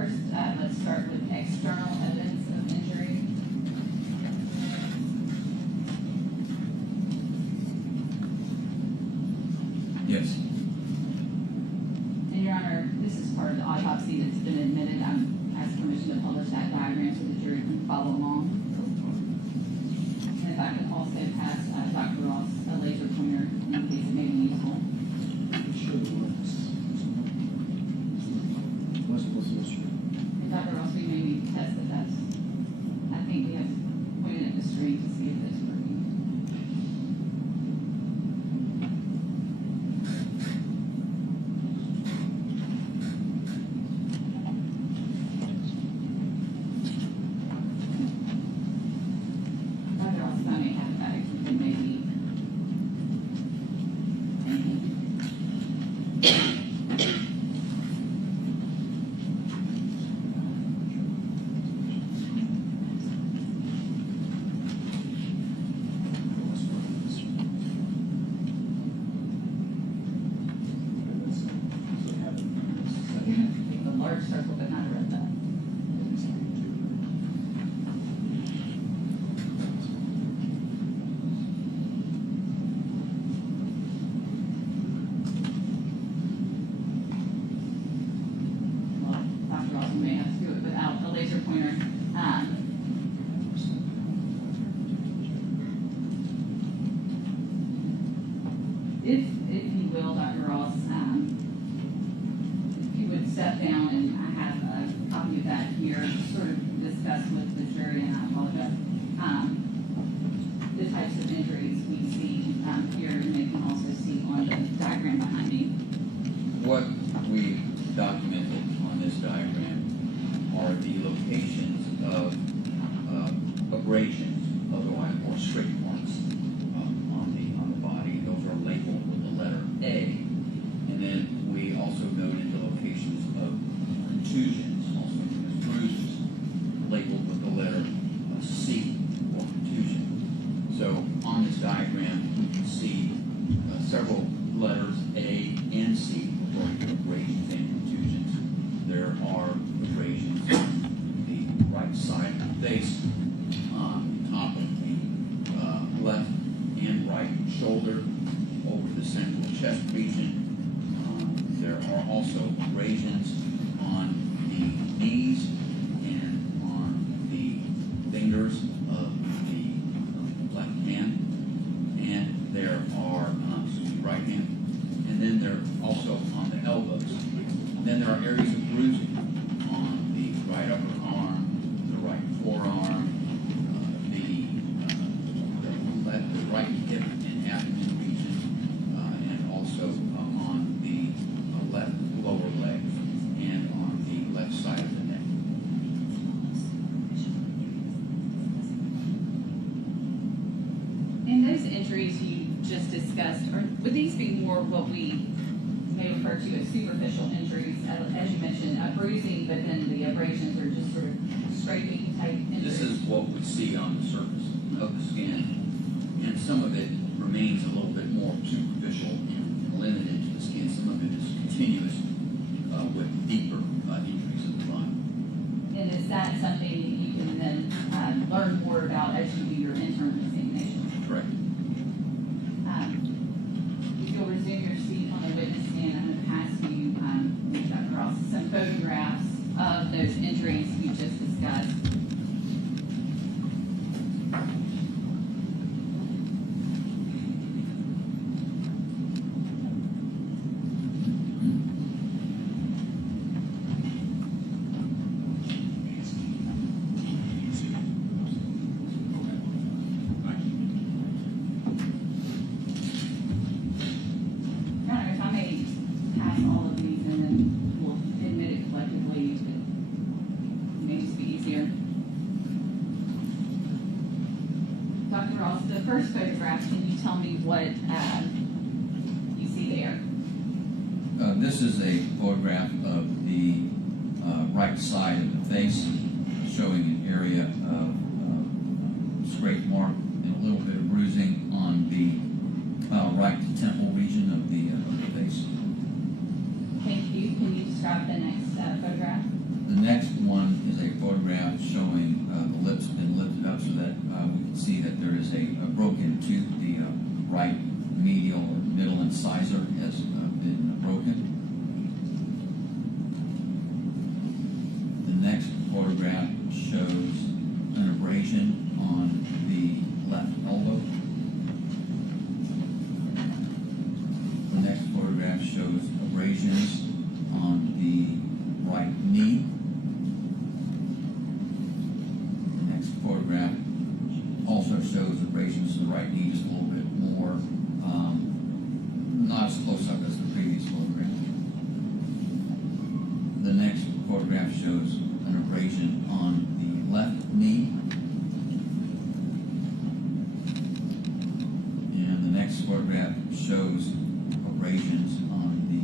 First, let's start with external evidence of injury. Yes. And Your Honor, this is part of the autopsy that's been admitted. I'm asking permission to publish that diagram so the jury can follow along. And if I could also pass Dr. Ross a laser pointer in case it may be useful. And Dr. Ross, we may need to test the test. I think we have pointed at the screen to see if it's working. Dr. Ross, if I may have that, it may be. Thank you. A large circle, but not a red dot. Well, Dr. Ross may have to do it without a laser pointer. If you will, Dr. Ross, if you would step down, and I have a copy of that here, sort of discuss with the jury, and I apologize, the types of injuries we see here, and they can also see on the diagram behind me. What we documented on this diagram are the locations of abrasions, otherwise, or straight marks on the body. Those are labeled with the letter A. And then we also noted the locations of contusions, also known as bruises, labeled with the letter C or contusion. So on this diagram, we can see several letters A and C going to abrasions and contusions. There are abrasions on the right side of the face, on top of the left and right shoulder, over the central chest region. There are also abrasions on the knees and on the fingers of the left hand, and there are, right hand, and then there are also on the elbows. And then there are areas of bruising on the right upper arm, the right forearm, the right hip and abdomen region, and also on the left lower leg and on the left side of the neck. And those injuries you just discussed, would these be more what we may refer to as superficial injuries, as you mentioned, bruising, but then the abrasions are just sort of scraping type injuries? This is what we see on the surface of the skin, and some of it remains a little bit more superficial and limited to the skin. Some of it is continuous with deeper injuries of the body. And is that something you can then learn more about as you do your internal examination? Correct. If you'll resume your seat on the witness stand, I'm going to pass you, Dr. Ross, some photographs of those injuries we just discussed. Your Honor, if I may pass all of these and then we'll admit it collectively, it makes it easier. Dr. Ross, the first photograph, can you tell me what you see there? This is a photograph of the right side of the face, showing an area of scrape mark and a little bit of bruising on the right temple region of the face. Thank you. Can you describe the next photograph? The next showing the lips have been lifted up so that we can see that there is a broken tooth. The right medial or middle incisor has been broken. The next photograph shows an abrasion on the left elbow. The next photograph shows abrasions on the right knee. The next photograph also shows abrasions to the right knee, just a little bit more, not as close up as the previous photograph. The next photograph shows an abrasion on the left knee. And the next photograph shows abrasions on the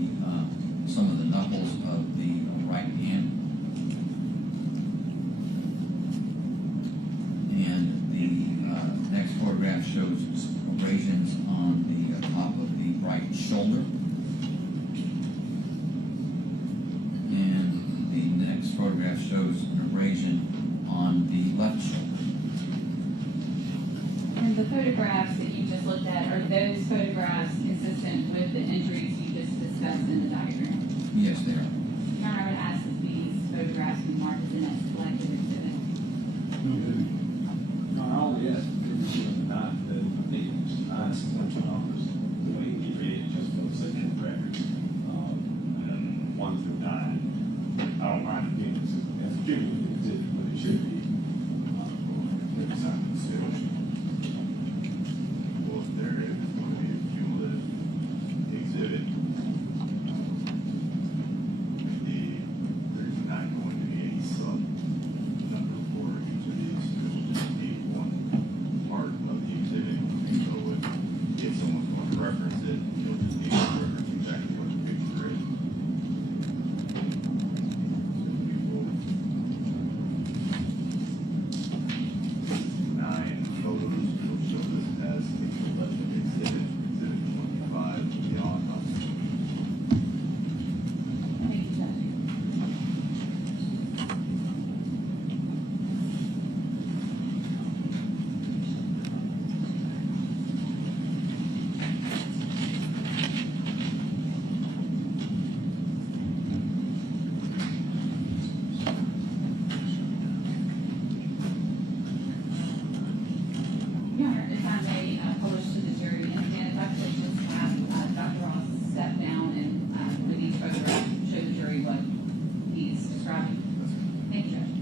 some of the knuckles of the right hand. And the next photograph shows abrasions on the top of the right shoulder. And the next photograph shows an abrasion on the left shoulder. And the photographs that you just looked at, are those photographs consistent with the injuries you just discussed in the diagram? Yes, they are. Your Honor, I would ask that these photographs be marked as an selected exhibit. No, I only asked not the non-sequential numbers. The way you read it just for the sake of the record. 1 through 9. I don't mind it being as genuine as it, but it should be. Well, if there is going to be a cumulative exhibit, there's not going to be any sub number for each of these. There'll just be one part of the exhibit. And so if someone's going to reference it, you'll just need to reference exactly what the picture is. Thank you, Judge. Your Honor, if I may publish to the jury, and again, if I could just have Dr. Ross step down and with these photographs, show the jury what he's describing. Thank you, Judge.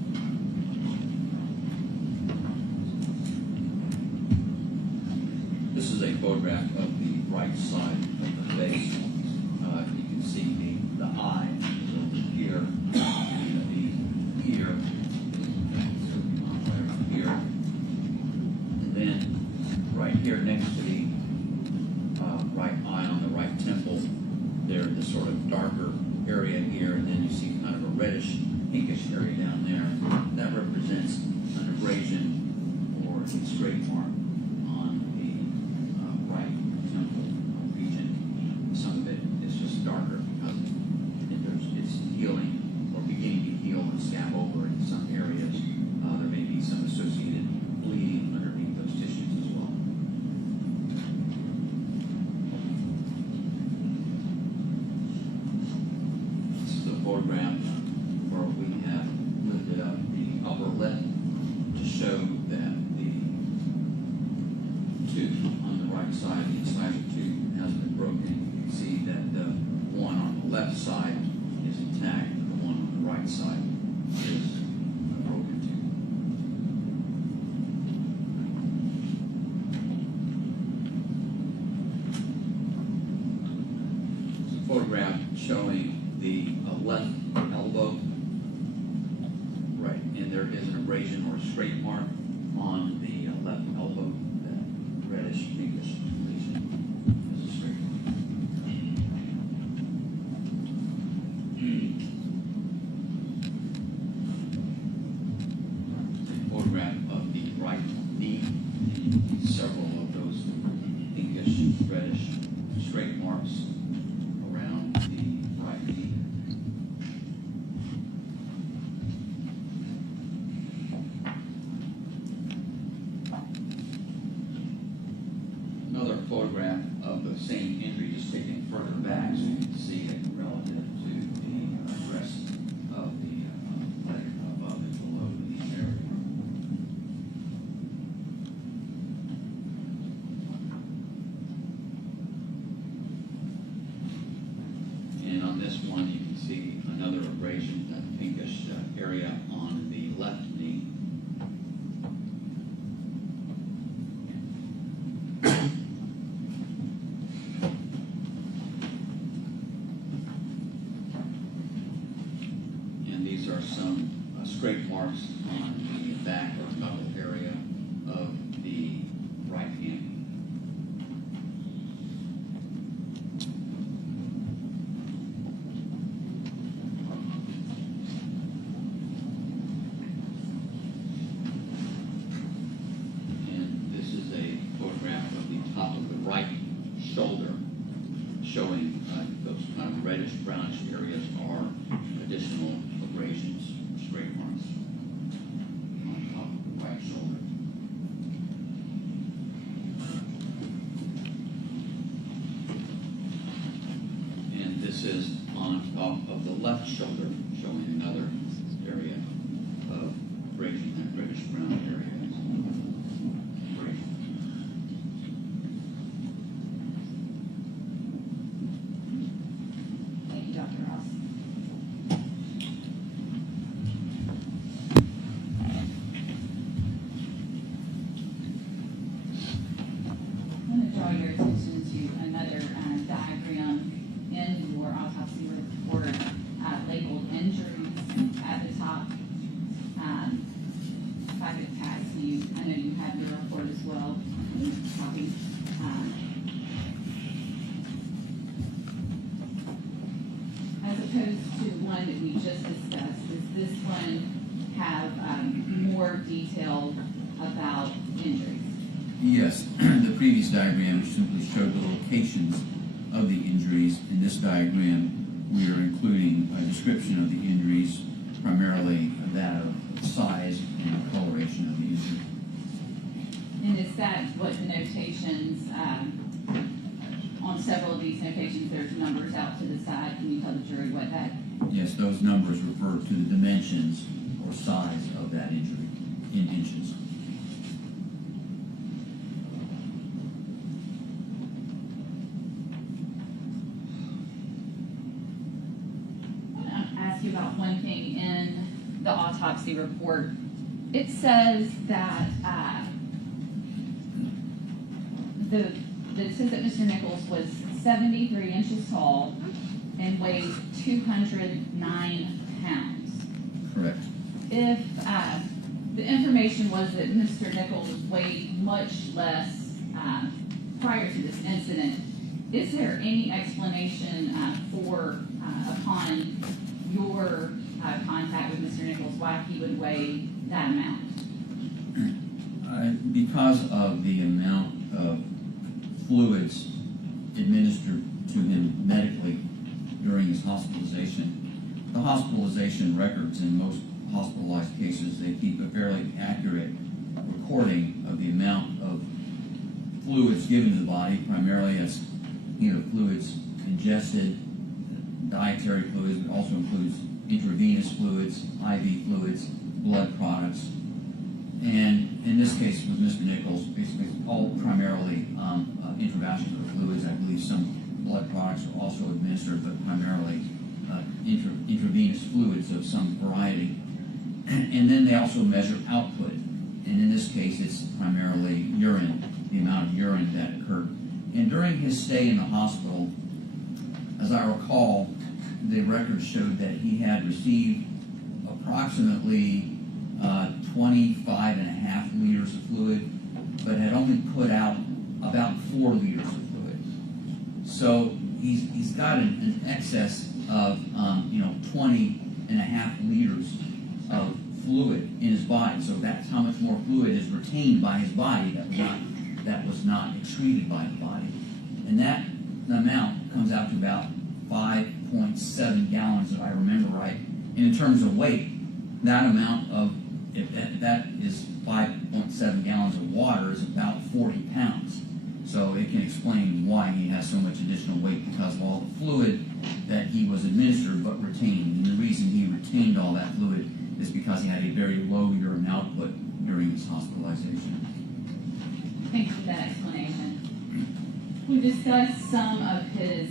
This is a photograph of the right side of the face. You can see the eye is over here, and the ear right around here. And then right here next to the right eye on the right temple, there's this sort of darker area here, and then you see kind of a reddish, pinkish area down there. That represents an abrasion or a scrape mark on the right temple region. Some of it is just darker because it's healing or beginning to heal and scab over in some areas. There may be some associated bleeding underneath those tissues as well. This is a photograph where we have lifted up the upper lip to show that the tooth on the right side, the incisor tooth, has been broken. You can see that the one on the left side is intact, the one on the right side is a broken tooth. It's a photograph showing the left elbow. Right, and there is an abrasion or a scrape mark on the left elbow, that reddish, pinkish lesion is a scrape mark. A photograph of the right knee, several of those pinkish, reddish scrape marks around the right knee. one, you can see another abrasion, that pinkish area on the left knee. And these are some scrape marks on the back or knuckle area of the right hand. Shoulder, showing those kind of reddish brownish areas are additional abrasions, scrape marks on top of the right shoulder. And this is on top of the left shoulder, showing another area of abrasion, that reddish brown area. As opposed to one that we just discussed, does this one have more detail about injuries? Yes, the previous diagram simply showed the locations of the injuries. In this diagram, we are including a description of the injuries, primarily that of size and coloration of the injury. And is that what the notations, on several of these notations, there's numbers out to the side? Can you tell the jury what that? Yes, those numbers refer to the dimensions or size of that injury in inches. I want to ask you about one thing in the autopsy report. It says that it says that Mr. Nichols was 73 inches tall and weighed 209 pounds. Correct. If the information was that Mr. Nichols weighed much less prior to this incident, is there any explanation for, upon your contact with Mr. Nichols, why he would weigh that amount? Because of the amount of fluids administered to him medically during his hospitalization. The hospitalization records in most hospitalized cases, they keep a fairly accurate recording of the amount of fluids given to the body, primarily as fluids ingested, dietary fluids, but also includes intravenous fluids, IV fluids, blood products. And in this case with Mr. Nichols, basically all primarily intravascular fluids. I believe some blood products are also administered, but primarily intravenous fluids of some variety. And then they also measure output. And in this case, it's primarily urine, the amount of urine that occurred. And during his stay in the hospital, as I recall, the records showed that he had received approximately 25.5 liters of fluid, but had only put out about 4 liters of fluid. So he's got an excess of 20.5 liters of fluid in his body. So that's how much more fluid is retained by his body that was not excreted by the body. And that amount comes out to about 5.7 gallons, if I remember right. And in terms of weight, that amount of, if that is 5.7 gallons of water, is about 40 pounds. So it can explain why he has so much additional weight, because of all the fluid that he was administered but retained. And the reason he retained all that fluid is because he had a very low urine output during his hospitalization. Thank you for that explanation. We discussed some of his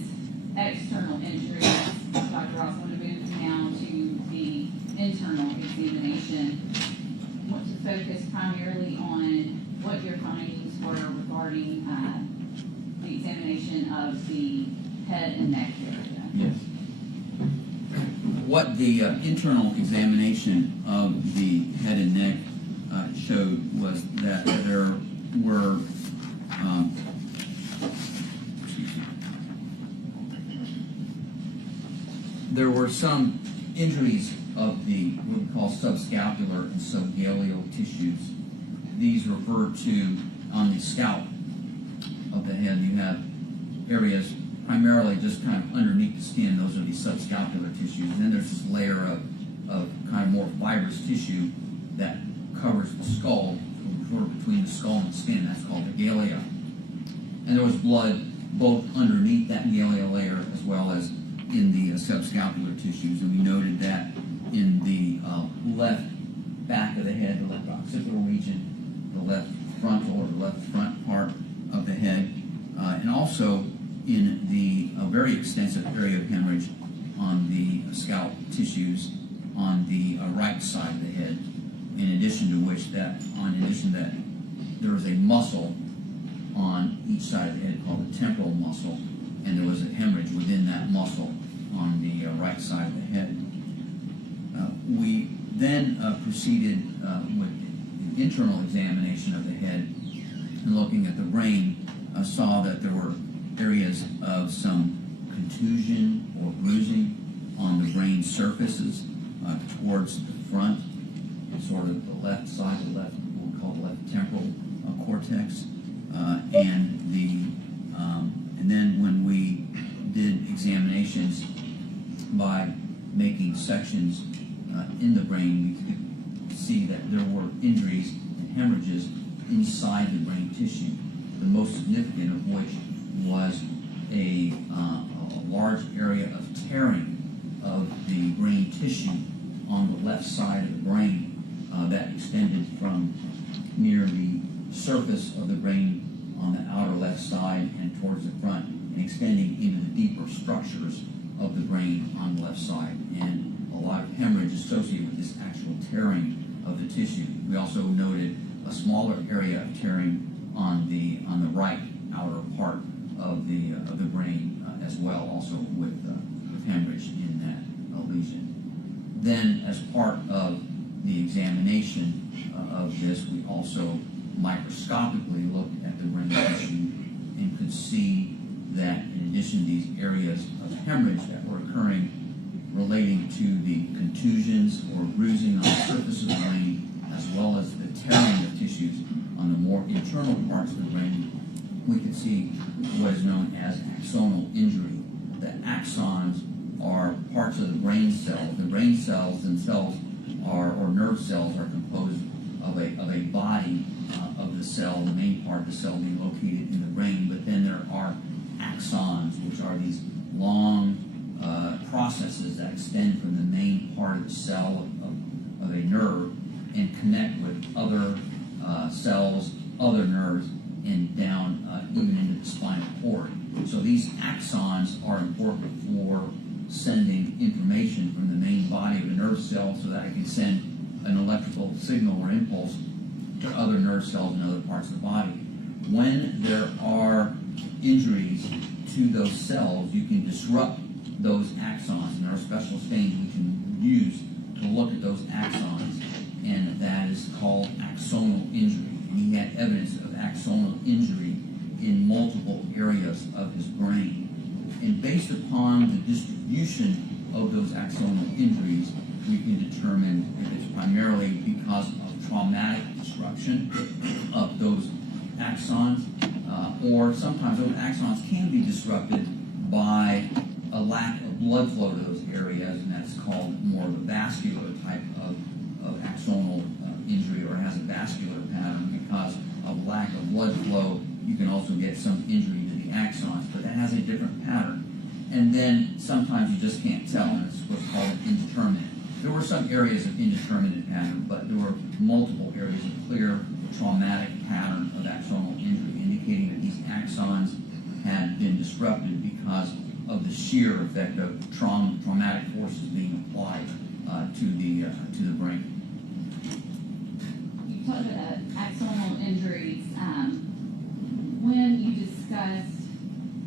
external injuries Dr. Ross, I'm going to move now to the internal examination. I want to focus primarily on what your findings were regarding the examination of the head and neck area. Yes. What the internal examination of the head and neck showed was that there were there were some injuries of the what we call subscapular and subgaleal tissues. These refer to on the scalp of the head. You have areas primarily just kind of underneath the skin. Those are the subscapular tissues. And then there's this layer of kind of more fibrous tissue that covers the skull, sort of between the skull and the skin. That's called the galea. And there was blood both underneath that galea layer as well as in the subscapular tissues. And we noted that in the left back of the head, the left occipital region, the left frontal or the left front part of the head, and also in the very extensive area of hemorrhage on the scalp tissues on the right side of the head. In addition to that, there was a muscle on each side of the head called the temporal muscle, and there was a hemorrhage within that muscle on the right side of the head. We then proceeded with the internal examination of the head, and looking at the brain, saw that there were areas of some contusion or bruising on the brain surfaces towards the front, sort of the left side, what we call the left temporal cortex, and then when we did examinations by making sections in the brain, we could see that there were injuries and hemorrhages inside the brain tissue, the most significant of which was a large area of tearing of the brain tissue on the left side of the brain that extended from near the surface of the brain on the outer left side and towards the front, and extending into the deeper structures of the brain on the left side, and a lot of hemorrhage associated with this actual tearing of the tissue. We also noted a smaller area of tearing on the right outer part of the brain as well, also with hemorrhage in that lesion. Then, as part of the examination of this, we also microscopically looked at the brain tissue and could see that in addition to these areas of hemorrhage that were occurring relating to the contusions or bruising on the surface of the brain, as well as the tearing of tissues on the more internal parts of the brain, we could see what is known as axonal injury. The axons are parts of the brain cells. The brain cells themselves or nerve cells are composed of a body of the cell, the main part of the cell being located in the brain, but then there are axons, which are these long processes that extend from the main part of the cell of a nerve and connect with other cells, other nerves, and down even into the spinal cord. So these axons are important for sending information from the main body of a nerve cell so that it can send an electrical signal or impulse to other nerve cells in other parts of the body. When there are injuries to those cells, you can disrupt those axons, and there are special stains we can use to look at those axons, and that is called axonal injury. And he had evidence of axonal injury in multiple areas of his brain. And based upon the distribution of those axonal injuries, we can determine if it's primarily because of traumatic destruction of those axons, or sometimes those axons can be disrupted by a lack of blood flow to those areas, and that's called more of a vascular type of axonal injury, or has a vascular pattern. Because of lack of blood flow, you can also get some injury to the axons, but that has a different pattern. And then sometimes you just can't tell, and it's what's called indeterminate. There were some areas of indeterminate pattern, but there were multiple areas of clear traumatic pattern of axonal injury, indicating that these axons had been disrupted because of the shear effect of traumatic forces being applied to the brain. You talked about axonal injuries. When you discussed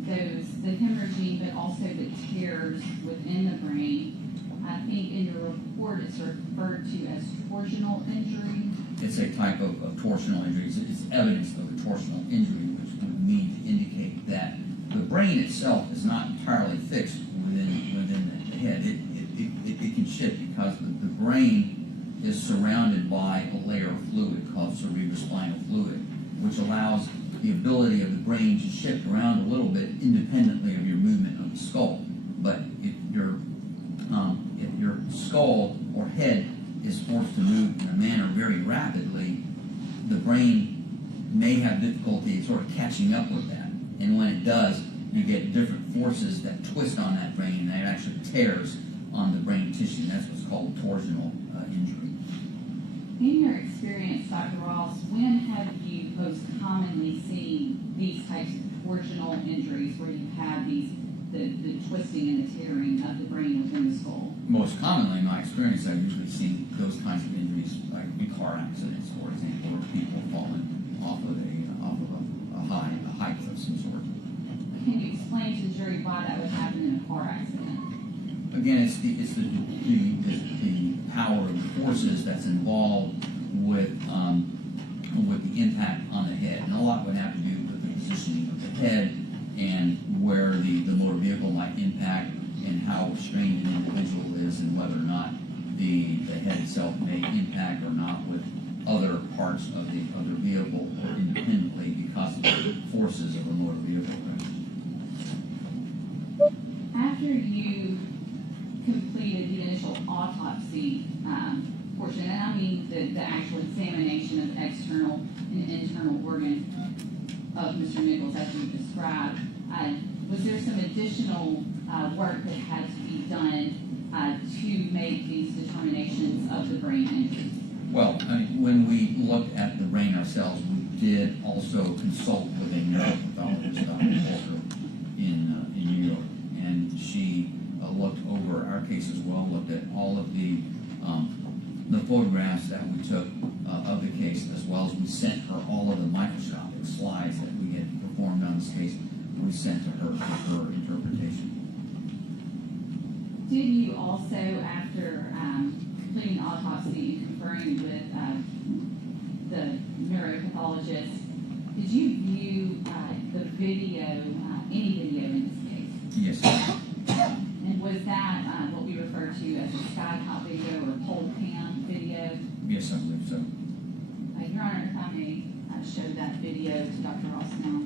the hemorrhaging, but also the tears within the brain, I think in your report it's referred to as torsional injury. It's a type of torsional injury. It's evidence of a torsional injury, which would mean to indicate that the brain itself is not entirely fixed within the head. It can shift because the brain is surrounded by a layer of fluid called cerebrospinal fluid, which allows the ability of the brain to shift around a little bit independently of your movement of the skull. But if your skull or head is forced to move in a manner very rapidly, the brain may have difficulty sort of catching up with that. And when it does, you get different forces that twist on that brain, and that actually tears on the brain tissue. That's what's called torsional injury. In your experience, Dr. Ross, when have you most commonly seen these types of torsional injuries where you have the twisting and the tearing of the brain within the skull? Most commonly, in my experience, I've usually seen those kinds of injuries like in car accidents, for example, or people falling off of a height of some sort. Can you explain to the jury why that would happen in a car accident? Again, it's the power of the forces that's involved with the impact on the head, and a lot would have to do with the positioning of the head and where the motor vehicle might impact and how restrained an individual is and whether or not the head itself may impact or not with other parts of the vehicle or independently because of the forces of the motor vehicle. After you completed the initial autopsy portion, and I mean the actual examination of external and internal organs of Mr. Nichols as you described, was there some additional work that had to be done to make these determinations of the brain injuries? Well, when we looked at the brain ourselves, we did also consult with a neuropathologist, Dr. Walker, in New York, and she looked over our case as well, looked at all of the photographs that we took of the case, as well as we sent her all of the microscopic slides that we had performed on this case. We sent to her for her interpretation. Did you also, after completing the autopsy and conferring with the neuropathologist, did you view the video, any video in this case? Yes. And was that what we refer to as a skycop video or pole cam video? Yes, I believe so. Your Honor, if I may show that video to Dr. Ross now.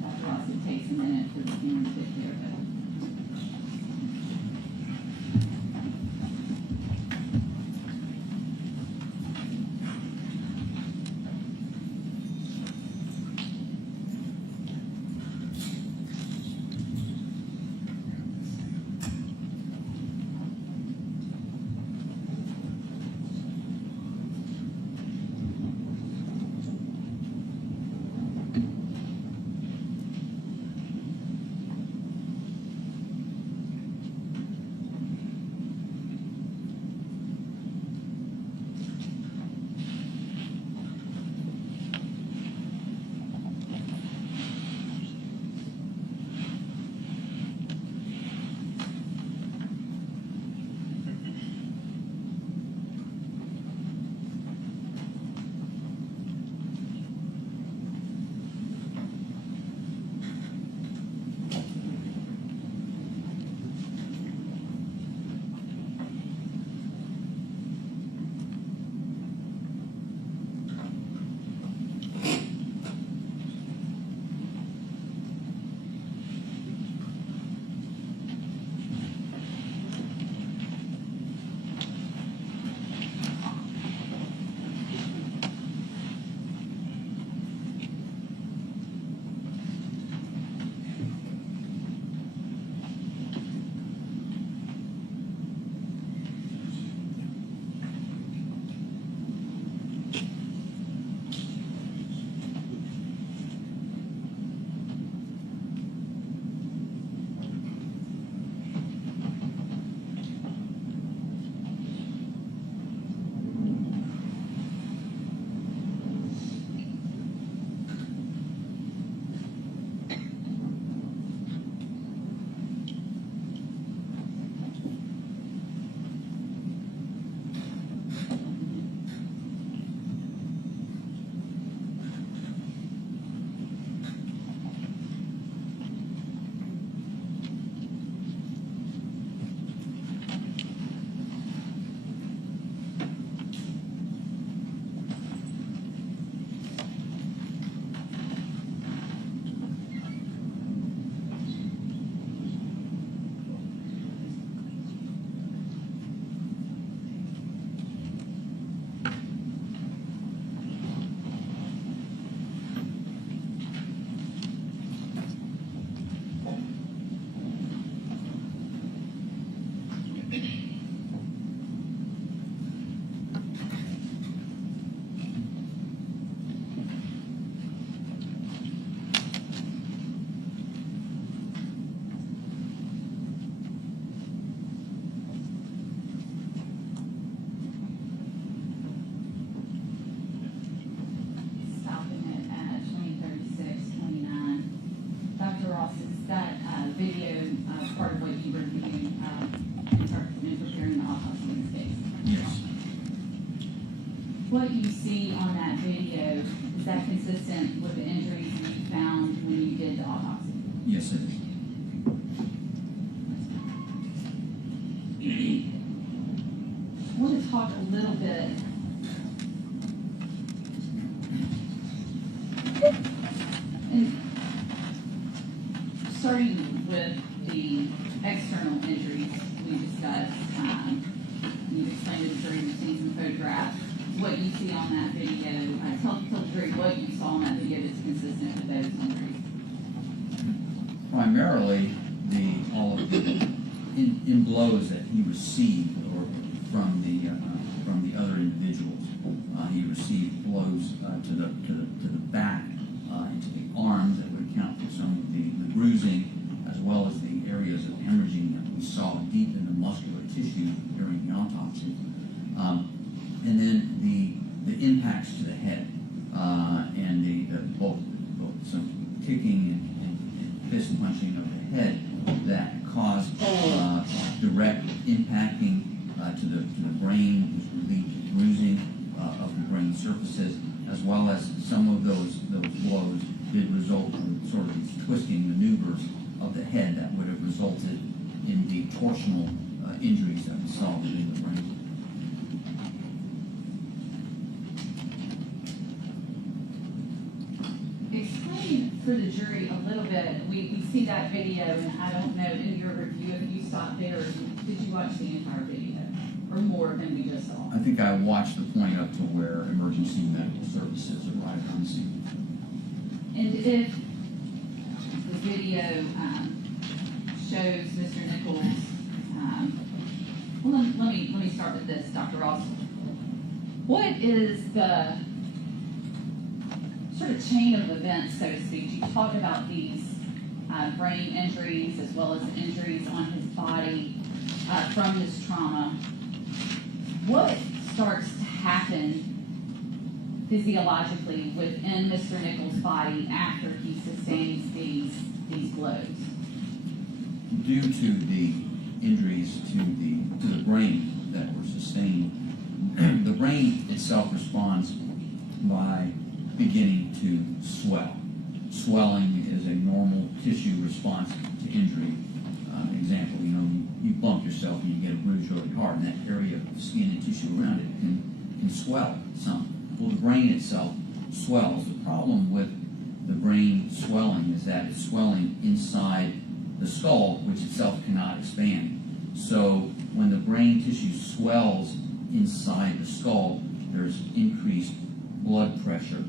Dr. Ross, it takes a minute for the camera to get here, but what you see on that video, is that consistent with the injuries you found when you did the autopsy? Yes, it is. I want to talk a little bit and starting with the external injuries we discussed. You explained to the jury, you've seen some photographs, what you see on that video. Tell the jury what you saw on that video that's consistent with those injuries. Primarily, all of the in blows that he received or from the other individuals. He received blows to the back, into the arms that would account for some of the bruising, as well as the areas of hemorrhaging that we saw deep in the muscular tissue during the autopsy. And then the impacts to the head, and both some kicking and fist punching of the head that caused direct impacting to the brain, which would lead to bruising of the brain surfaces, as well as some of those blows did result in sort of these twisting maneuvers of the head that would have resulted in the torsional injuries that we saw within the brain. Explain for the jury a little bit. We see that video, and I don't know in your review if you stopped there or did you watch the entire video, or more than we just saw? I think I watched the point up to where emergency medical services arrived on the scene. And if the video shows Mr. Nichols, well, let me start with this, Dr. Ross. What is the sort of chain of events, so to speak? You talk about these brain injuries as well as injuries on his body from this trauma. What starts to happen physiologically within Mr. Nichols' body after he sustains these blows? Due to the injuries to the brain that were sustained, the brain itself responds by beginning to swell. Swelling is a normal tissue response to injury. Example, you bump yourself and you get a bruise really hard, and that area of skin and tissue around it can swell some. Well, the brain itself swells. The problem with the brain swelling is that it's swelling inside the skull, which itself cannot expand. So when the brain tissue swells inside the skull, there's increased blood pressure,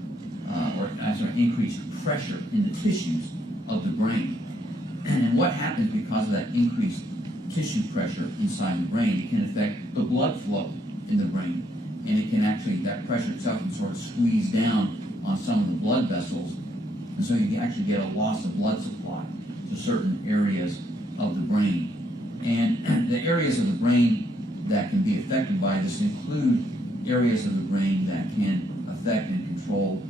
increased pressure in the tissues of the brain. And what happens because of that increased tissue pressure inside the brain, it can affect the blood flow in the brain. And it can actually, that pressure itself can sort of squeeze down on some of the blood vessels. And so you actually get a loss of blood supply to certain areas of the brain. And the areas of the brain that can be affected by this include areas of the brain that can affect and control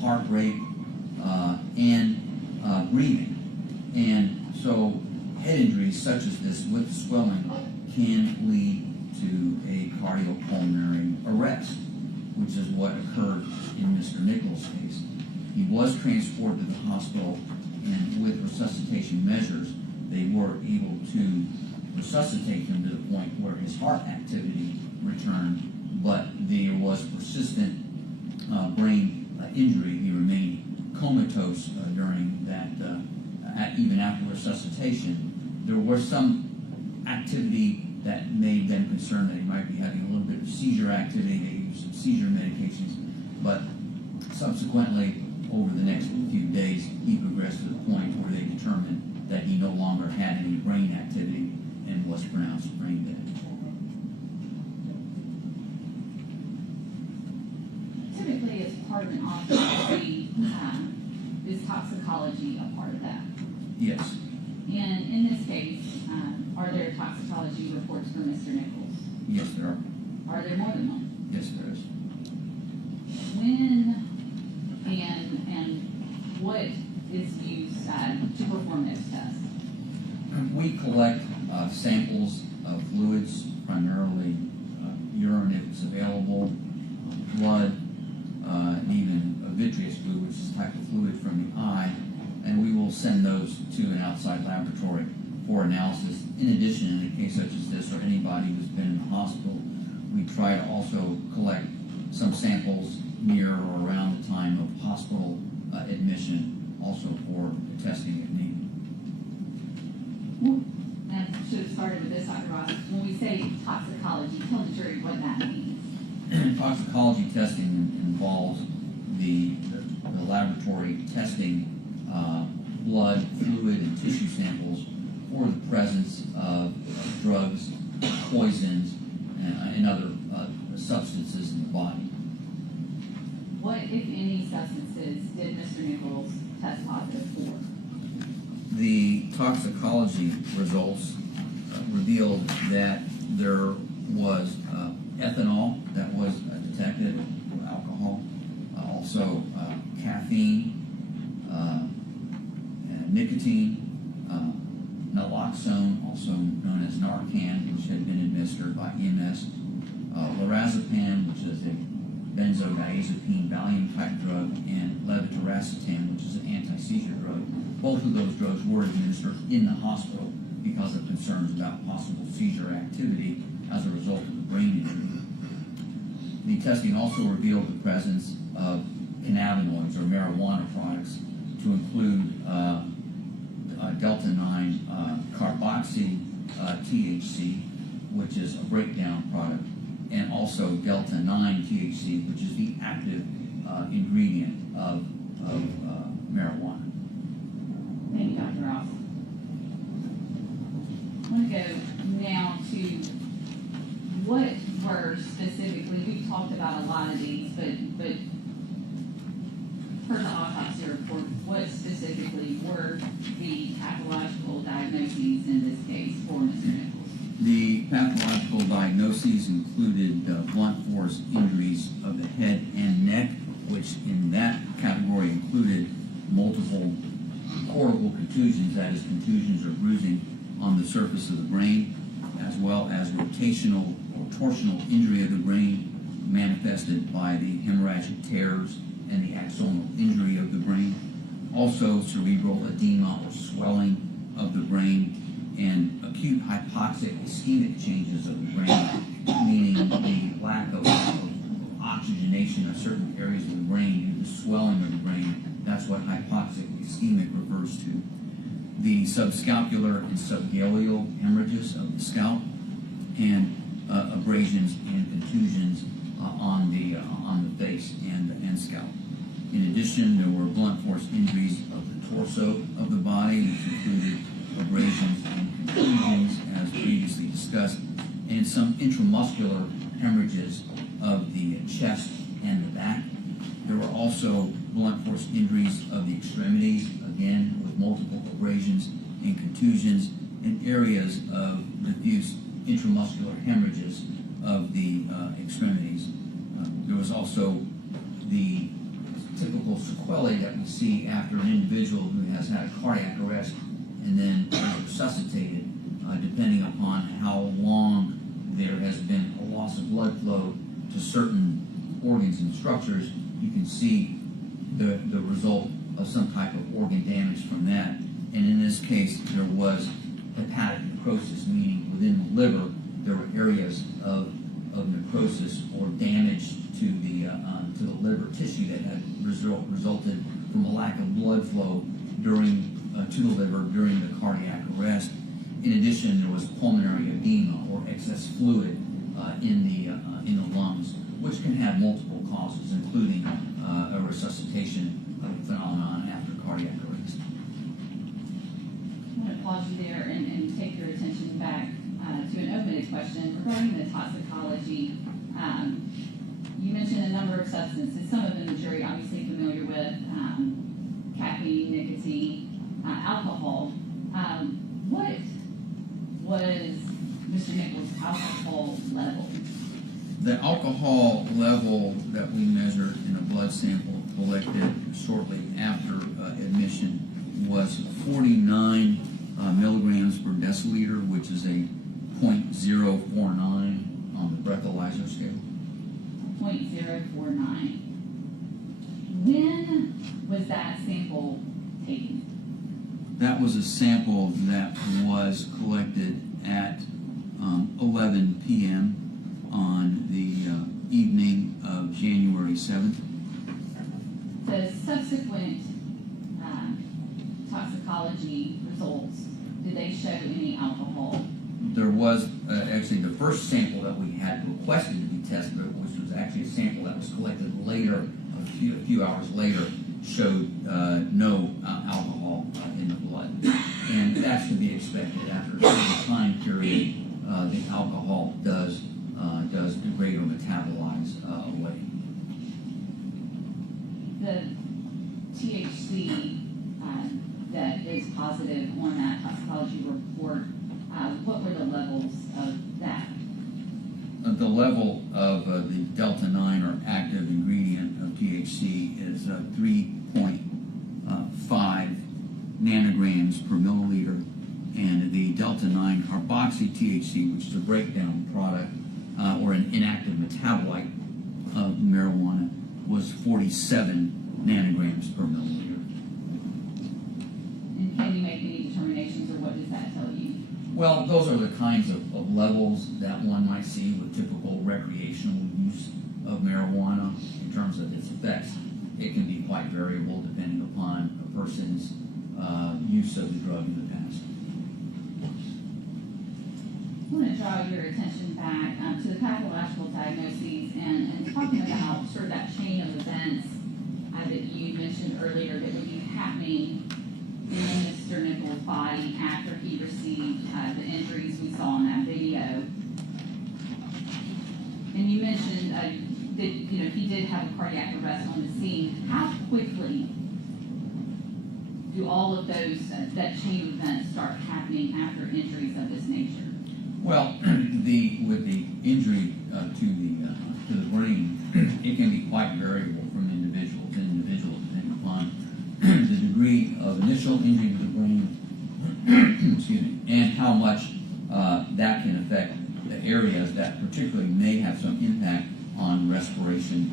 heart rate and breathing. And so head injuries such as this with swelling can lead to a cardiopulmonary arrest, which is what occurred in Mr. Nichols' case. He was transported to the hospital, and with resuscitation measures, they were able to resuscitate him to the point where his heart activity returned, but there was persistent brain injury. He remained comatose during that, even after resuscitation. There was some activity that made them concerned that he might be having a little bit of seizure activity. They used some seizure medications, but subsequently, over the next few days, he progressed to the point where they determined that he no longer had any brain activity and was pronounced brain dead. Typically, as part of an autopsy, is toxicology a part of that? Yes. And in this case, are there toxicology reports for Mr. Nichols? Yes, there are. Are there more than one? Yes, there is. When and what is used to perform those tests? We collect samples of fluids, primarily urine if it's available, blood, even a vitreous fluid, which is a type of fluid from the eye, and we will send those to an outside laboratory for analysis. In addition, in a case such as this, or anybody who's been in the hospital, we try to also collect some samples near or around the time of hospital admission, also for testing if needed. And I should have started with this, Dr. Ross. When we say toxicology, tell the jury what that means. Toxicology testing involves the laboratory testing blood, fluid, and tissue samples for the presence of drugs, poisons, and other substances in the body. What, if any, substances did Mr. Nichols test positive for? The toxicology results revealed that there was ethanol that was detected, alcohol, also caffeine, nicotine, naloxone, also known as Narcan, which had been administered by EMS, lorazepam, which is a benzodiazepine Valium type drug, and levetiracetam, which is an anti-seizure drug. Both of those drugs were administered in the hospital because of concerns about possible seizure activity as a result of the brain injury. The testing also revealed the presence of cannabinoids or marijuana products, to include delta-9 carboxy THC, which is a breakdown product, and also delta-9 THC, which is the active ingredient of marijuana. Thank you, Dr. Ross. I want to go now to what were specifically, we've talked about a lot of these, but per the autopsy report, what specifically were the pathological diagnoses in this case for Mr. Nichols? The pathological diagnoses included blunt force injuries of the head and neck, which in that category included multiple cortical contusions, that is, contusions or bruising on the surface of the brain, as well as rotational or torsional injury of the brain manifested by the hemorrhagic tears and the axonal injury of the brain. Also cerebral edema or swelling of the brain, and acute hypoxic ischemic changes of the brain, meaning the lack of oxygenation of certain areas of the brain due to swelling of the brain. That's what hypoxic ischemic refers to. The subscapular and subgaleal hemorrhages of the scalp, and abrasions and contusions on the face and scalp. In addition, there were blunt force injuries of the torso of the body, which included abrasions and contusions, as previously discussed, and some intramuscular hemorrhages of the chest and the back. There were also blunt force injuries of the extremities, again with multiple abrasions and contusions, and areas of diffuse intramuscular hemorrhages of the extremities. There was also the typical sequelae that we see after an individual who has had a cardiac arrest and then resuscitated, depending upon how long there has been a loss of blood flow to certain organs and structures. You can see the result of some type of organ damage from that. And in this case, there was hepatic necrosis, meaning within the liver there were areas of necrosis or damage to the liver tissue that had resulted from a lack of blood flow to the liver during the cardiac arrest. In addition, there was pulmonary edema or excess fluid in the lungs, which can have multiple causes, including a resuscitation phenomenon after cardiac arrest. I'm going to pause you there and take your attention back to an open-ended question regarding the toxicology. You mentioned a number of substances, some of them the jury obviously familiar with, caffeine, nicotine, alcohol. What was Mr. Nichols' alcohol level? The alcohol level that we measured in a blood sample collected shortly after admission was 49 milligrams per deciliter, which is a 0.049 on the breathalyzer scale. 0.049. 9. When was that sample taken? That was a sample that was collected at 11 p.m. on the evening of January 7th. The subsequent toxicology results, did they show any alcohol? There was actually the first sample that we had requested to be tested, which was actually a sample that was collected later, a few hours later, showed no alcohol in the blood. And that's to be expected after a certain time period. The alcohol does degrade or metabolize away. The THC that is positive on that toxicology report, what were the levels of that? The level of the delta 9 or active ingredient of THC is 3.5 nanograms per milliliter, and the delta 9 carboxy THC, which is a breakdown product or an inactive metabolite of marijuana, was 47 nanograms per milliliter. And can you make any determinations, or what does that tell you? Well, those are the kinds of levels that one might see with typical recreational use of marijuana in terms of its effects. It can be quite variable depending upon a person's use of the drug in the past. I want to draw your attention back to the pathological diagnoses and talking about sort of that chain of events that you mentioned earlier that would be happening in Mr. Nichols' body after he received the injuries we saw in that video. And you mentioned that he did have a cardiac arrest on the scene. How quickly do all of those that chain of events start happening after injuries of this nature? Well, with the injury to the brain, it can be quite variable from individual to individual depending upon the degree of initial injury to the brain, excuse me, and how much that can affect the areas that particularly may have some impact on respiration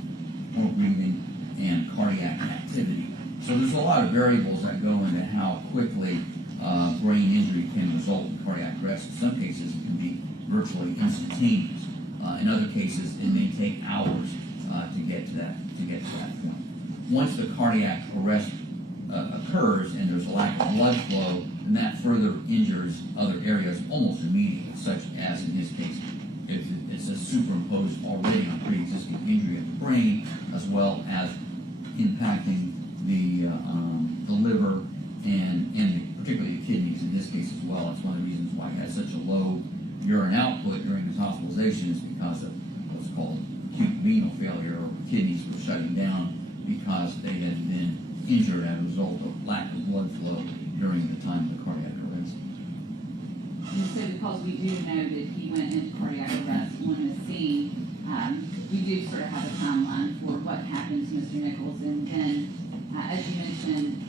or breathing and cardiac activity. So there's a lot of variables that go into how quickly brain injury can result in cardiac arrest. In some cases, it can be virtually instantaneous. In other cases, it may take hours to get to that point. Once the cardiac arrest occurs and there's a lack of blood flow, then that further injures other areas almost immediately, such as in his case, it's a superimposed already on pre-existing injury of the brain, as well as impacting the liver and particularly the kidneys in this case as well. It's one of the reasons why he had such a low urine output during his hospitalization, is because of what's called acute renal failure, or kidneys were shutting down because they had been injured as a result of lack of blood flow during the time of the cardiac arrest. And so because we do know that he went into cardiac arrest on the scene, we do sort of have a timeline for what happened to Mr. Nichols. And then, as you mentioned,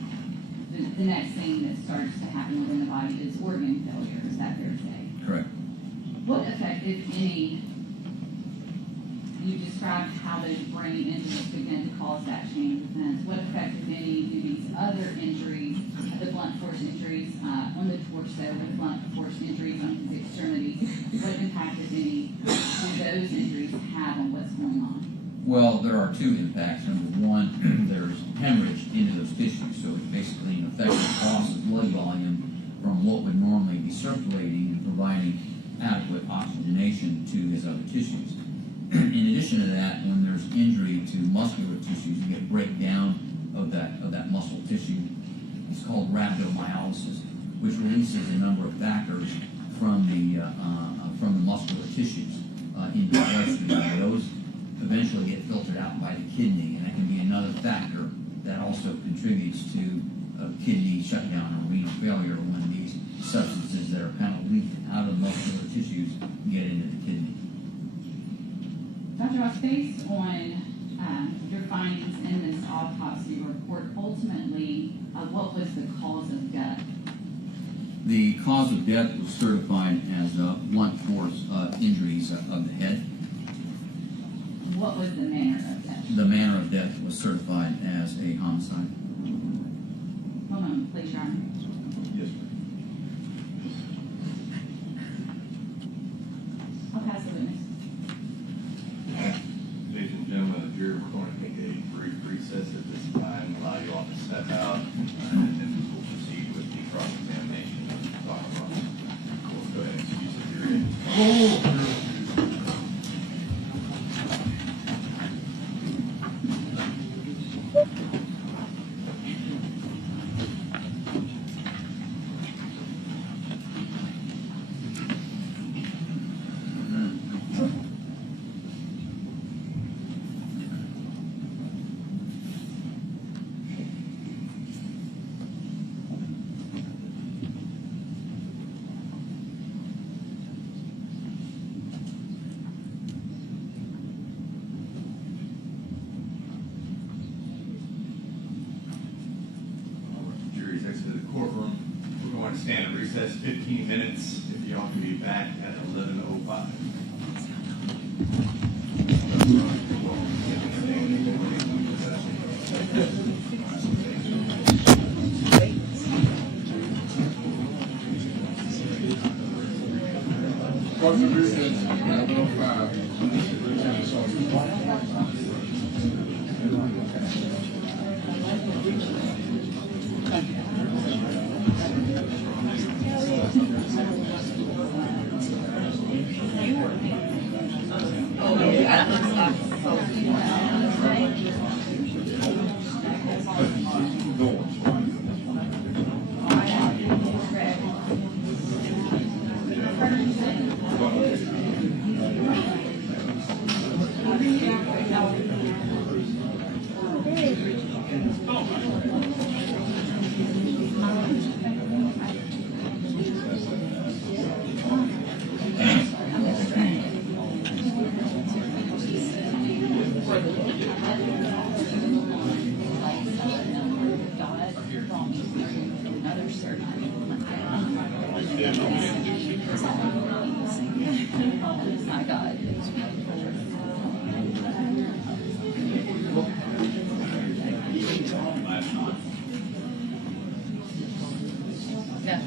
the next thing that starts to happen within the body is organ failure. Is that fair to say? Correct. What effect, if any, you described how those brain injuries begin to cause that chain of events. What effect, if any, do these other injuries, the blunt force injuries on the torso, the blunt force injuries on his extremities, what impact, if any, do those injuries have on what's going on? Well, there are two impacts. Number one, there's hemorrhage into those tissues, so it's basically an effective loss of blood volume from what would normally be circulating and providing adequate oxygenation to his other tissues. In addition to that, when there's injury to muscular tissues, you get breakdown of that muscle tissue. It's called rhabdomyolysis, which releases a number of factors from the muscular tissues into the bloodstream. And those eventually get filtered out by the kidney, and that can be another factor that also contributes to kidney shutdown or renal failure when these substances that are kind of leaked out of the muscular tissues get into the kidney. Dr. Ross, based on your findings in this autopsy report, ultimately, what was the cause of death? The cause of death was certified as blunt force injuries of the head. What was the manner of death? The manner of death was certified as a homicide. One moment, please, Your Honor. Yes, ma'am. I'll pass the witness. Ladies and gentlemen of the jury, we're going to take a brief recess at this time, allow you all to step out, and then we'll proceed with the cross-examination of Dr. Ross. We'll go ahead and excuse the jury. Jury's exited the courtroom. We're going to stand at recess 15 minutes. If y'all can be back at 11:05. My God. Yeah.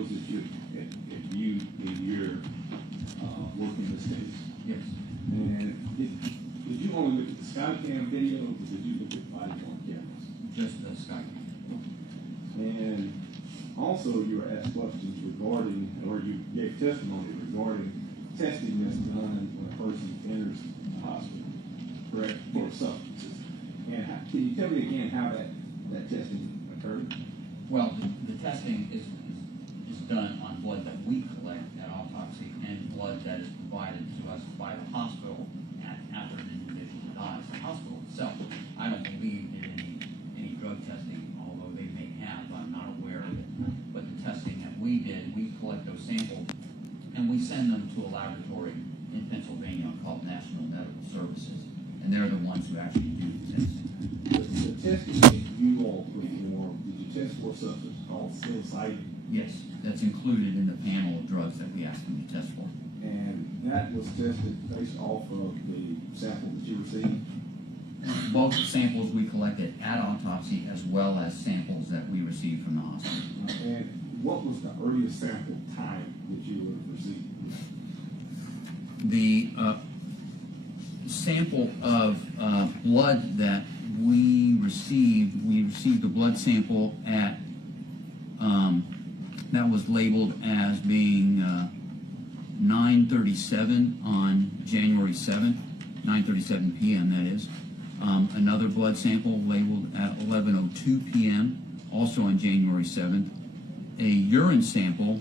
videos that you have viewed in your work in this case? Yes. And did you only look at the Skycam video, or did you look at body worn cameras? Just the Skype. And also, you were asked questions regarding, or you gave testimony regarding testing that's done when a person enters the hospital, correct, for substances. And can you tell me again how that testing occurred? Well, the testing is done on blood that we collect at autopsy and blood that is provided to us by the hospital after an individual dies. The hospital itself, I don't believe in any drug testing, although they may have. I'm not aware of it. But the testing that we did, we collect those samples and we send them to a laboratory in Pennsylvania called National Medical Services, and they're the ones who actually do the testing. The testing that you all performed, did you test for a substance called psilocybin? Yes, that's included in the panel of drugs that we asked them to test for. And that was tested based off of the sample that you received? Both samples we collected at autopsy as well as samples that we received from the hospital. And what was the earliest sample time that you would have received? The sample of blood that we received a blood sample at, that was labeled as being 9:37 on January 7th, 9:37 p.m. that is. Another blood sample labeled at 11:02 p.m. also on January 7th. A urine sample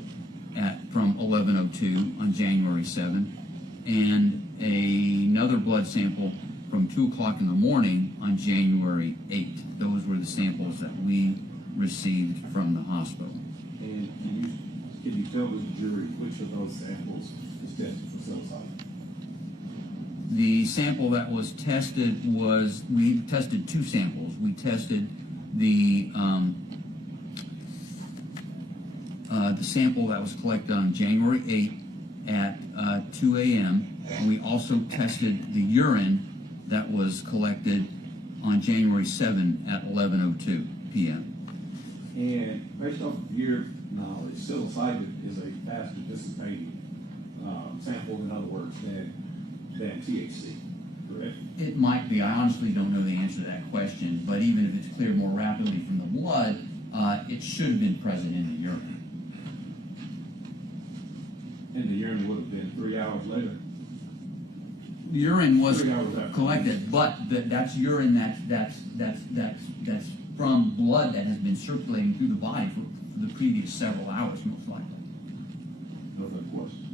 from 11:02 on January 7th. And another blood sample from 2 o'clock in the morning on January 8th. Those were the samples that we received from the hospital. And can you tell the jury which of those samples was tested for psilocybin? The sample that was tested we tested two samples. We tested the sample that was collected on January 8th at 2 a.m. And we also tested the urine that was collected on January 7th at 11:02 p.m. And based off of your knowledge, psilocybin is a faster dissipating sample, in other words, than THC, correct? It might be. I honestly don't know the answer to that question, but even if it's cleared more rapidly from the blood, it should have been present in the urine. And the urine would have been 3 hours later. The urine was 3 hours after. collected, but that's urine that's from blood that has been circulating through the body for the previous several hours, most likely. No further questions.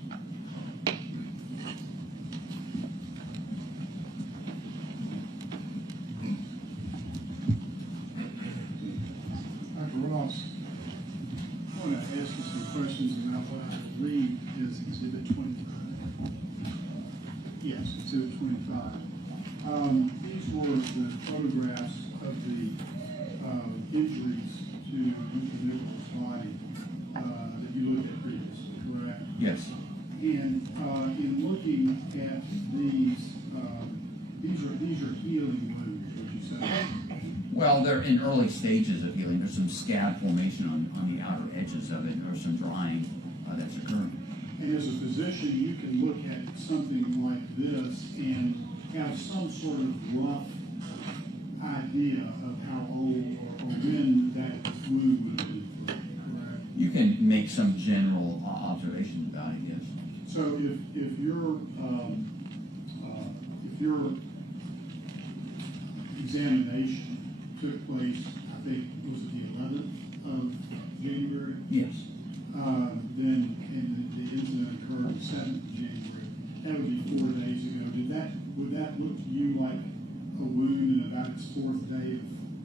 Dr. Ross, I want to ask you some questions about what I believe is Exhibit 25. Yes, Exhibit 25. These were the photographs of the injuries to Mr. Nichols' body that you looked at previously, correct? Yes. And in looking at these are healing wounds, would you say? Well, they're in early stages of healing. There's some scab formation on the outer edges of it, or some drying that's occurring. And as a physician, you can look at something like this and have some sort of rough idea of how old or when that wound would have been, correct? You can make some general observations about it, yes. So if your examination took place, I think, was it the 11th of January? Yes. Then the incident occurred the 7th of January. That would be 4 days ago. Would that look to you like a wound in about its 4th day of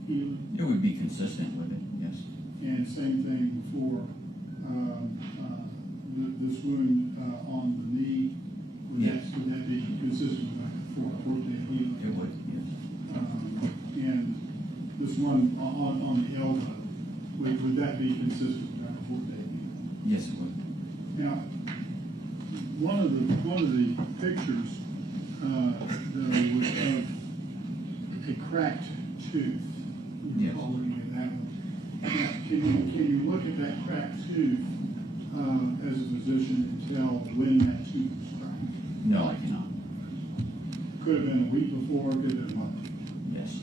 healing? It would be consistent with it, yes. And same thing for this wound on the knee. Yes. Would that be consistent with like a 4th day of healing? It would, yes. And this one on the elbow, would that be consistent with like a 4th day of healing? Yes, it would. Now, one of the pictures though was of a cracked tooth. Yes. Recall looking at that one. Now, can you look at that cracked tooth as a physician, tell when that tooth was cracked? No, I cannot. Could have been a week before, could have been a month. Yes.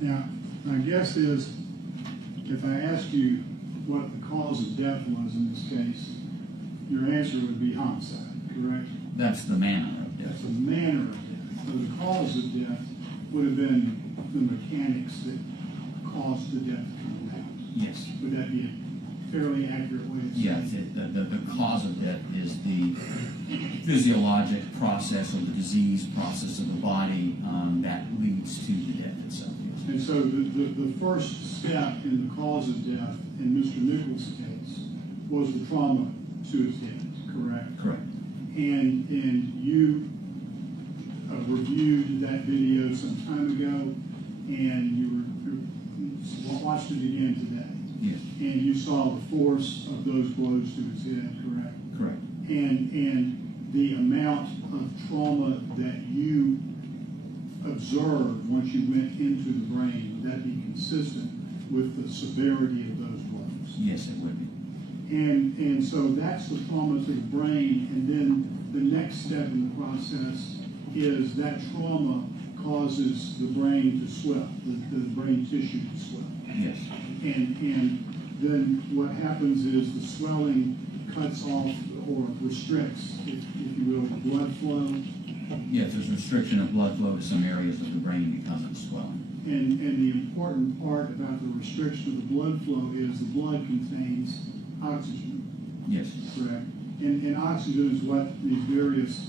Now, my guess is, if I ask you what the cause of death was in this case, your answer would be homicide, correct? That's the manner of death. That's the manner of death. So the cause of death would have been the mechanics that caused the death to come about. Yes. Would that be a fairly accurate way of saying Yes, the cause of death is the physiologic process or the disease process of the body that leads to the death itself. Yes. And so the first step in the cause of death in Mr. Nichols' case was the trauma to his head, correct? Correct. And you reviewed that video some time ago, and you watched it again today. Yes. And you saw the force of those blows to his head, correct? Correct. And the amount of trauma that you observed once you went into the brain, would that be consistent with the severity of those blows? Yes, it would be. And so that's the trauma to the brain, and then the next step in the process is that trauma causes the brain to swell, the brain tissue to swell. Yes. And then what happens is the swelling cuts off or restricts, if you will, blood flow. Yes, there's restriction of blood flow to some areas of the brain because of swelling. And the important part about the restriction of the blood flow is the blood contains oxygen, Yes. correct? And oxygen is what these various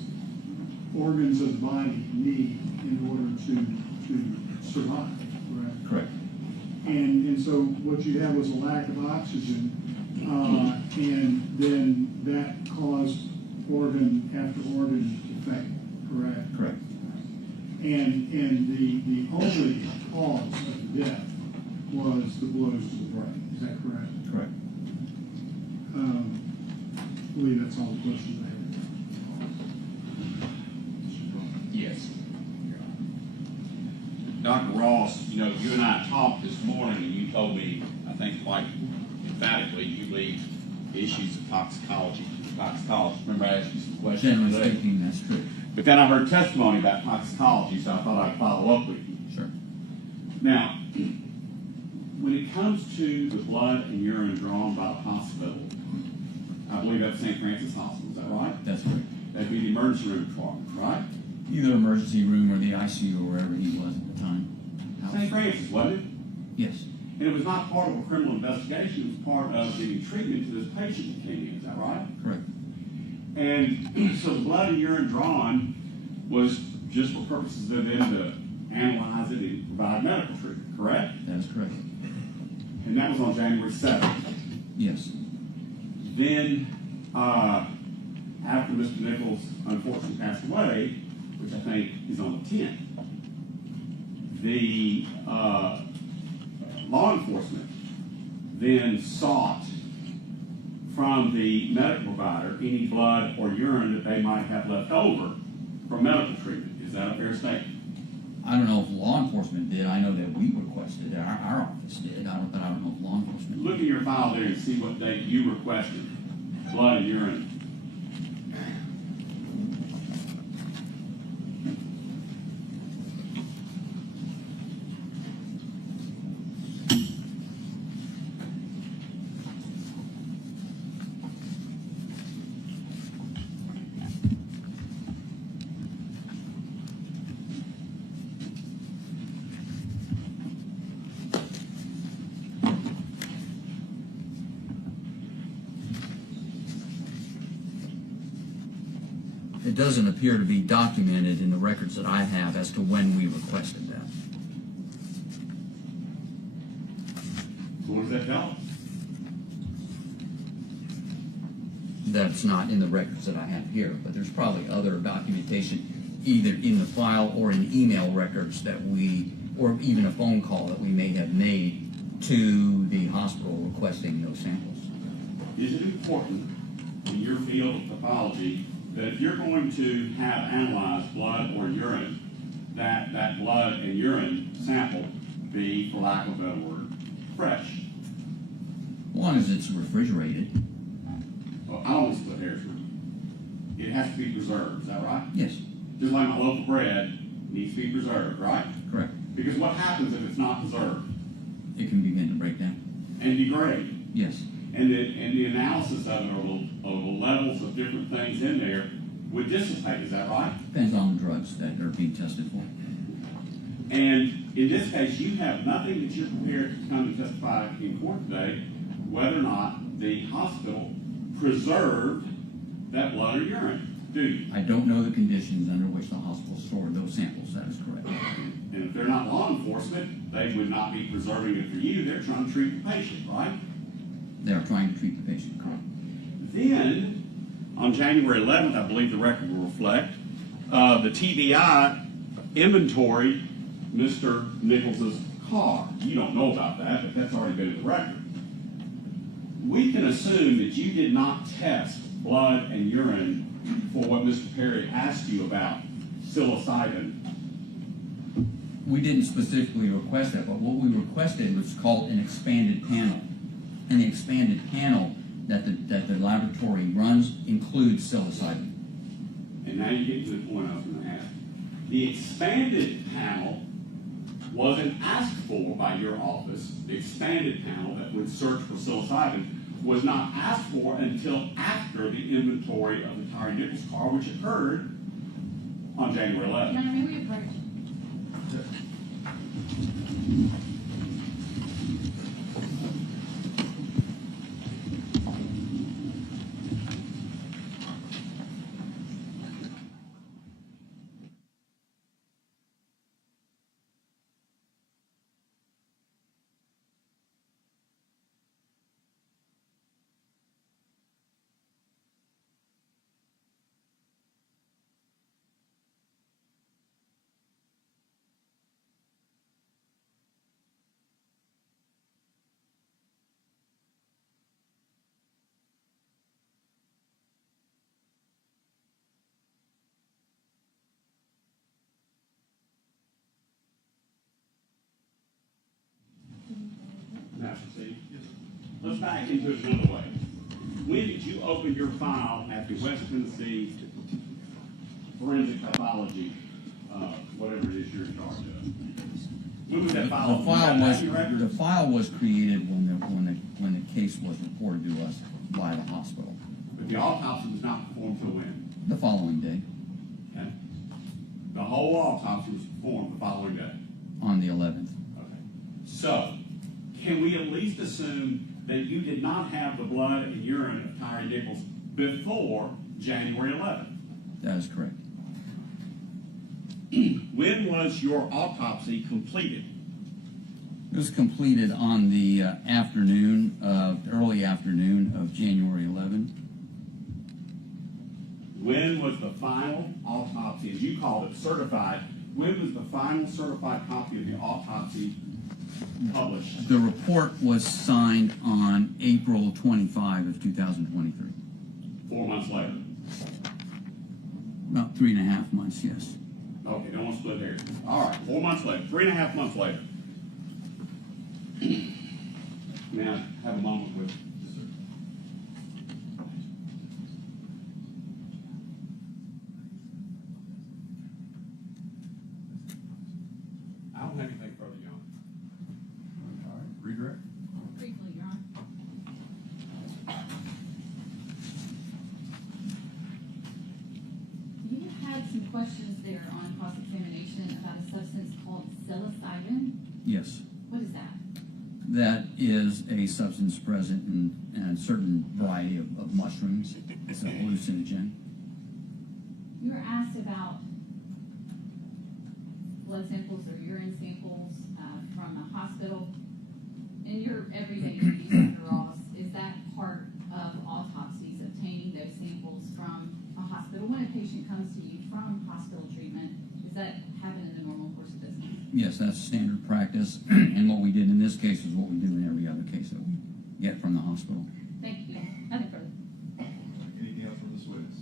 organs of the body need in order to survive, correct? Correct. And so what you had was a lack of oxygen, and then that caused organ after organ to fail, correct? Correct. And the only cause of death was the blows to the brain. Is that correct? Correct. I believe that's all the questions I have. Yes. Dr. Ross, you and I talked this morning, and you told me, I think quite emphatically, you leave issues of toxicology to toxicologists. Remember I asked you some questions Generally today? speaking, that's true. But then I heard testimony about toxicology, so I thought I'd follow up with you. Sure. Now, when it comes to the blood and urine drawn by the hospital, I believe that's St. Francis Hospital, is that right? That's correct. That'd be the emergency room department, right? Either emergency room or the ICU or wherever he was at the time. St. Francis, wasn't it? Yes. And it was not part of a criminal investigation, it was part of giving treatment to this patient that came in, is that right? Correct. And so the blood and urine drawn was just for purposes of them to analyze it and provide medical treatment, correct? That is correct. And that was on January 7th. Yes. Then, after Mr. Nichols unfortunately passed away, which I think is on the 10th, the law enforcement then sought from the medical provider any blood or urine that they might have left over for medical treatment. Is that a fair statement? I don't know if law enforcement did. I know that we requested it. Our office did. But I don't know if law enforcement Look did. in your file there and see what date you requested blood and urine. It doesn't appear to be documented in the records that I have as to when we requested that. What does that tell us? That's not in the records that I have here, but there's probably other documentation either in the file or in email records that or even a phone call that we may have made to the hospital requesting those samples. Is it important in your field of pathology that if you're going to have analyzed blood or urine, that blood and urine sample be, for lack of a better word, fresh. One is it's refrigerated. Well, I don't split hairs. It has to be preserved, is that right? Yes, Just like my loaf of bread needs to be preserved, right? correct. Because what happens if it's not preserved? It can begin to break down. And degrade. Yes, And the analysis of it, or the levels of different things in there, would dissipate, is that right? depends on the drugs that are being tested for. And in this case, you have nothing that you're prepared to come and testify in court today, whether or not the hospital preserved that blood or urine, do you? I don't know the conditions under which the hospital stored those samples, that is correct. And if they're not law enforcement, they would not be preserving it for you, they're trying to treat the patient, right? They are trying to treat the patient, correct. Then, on January 11th, I believe the record will reflect, the TBI inventoried Mr. Nichols' car. You don't know about that, but that's already been in the record. We can assume that you did not test blood and urine for what Mr. Perry asked you about, psilocybin. We didn't specifically request that, but what we requested was called an expanded panel. And the expanded panel that the laboratory runs includes psilocybin. And now you get to the point I was going to ask. The expanded panel wasn't asked for by your office. The expanded panel that would search for psilocybin was not asked for until after the inventory of the Tyre Nichols car, which occurred on January 11th. Your Honor, may we approach? Now, see, let's back into it another way. When did you open your file at the West Tennessee Forensic Pathology, whatever it is you're in charge of? When was that file? The file was created when the case was reported to us by the hospital. But the autopsy was not performed till when? The following day, Okay. The whole autopsy was performed the following day. on the 11th. Okay. So, can we at least assume that you did not have the blood and urine of Tyre Nichols before January 11th? That is correct. When was your autopsy completed? It was completed on the early afternoon of January 11th. When was the final autopsy, as you called it, certified? When was the final certified copy of the autopsy published? The report was signed on April 25 of 2023. 4 months later. About 3.5 months, yes. Okay, don't want to split hairs. All right, 4 months later, 3.5 months later. May I have a moment with? I don't have anything further, John. All right, redirect. Briefly, Your Honor. You had some questions there on cross-examination about a substance called psilocybin. Yes. What is that? That is a substance present in a certain variety of mushrooms. It's a hallucinogen. You were asked about blood samples or urine samples from a hospital. In your everyday duties, Dr. Ross, is that part of autopsies, obtaining those samples from a hospital? When a patient comes to you from hospital treatment, does that happen in the normal course of business? Yes, that's standard practice. And what we did in this case is what we do in every other case that we get from the hospital. Thank you. Nothing further. Anything else from this witness?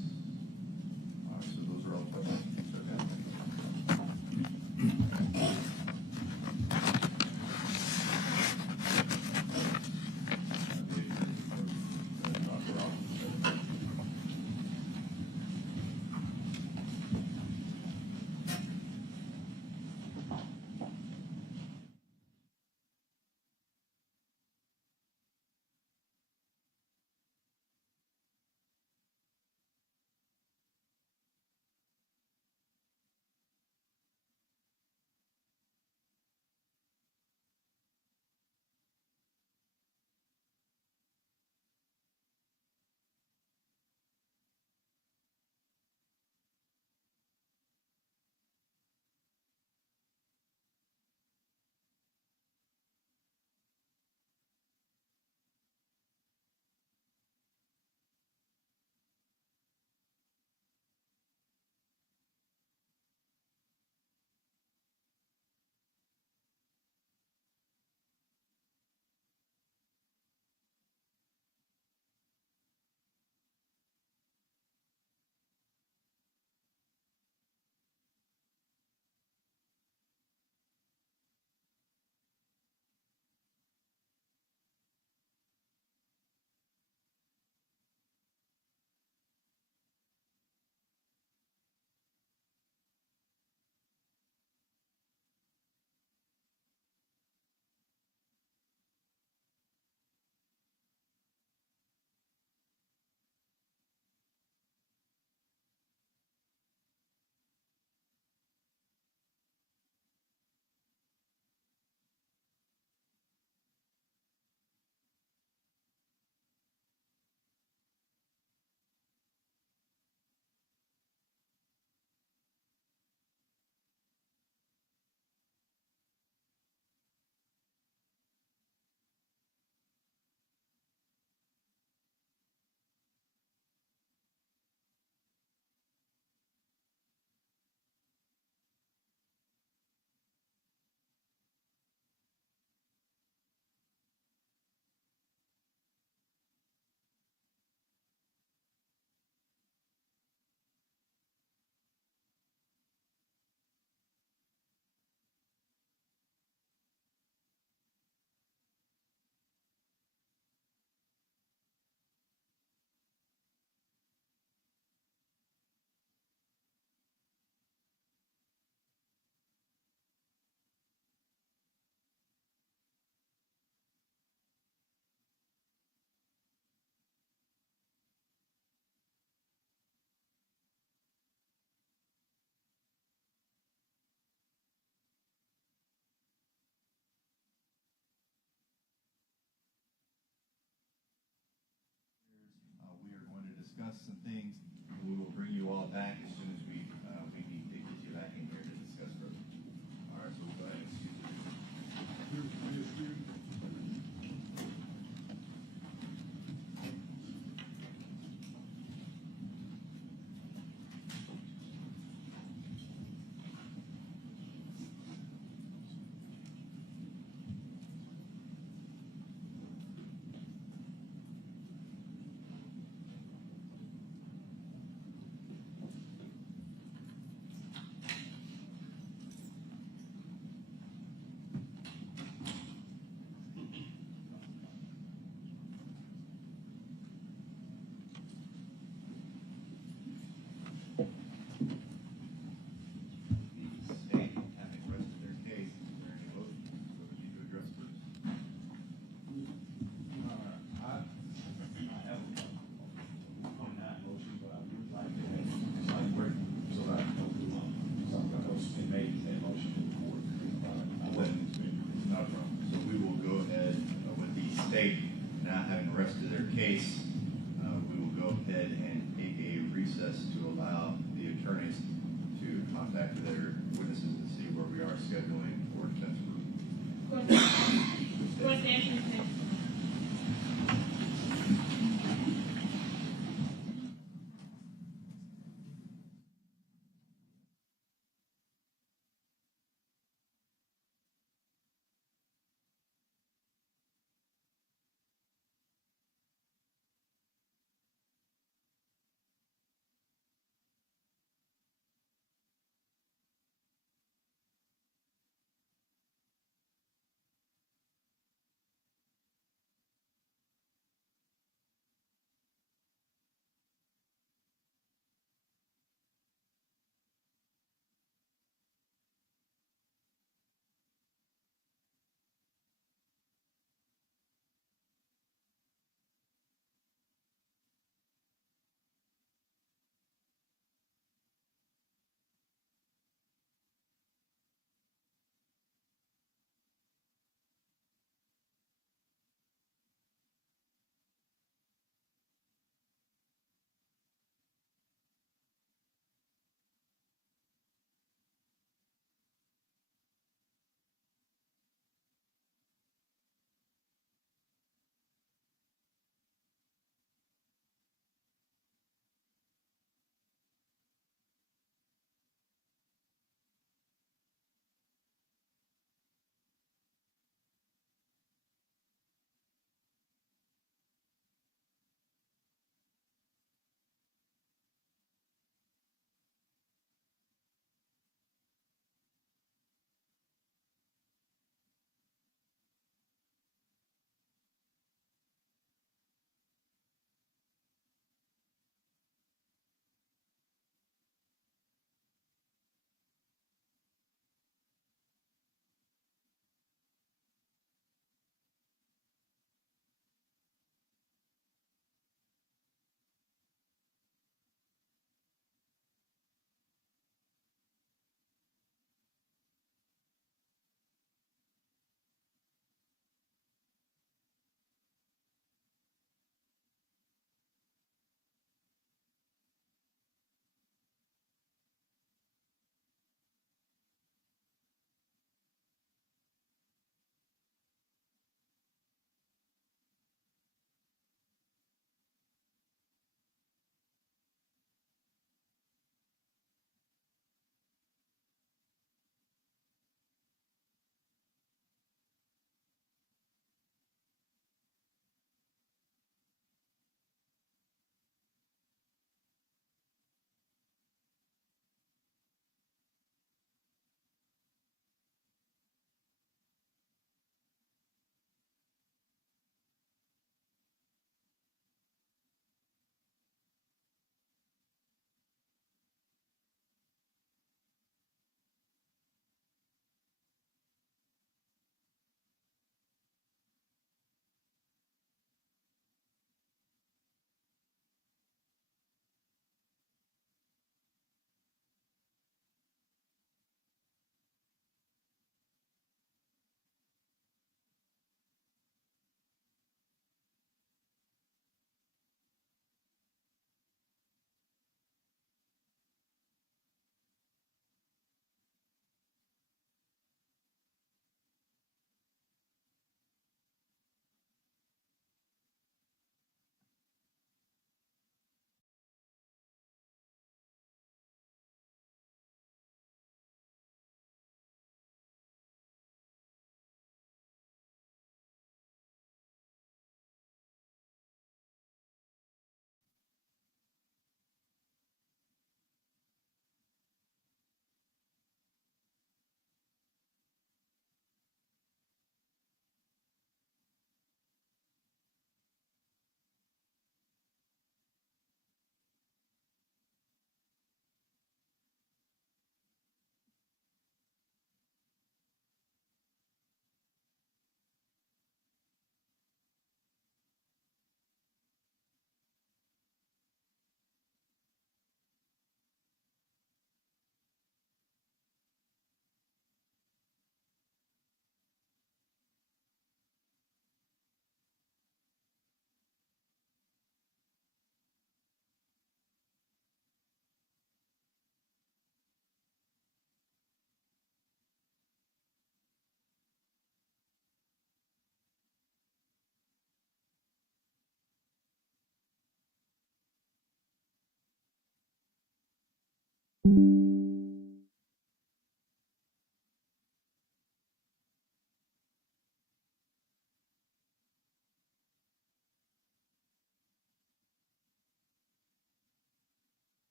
things. We will bring you all back as soon as we need to get you back in here to discuss further. All right, so we'll go ahead and excuse me. The state, having rested their case, is there any motion? So we need to address first. I have on that motion, but I would like to have a slight break so that I can go through something that was made that motion to the court. I wasn't expecting. No problem. So we will go ahead with the state not having rested their case. We will go ahead and take a recess to allow the attorneys to contact their witnesses and see where we are scheduling for defense group.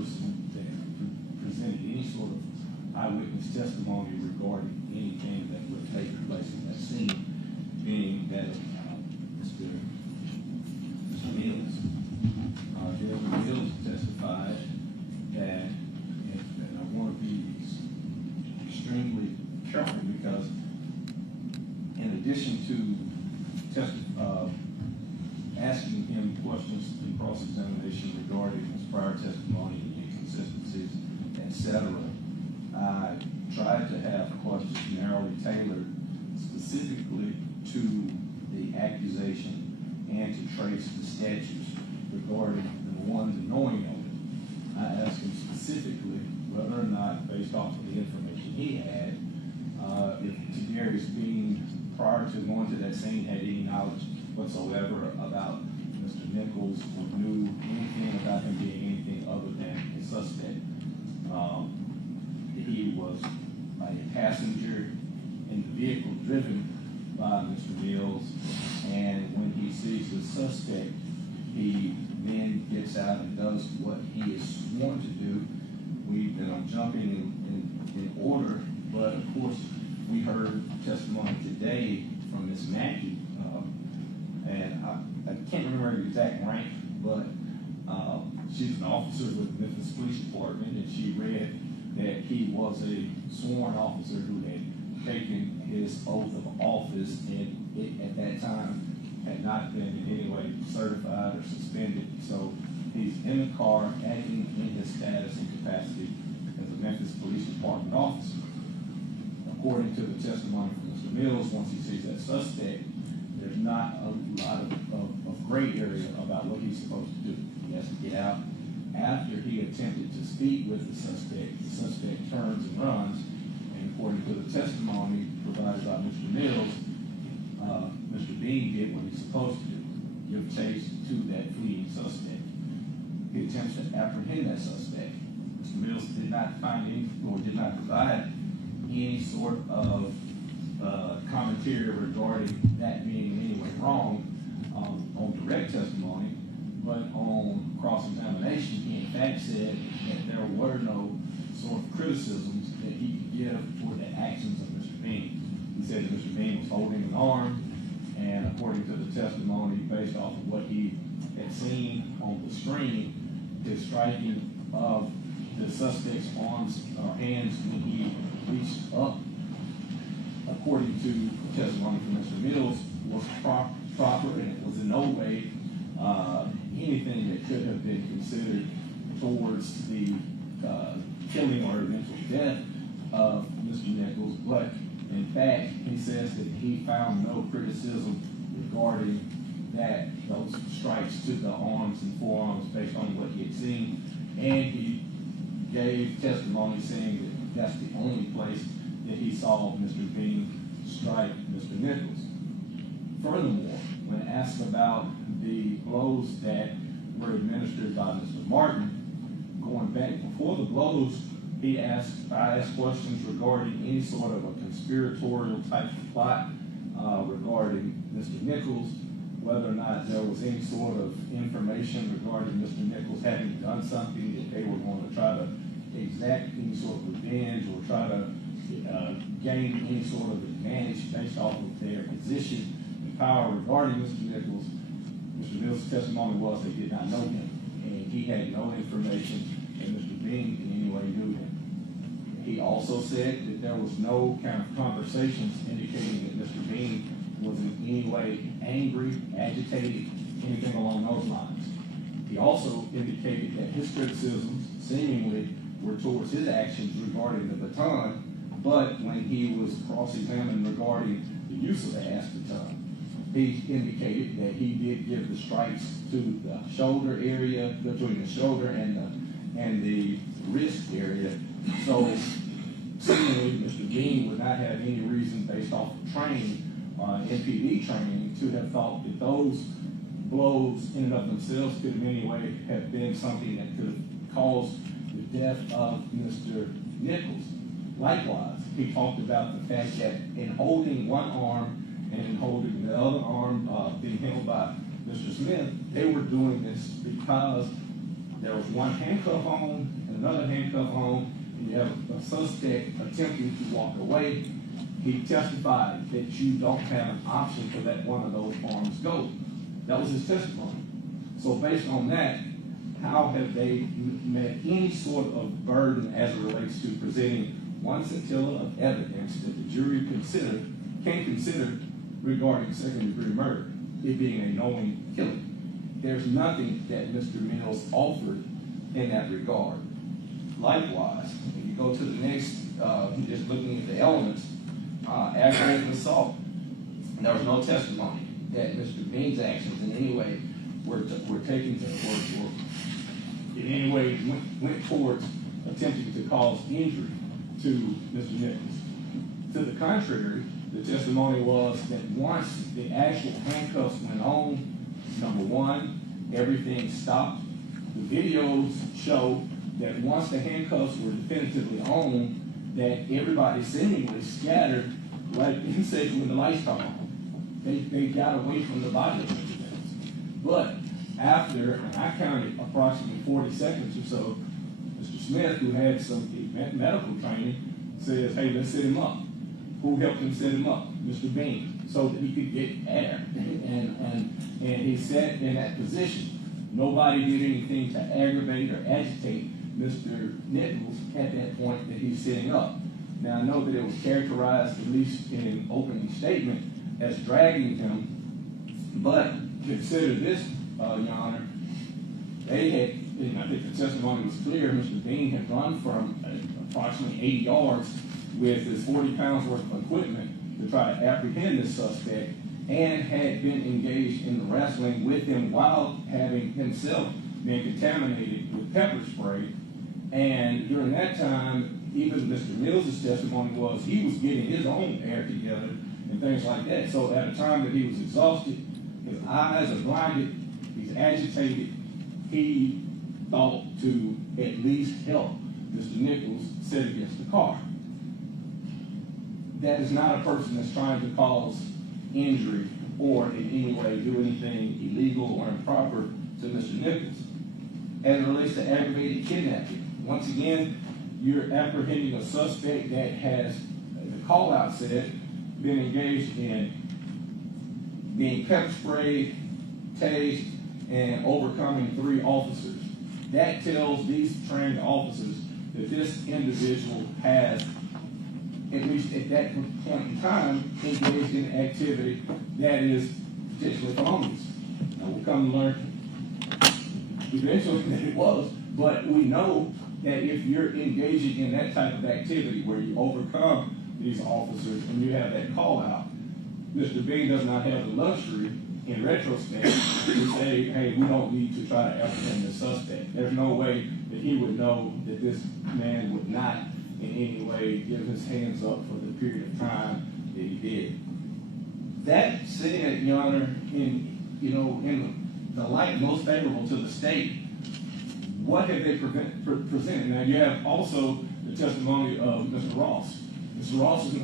person that presented any sort of eyewitness testimony regarding anything that would take place in that scene, being that Mr. Mills. Desmond Mills testified that, and I want to be extremely careful because in addition to asking him questions in cross-examination regarding his prior testimony and inconsistencies, etc., I tried to have questions narrowly tailored specifically to the accusation and to trace the statutes regarding the ones and knowing of it. I asked him specifically whether or not, based off of the information he had, if Tadarrius Bean, prior to going to that scene, had any knowledge whatsoever about Mr. Nichols or knew anything about him being anything other than a suspect. He was a passenger in the vehicle driven by Mr. Mills, and when he sees the suspect, he then gets out and does what he is sworn to do. I'm jumping in order, but of course, we heard testimony today from Ms. Mackey, and I can't remember her exact rank, but she's an officer with the Memphis Police Department, and she read that he was a sworn officer who had taken his oath of office, and it at that time had not been in any way certified or suspended. So he's in the car acting in his status and capacity as a Memphis Police Department officer. According to the testimony from Mr. Mills, once he sees that suspect, there's not a lot of gray area about what he's supposed to do. He has to get out. After he attempted to speak with the suspect turns and runs, and according to the testimony provided by Mr. Mills, Mr. Bean did what he's supposed to do, give chase to that fleeing suspect. He attempts to apprehend that suspect. Mr. Mills did not find any, or did not provide any sort of commentary regarding that being in any way wrong on direct testimony, but on cross-examination, he in fact said that there were no sort of criticisms that he could give for the actions of Mr. Bean. He said that Mr. Bean was holding an arm, and according to the testimony, based off of what he had seen on the screen, his striking of the suspect's arms or hands when he reached up, according to testimony from Mr. Mills, was proper, and it was in no way anything that could have been considered towards the killing or eventual death of Mr. Nichols. But in fact, he says that he found no criticism regarding those strikes to the arms and forearms based on what he had seen, and he gave testimony saying that that's the only place that he saw Mr. Bean strike Mr. Nichols. Furthermore, when asked about the blows that were administered by Mr. Martin, going back before the blows, I asked questions regarding any sort of a conspiratorial type of plot regarding Mr. Nichols, whether or not there was any sort of information regarding Mr. Nichols having done something that they were going to try to exact any sort of revenge or try to gain any sort of advantage based off of their position and power regarding Mr. Nichols. Mr. Mills' testimony was they did not know him, and he had no information that Mr. Bean in any way knew him. He also said that there was no kind of conversations indicating that Mr. Bean was in any way angry, agitated, anything along those lines. He also indicated that his criticisms seemingly were towards his actions regarding the baton, but when he was cross-examined regarding the use of the baton, he indicated that he did give the strikes to the shoulder area, between the shoulder and the wrist area. So seemingly Mr. Bean would not have any reason based off of training, NPD training, to have thought that those blows in and of themselves could in any way have been something that could have caused the death of Mr. Nichols. Likewise, he talked about the fact that in holding one arm and in holding the other arm being held by Mr. Smith, they were doing this because There was one handcuff on and another handcuff on, and you have a suspect attempting to walk away. He testified that you don't have an option to let one of those arms go. That was his testimony. So based on that, how have they met any sort of burden as it relates to presenting one scintilla of evidence that the jury can consider regarding second-degree murder, it being a knowing killing? There's nothing that Mr. Mills offered in that regard. Likewise, if you go to the next, just looking at the elements, aggravated assault, there was no testimony that Mr. Bean's actions in any way were taken to, or in any way went towards attempting to cause injury to Mr. Nichols. To the contrary, the testimony was that once the actual handcuffs went on, number one, everything stopped. The videos show that once the handcuffs were definitively on, that everybody seemingly scattered like insect when the lights come on. They got away from the body of Mr. Nichols. But after, and I counted approximately 40 seconds or so, Mr. Smith, who had some medical training, says, hey, let's set him up. Who helped him set him up? Mr. Bean, so that he could get air. And he sat in that position. Nobody did anything to aggravate or agitate Mr. Nichols at that point that he's sitting up. Now, I know that it was characterized, at least in an opening statement, as dragging him, but consider this, Your Honor, they had, and I think the testimony was clear, Mr. Bean had run from approximately 80 yards with his 40 pounds worth of equipment to try to apprehend this suspect, and had been engaged in the wrestling with him while having himself been contaminated with pepper spray. And during that time, even Mr. Mills' testimony was he was getting his own air together and things like that. So at a time that he was exhausted, his eyes are blinded, he's agitated, he thought to at least help Mr. Nichols sit against the car. That is not a person that's trying to cause injury or in any way do anything illegal or improper to Mr. Nichols. As it relates to aggravated kidnapping, once again, you're apprehending a suspect that has, the call-out said, been engaged in being pepper sprayed, tased, and overcoming 3 officers. That tells these trained officers that this individual has, at least at that point in time, engaged in activity that is potentially felonious. Now, we'll come to learn eventually that it was, but we know that if you're engaging in that type of activity where you overcome these officers and you have that call out, Mr. Bean does not have the luxury, in retrospect, to say, hey, we don't need to try to apprehend the suspect. There's no way that he would know that this man would not in any way give his hands up for the period of time that he did. That said, Your Honor, in the light most favorable to the state, what have they presented? Now, you have also the testimony of Mr. Ross. Mr. Ross is,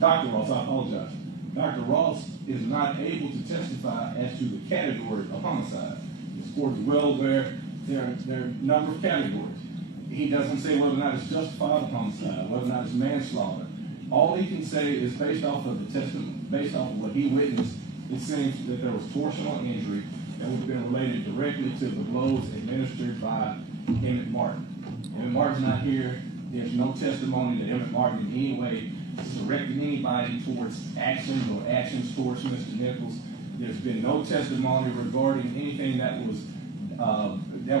Dr. Ross, I apologize. Dr. Ross is not able to testify as to the category of homicide. This court is well aware there are a number of categories. He doesn't say whether or not it's justified homicide, whether or not it's manslaughter. All he can say is based off of the testimony, based off of what he witnessed, it seems that there was torsional injury that would have been related directly to the blows administered by Emmitt Martin. Emmitt Martin's not here. There's no testimony that Emmitt Martin in any way directed anybody towards actions or actions towards Mr. Nichols. There's been no testimony regarding anything that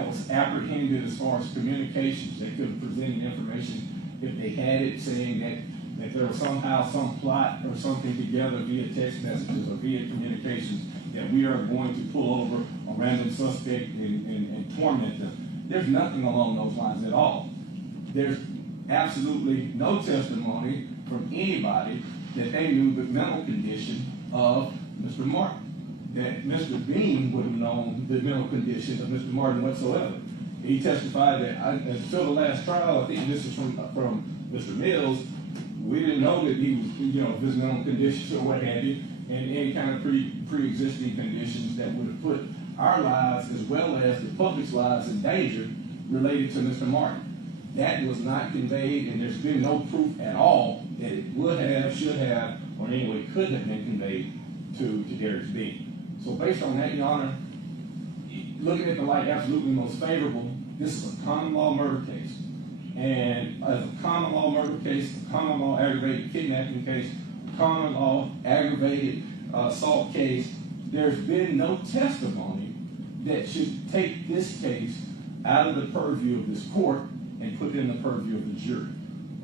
was apprehended as far as communications. They could have presented information if they had it, saying that there was somehow some plot or something together via text messages or via communications that we are going to pull over a random suspect and torment them. There's nothing along those lines at all. There's absolutely no testimony from anybody that they knew the mental condition of Mr. Martin, that Mr. Bean would have known the mental condition of Mr. Martin whatsoever. He testified that until the last trial, I think this is from Mr. Mills, we didn't know that he was, his mental conditions or what have you, and any kind of pre-existing conditions that would have put our lives as well as the public's lives in danger related to Mr. Martin. That was not conveyed, and there's been no proof at all that it would have, should have, or in any way could have been conveyed to Tadarrius Bean. So based on that, Your Honor, looking at the light absolutely most favorable, this is a common law murder case. And as a common law murder case, a common law aggravated kidnapping case, a common law aggravated assault case, there's been no testimony that should take this case out of the purview of this court and put it in the purview of the jury.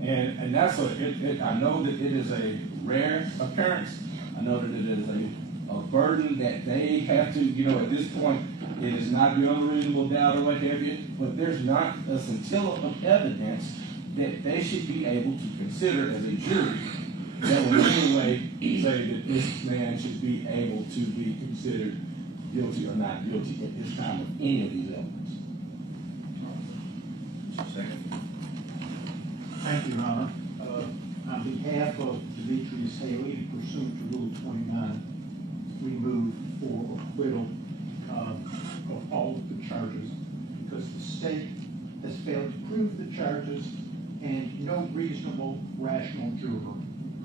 And that's I know that it is a rare occurrence. I know that it is a burden that they have to, at this point, it is not beyond reasonable doubt or what have you, but there's not a scintilla of evidence that they should be able to consider as a jury that will in any way say that this man should be able to be considered guilty or not guilty at this time of any of these elements. Second. Thank you, Your Honor. On behalf of Demetrius Haley, pursuant to Rule 29, we move for acquittal of all of the charges because the state has failed to prove the charges and no reasonable, rational juror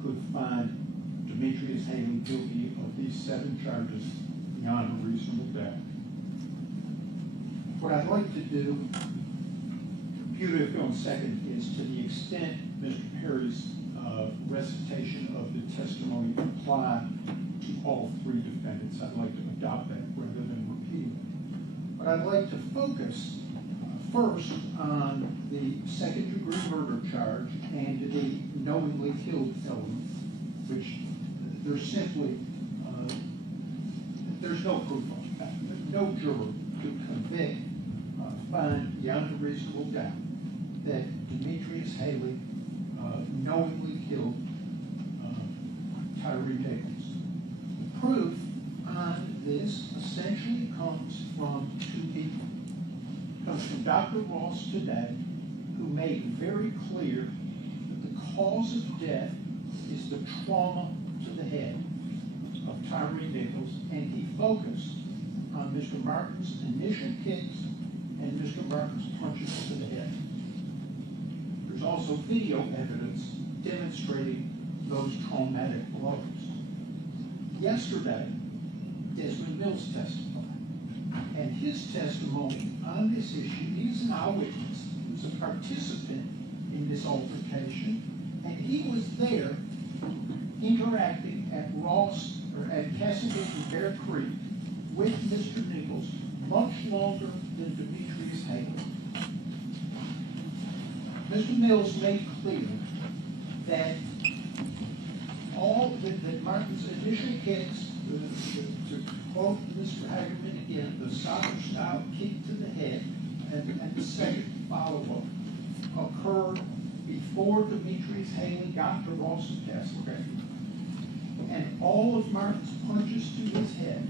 could find Demetrius Haley guilty of these 7 charges beyond a reasonable doubt. What I'd like to do, computer if on second, is to the extent Mr. Perry's recitation of the testimony apply to all 3 defendants, I'd like to adopt that rather than repeat it. But I'd like to focus first on the second-degree murder charge and the knowingly killed element, which there's simply, there's no proof of that. No juror could convict, find beyond a reasonable doubt that Demetrius Haley knowingly killed Tyre Nichols. The proof on this essentially comes from 2 people. It comes from Dr. Ross today, who made very clear that the cause of death is the trauma to the head of Tyre Nichols, and he focused on Mr. Martin's initial kicks and Mr. Martin's punches to the head. There's also video evidence demonstrating those traumatic blows. Yesterday, Desmond Mills testified, and his testimony on this issue, he's an eyewitness, he was a participant in this altercation, and he was there interacting at Castlegate and Bear Creek with Mr. Nichols much longer than Demetrius Haley. Mr. Mills made clear that that Martin's initial kicks, to quote Mr. Hagerman again, the soccer-style kick to the head and the second follow-up occurred before Demetrius Haley got to Ross and Castlegate. And all of Martin's punches to his head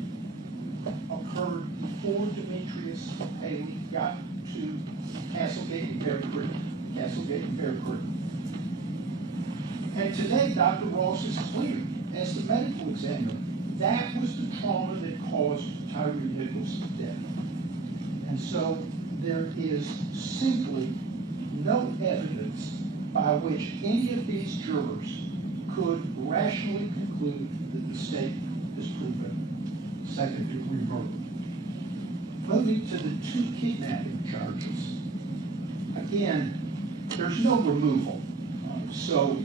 occurred before Demetrius Haley got to Castlegate and Bear Creek. And today, Dr. Ross is clear, as the medical examiner, that was the trauma that caused Tyre Nichols' death. And so there is simply no evidence by which any of these jurors could rationally conclude that the state has proven second-degree murder. Moving to the 2 kidnapping charges, again, there's no removal, so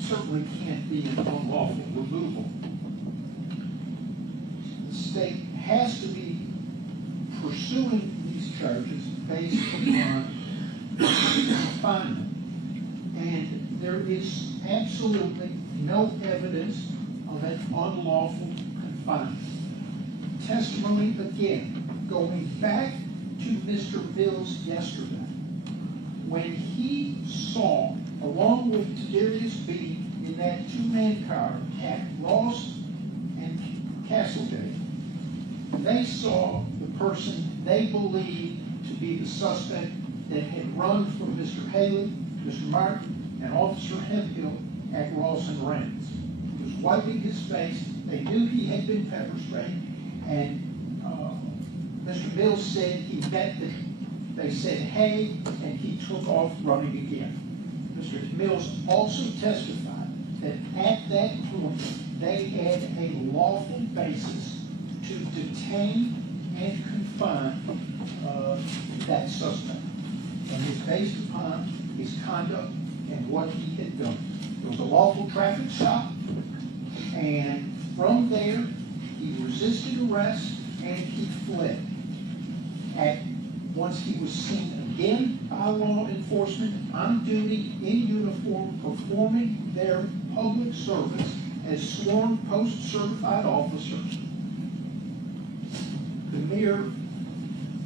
certainly can't be an unlawful removal. The state has to be pursuing these charges based upon confinement, and there is absolutely no evidence of an unlawful confinement. Testimony, again, going back to Mr. Mills yesterday, when he saw, along with Tadarrius Bean, in that 2-man car at Ross and Castlegate, they saw the person they believed to be the suspect that had run from Mr. Haley, Mr. Martin, and Officer Hemphill at Ross and Rains. He was wiping his face. They knew he had been pepper sprayed, and Mills said he met them. They said, hey, and he took off running again. Mr. Mills also testified that at that point, they had a lawful basis to detain and confine that suspect. And it's based upon his conduct and what he had done. It was a lawful traffic stop, and from there, he resisted arrest and he fled. Once he was seen again by law enforcement on duty in uniform, performing their public service as sworn post-certified officers, the mere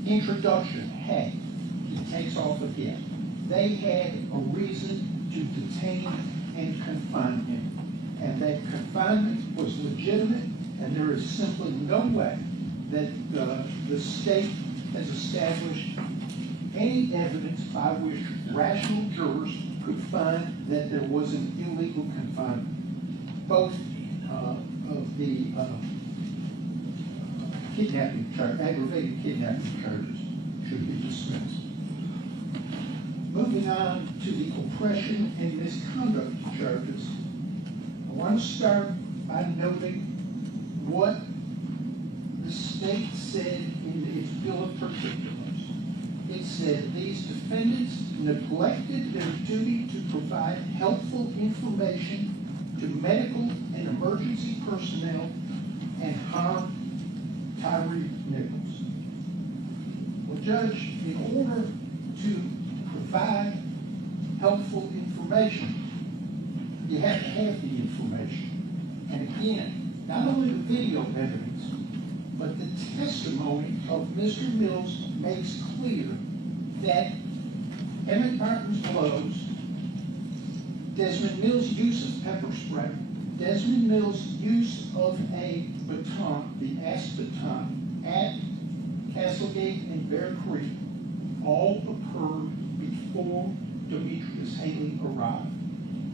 introduction, hey, he takes off again. They had a reason to detain and confine him. And that confinement was legitimate, and there is simply no way that the state has established any evidence by which rational jurors could find that there was an illegal confinement. Both of the kidnapping charge, aggravated kidnapping charges should be dismissed. Moving on to the oppression and misconduct charges, I want to start by noting what the state said in its bill of particulars. It said these defendants neglected their duty to provide helpful information to medical and emergency personnel and harmed Tyre Nichols. Well, Judge, in order to provide helpful information, you have to have the information. And again, not only the video evidence, but the testimony of Mr. Mills makes clear that Emmitt Martin's blows, Desmond Mills' use of pepper spray, Desmond Mills' use of a baton, the ass baton, at Castlegate and Bear Creek, all occurred before Demetrius Haley arrived.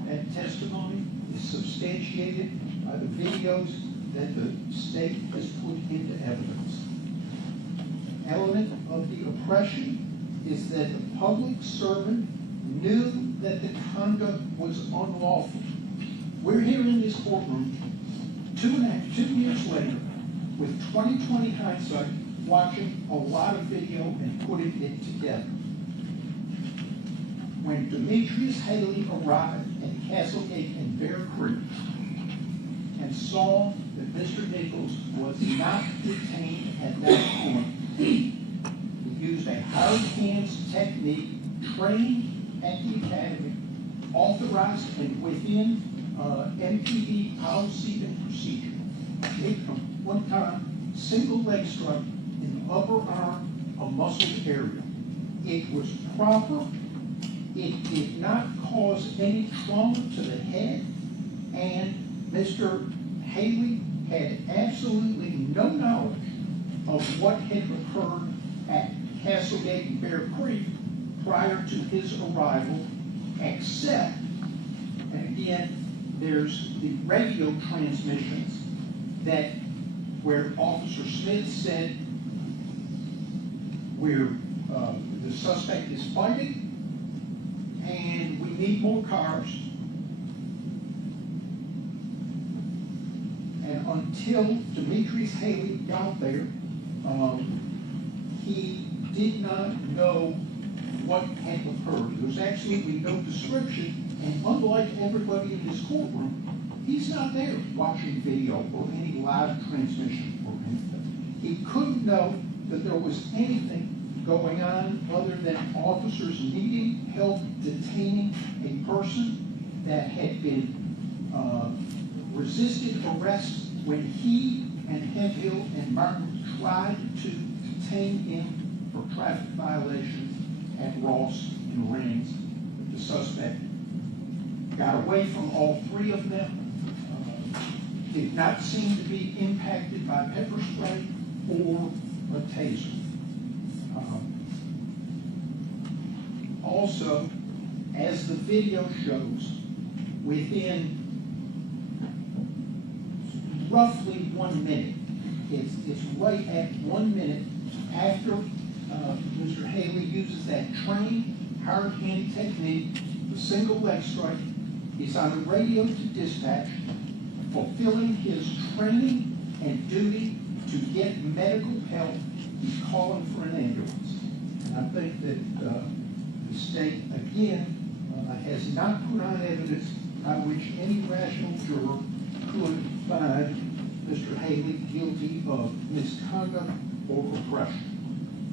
That testimony is substantiated by the videos that the state has put into evidence. Element of the oppression is that the public servant knew that the conduct was unlawful. We're here in this courtroom 2 years later with 20/20 hindsight, watching a lot of video and putting it together. When Demetrius Haley arrived at Castlegate and Bear Creek and saw that Mr. Nichols was not detained at that point, he used a hard hands technique trained at the academy, authorized and within MPD policy and procedure. Hit him one time, single leg struck in the upper arm, a muscle area. It was proper. It did not cause any trauma to the head, and Mr. Haley had absolutely no knowledge of what had occurred at Castlegate and Bear Creek prior to his arrival, except, and again, there's the radio transmissions that where Officer Smith said the suspect is fighting and we need more cars. And until Demetrius Haley got there, he did not know what had occurred. There was absolutely no description, and unlike everybody in this courtroom, he's not there watching video or any live transmission or anything. He couldn't know that there was anything going on other than officers needing help detaining a person that had been resisted arrest when he and Hemphill and Martin tried to detain him for traffic violations at Ross and Rains. The suspect got away from all three of them, did not seem to be impacted by pepper spray or a taser. Also, as the video shows, within roughly 1 minute, it's right at 1 minute After Mr. Haley uses that trained, hard-handed technique, the single leg strike, he's on the radio to dispatch, fulfilling his training and duty to get medical help. He's calling for an ambulance. And I think that the state, again, has not put on evidence by which any rational juror could find Mr. Haley guilty of misconduct or oppression.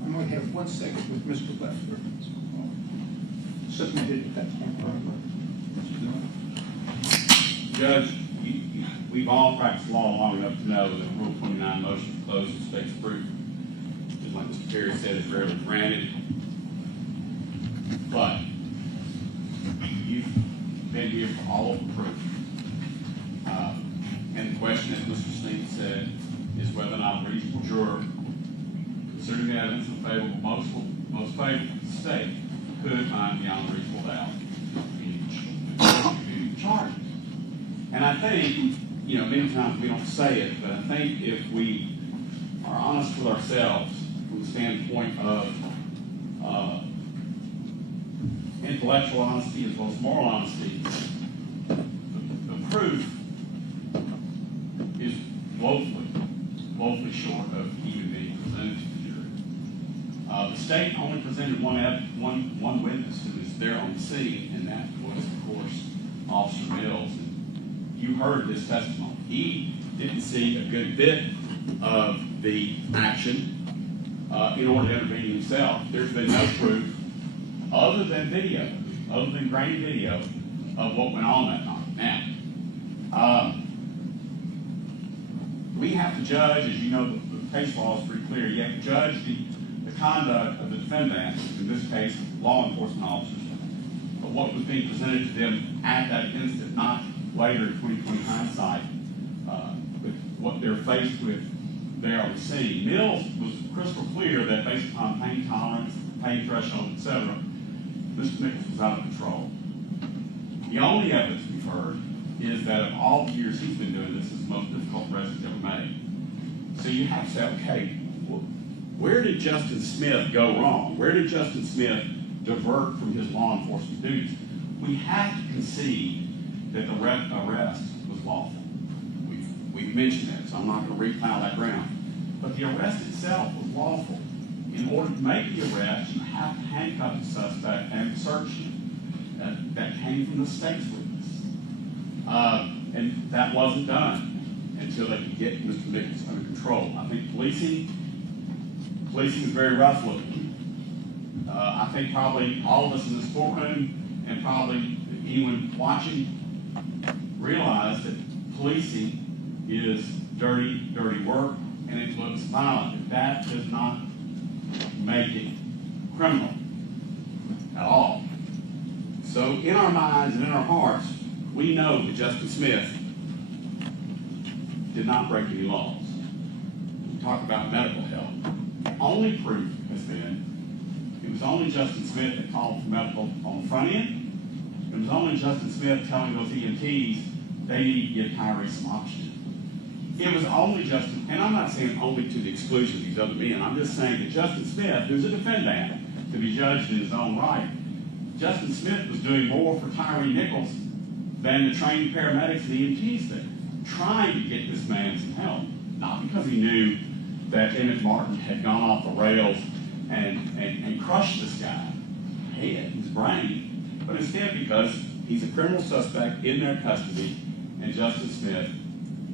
I'm going to have 1 second with Mr. Lester. Submitted at that point. Judge, we've all practiced law long enough to know that Rule 29 motion to close the state's proof, just like Mr. Perry said, is rarely granted. But you've been here for all of the proof. And the question, as Mr. Sneed said, is whether or not a reasonable juror, considering the evidence in favorable, most favorable to the state, could find beyond a reasonable doubt in charges. And I think, many times we don't say it, but I think if we are honest with ourselves from the standpoint of intellectual honesty as well as moral honesty, the proof is woefully short of even being presented to the jury. The state only presented one witness who was there on the scene, and that was, of course, Officer Mills. And you heard this testimony. He didn't see a good bit of the action in order to intervene himself. There's been no proof other than grainy video of what went on that night. Now, we have to judge, as you know, the case law is pretty clear. You have to judge the conduct of the defendant, in this case, law enforcement officers, but what was being presented to them at that instant, not later in 2020 hindsight, with what they're faced with there on the scene. Mills was crystal clear that based upon pain tolerance, pain threshold, etc., Mr. Nichols was out of control. The only evidence we've heard is that of all the years he's been doing this, is the most difficult arrest he's ever made. So you have to say, okay, where did Justin Smith go wrong? Where did Justin Smith divert from his law enforcement duties? We have to concede that the arrest was lawful. We've mentioned that, so I'm not going to replow that ground. But the arrest itself was lawful. In order to make the arrest, you have to handcuff the suspect and search him. That came from the state's witness. And that wasn't done until they could get Mr. Nichols under control. I think policing is very rough looking. I think probably all of us in this courtroom and probably anyone watching realize that policing is dirty work and it looks violent. That does not make it criminal at all. So in our minds and in our hearts, we know that Justin Smith did not break any laws. We talk about medical help. The only proof has been it was only Justin Smith that called for medical on the front end. It was only Justin Smith telling those EMTs they need to give Tyre some oxygen. It was only Justin, and I'm not saying only to the exclusion of these other men. I'm just saying that Justin Smith, who's a defendant, to be judged in his own right, Justin Smith was doing more for Tyre Nichols than the trained paramedics and EMTs there, trying to get this man some help. Not because he knew that Emmitt Martin had gone off the rails and crushed this guy, head, his brain, but instead because he's a criminal suspect in their custody, and Justin Smith,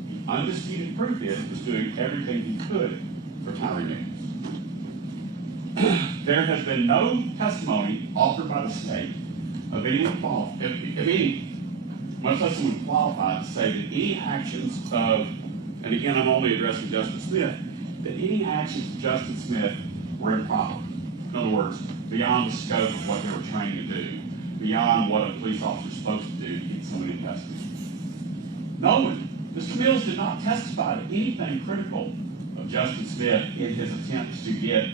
the undisputed proof is, was doing everything he could for Tyre Nichols. There has been no testimony offered by the state of anyone much less someone qualified to say that any actions of, and again I'm only addressing Justin Smith, that any actions of Justin Smith were improper. In other words, beyond the scope of what they were trained to do, beyond what a police officer is supposed to do to get someone in custody. No one, Mr. Mills did not testify to anything critical of Justin Smith in his attempts to get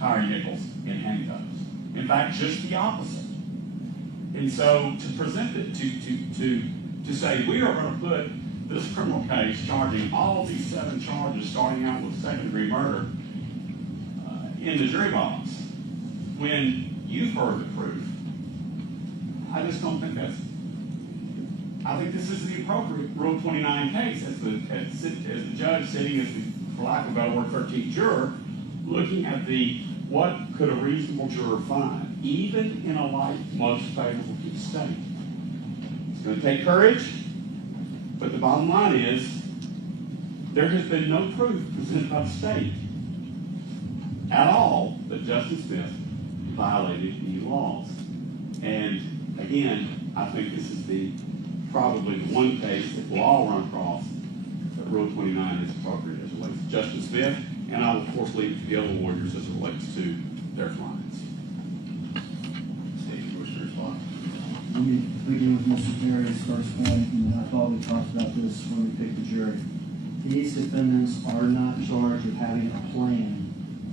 Tyre Nichols in handcuffs. In fact, just the opposite. And so to present it, to say we are going to put this criminal case charging all these 7 charges starting out with second-degree murder, in the jury box when you've heard the proof. I just don't think that's, I think this is the appropriate Rule 29 case as the judge sitting as the, for lack of a better word, 13th juror, looking at what could a reasonable juror find, even in a light most favorable to the state. It's going to take courage, but the bottom line is there has been no proof presented by the state at all that Justice Smith violated any laws. And again, I think this is probably the one case that we'll all run across that Rule 29 is appropriate as it relates to Justice Smith, and I will of course leave it to the other lawyers as it relates to their clients. State, you wish to respond? Let me begin with Mr. Perry's first point, and I thought we talked about this when we picked the jury. These defendants are not charged with having a plan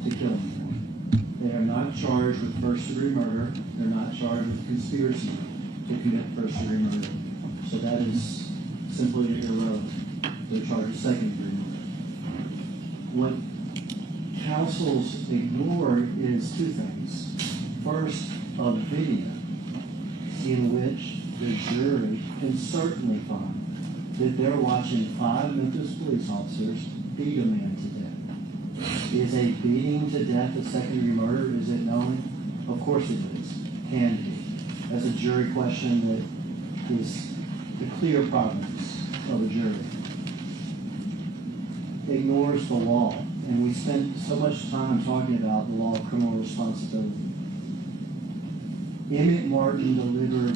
to kill anyone. They are not charged with first-degree murder. They're not charged with conspiracy to commit first-degree murder. So that is simply irrelevant. They're charged with second-degree murder. What counsels ignore is two things. First, a video in which the jury can certainly find that they're watching 5 Memphis police officers beat a man to death. Is a beating to death a second-degree murder? Is it knowing? Of course it is. Can be. That's a jury question that is the clear province of a jury. Ignores the law. And we spent so much time talking about the law of criminal responsibility. Emmitt Martin delivered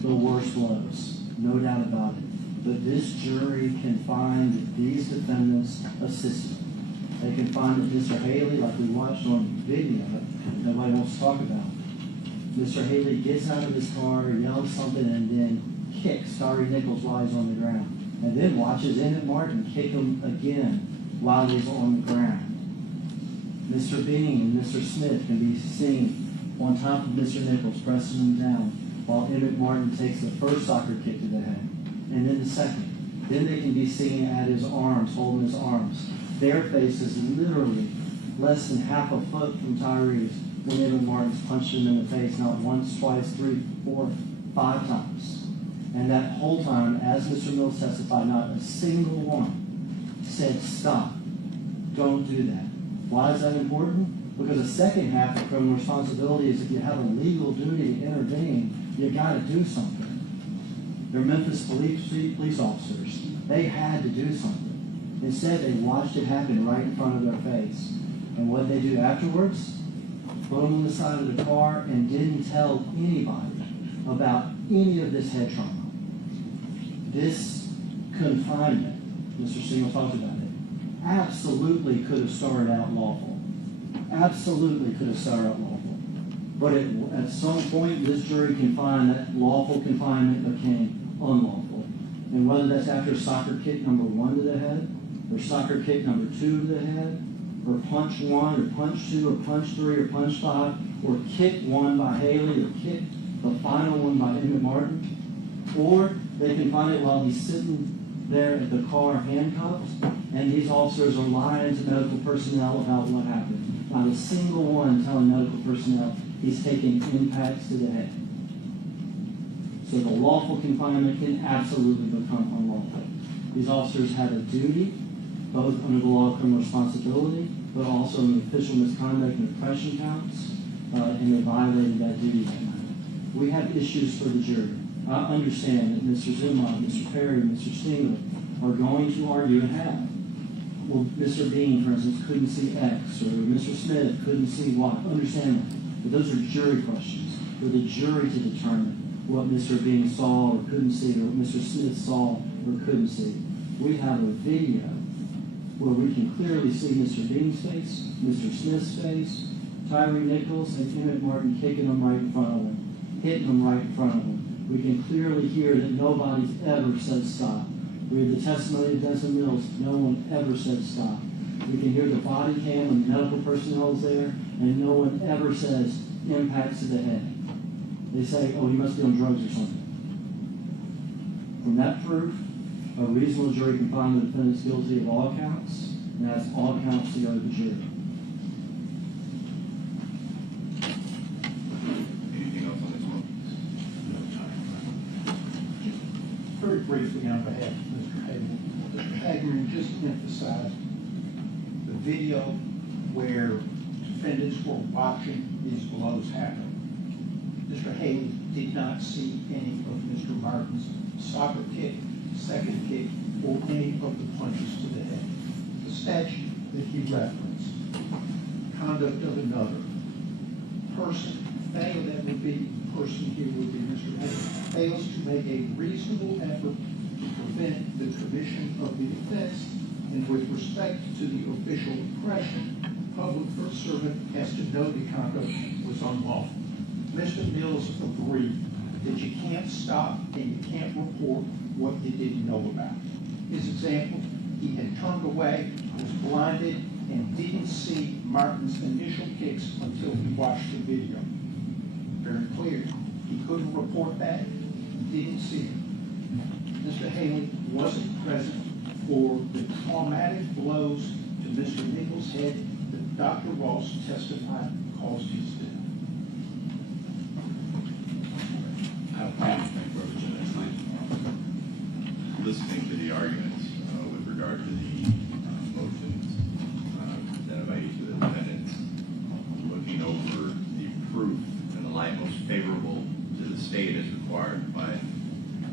the worst blows, no doubt about it. But this jury can find that these defendants assisted. They can find that Mr. Haley, like we watched on video, nobody wants to talk about. Mr. Haley gets out of his car, yells something, and then kicks Tyre Nichols while he's on the ground. And then watches Emmitt Martin kick him again while he's on the ground. Mr. Bean and Mr. Smith can be seen on top of Mr. Nichols, pressing him down, while Emmitt Martin takes the first soccer kick to the head, and then the second. Then they can be seen at his arms, holding his arms. Their face is literally less than half a foot from Tyre's when Emmitt Martin's punched him in the face, not once, twice, 3, 4, 5 times. And that whole time, as Mr. Mills testified, not a single one said, stop, don't do that. Why is that important? Because the second half of criminal responsibility is if you have a legal duty to intervene, you got to do something. They're Memphis police officers. They had to do something. Instead, they watched it happen right in front of their face. And what they do afterwards? Put them on the side of the car and didn't tell anybody about any of this head trauma. This confinement, Mr. Singel talked about it, absolutely could have started out lawful. Absolutely could have started out lawful. But at some point, this jury can find that lawful confinement became unlawful. And whether that's after soccer kick number 1 to the head, or soccer kick number 2 to the head, or punch 1, or punch 2, or punch 3, or punch 5, or kick 1 by Haley, or kick the final one by Emmitt Martin, or they can find it while he's sitting there at the car handcuffed, and these officers are lying to medical personnel about what happened. Not a single one telling medical personnel he's taking impacts to the head. So the lawful confinement can absolutely become unlawful. These officers had a duty, both under the law of criminal responsibility, but also in the official misconduct and oppression counts, and they violated that duty that night. We have issues for the jury. I understand that Mr. Zuma, Mr. Perry, Mr. Stingler are going to argue and have. Well, Mr. Bean, for instance, couldn't see X, or Mr. Smith couldn't see Y. Understand that. But those are jury questions for the jury to determine what Mr. Bean saw or couldn't see, or what Mr. Smith saw or couldn't see. We have a video where we can clearly see Mr. Bean's face, Mr. Smith's face, Tyre Nichols, and Emmitt Martin kicking him right in front of him, hitting him right in front of him. We can clearly hear that nobody's ever said stop. We hear the testimony of Desmond Mills. No one ever said stop. We can hear the body cam when medical personnel is there, and no one ever says impacts to the head. They say, oh, he must be on drugs or something. From that proof, a reasonable jury can find the defendants guilty of all counts, and that's all counts to go to the jury. briefly on behalf of Mr. Hagan. Mr. Hagan just emphasized the video where defendants were watching these blows happen. Mr. Haley did not see any of Mr. Martin's soccer kick, second kick, or any of the punches to the head. The statute that he referenced, conduct of another person, that would be, the person here would be Mr. Haley, fails to make a reasonable effort to prevent the commission of the offense, and with respect to the official impression, public servant has to know the conduct was unlawful. Mr. Mills agreed that you can't stop and you can't report what you didn't know about. His example, he had turned away, was blinded, and didn't see Martin's initial kicks until he watched the video. Very clear. He couldn't report that, he didn't see it. Mr. Haley wasn't present for the traumatic blows to Mr. Nichols' head that Dr. Ross testified caused his death. Listening to the arguments with regard to the motions presented by each of the defendants, looking over the proof in the light most favorable to the state as required by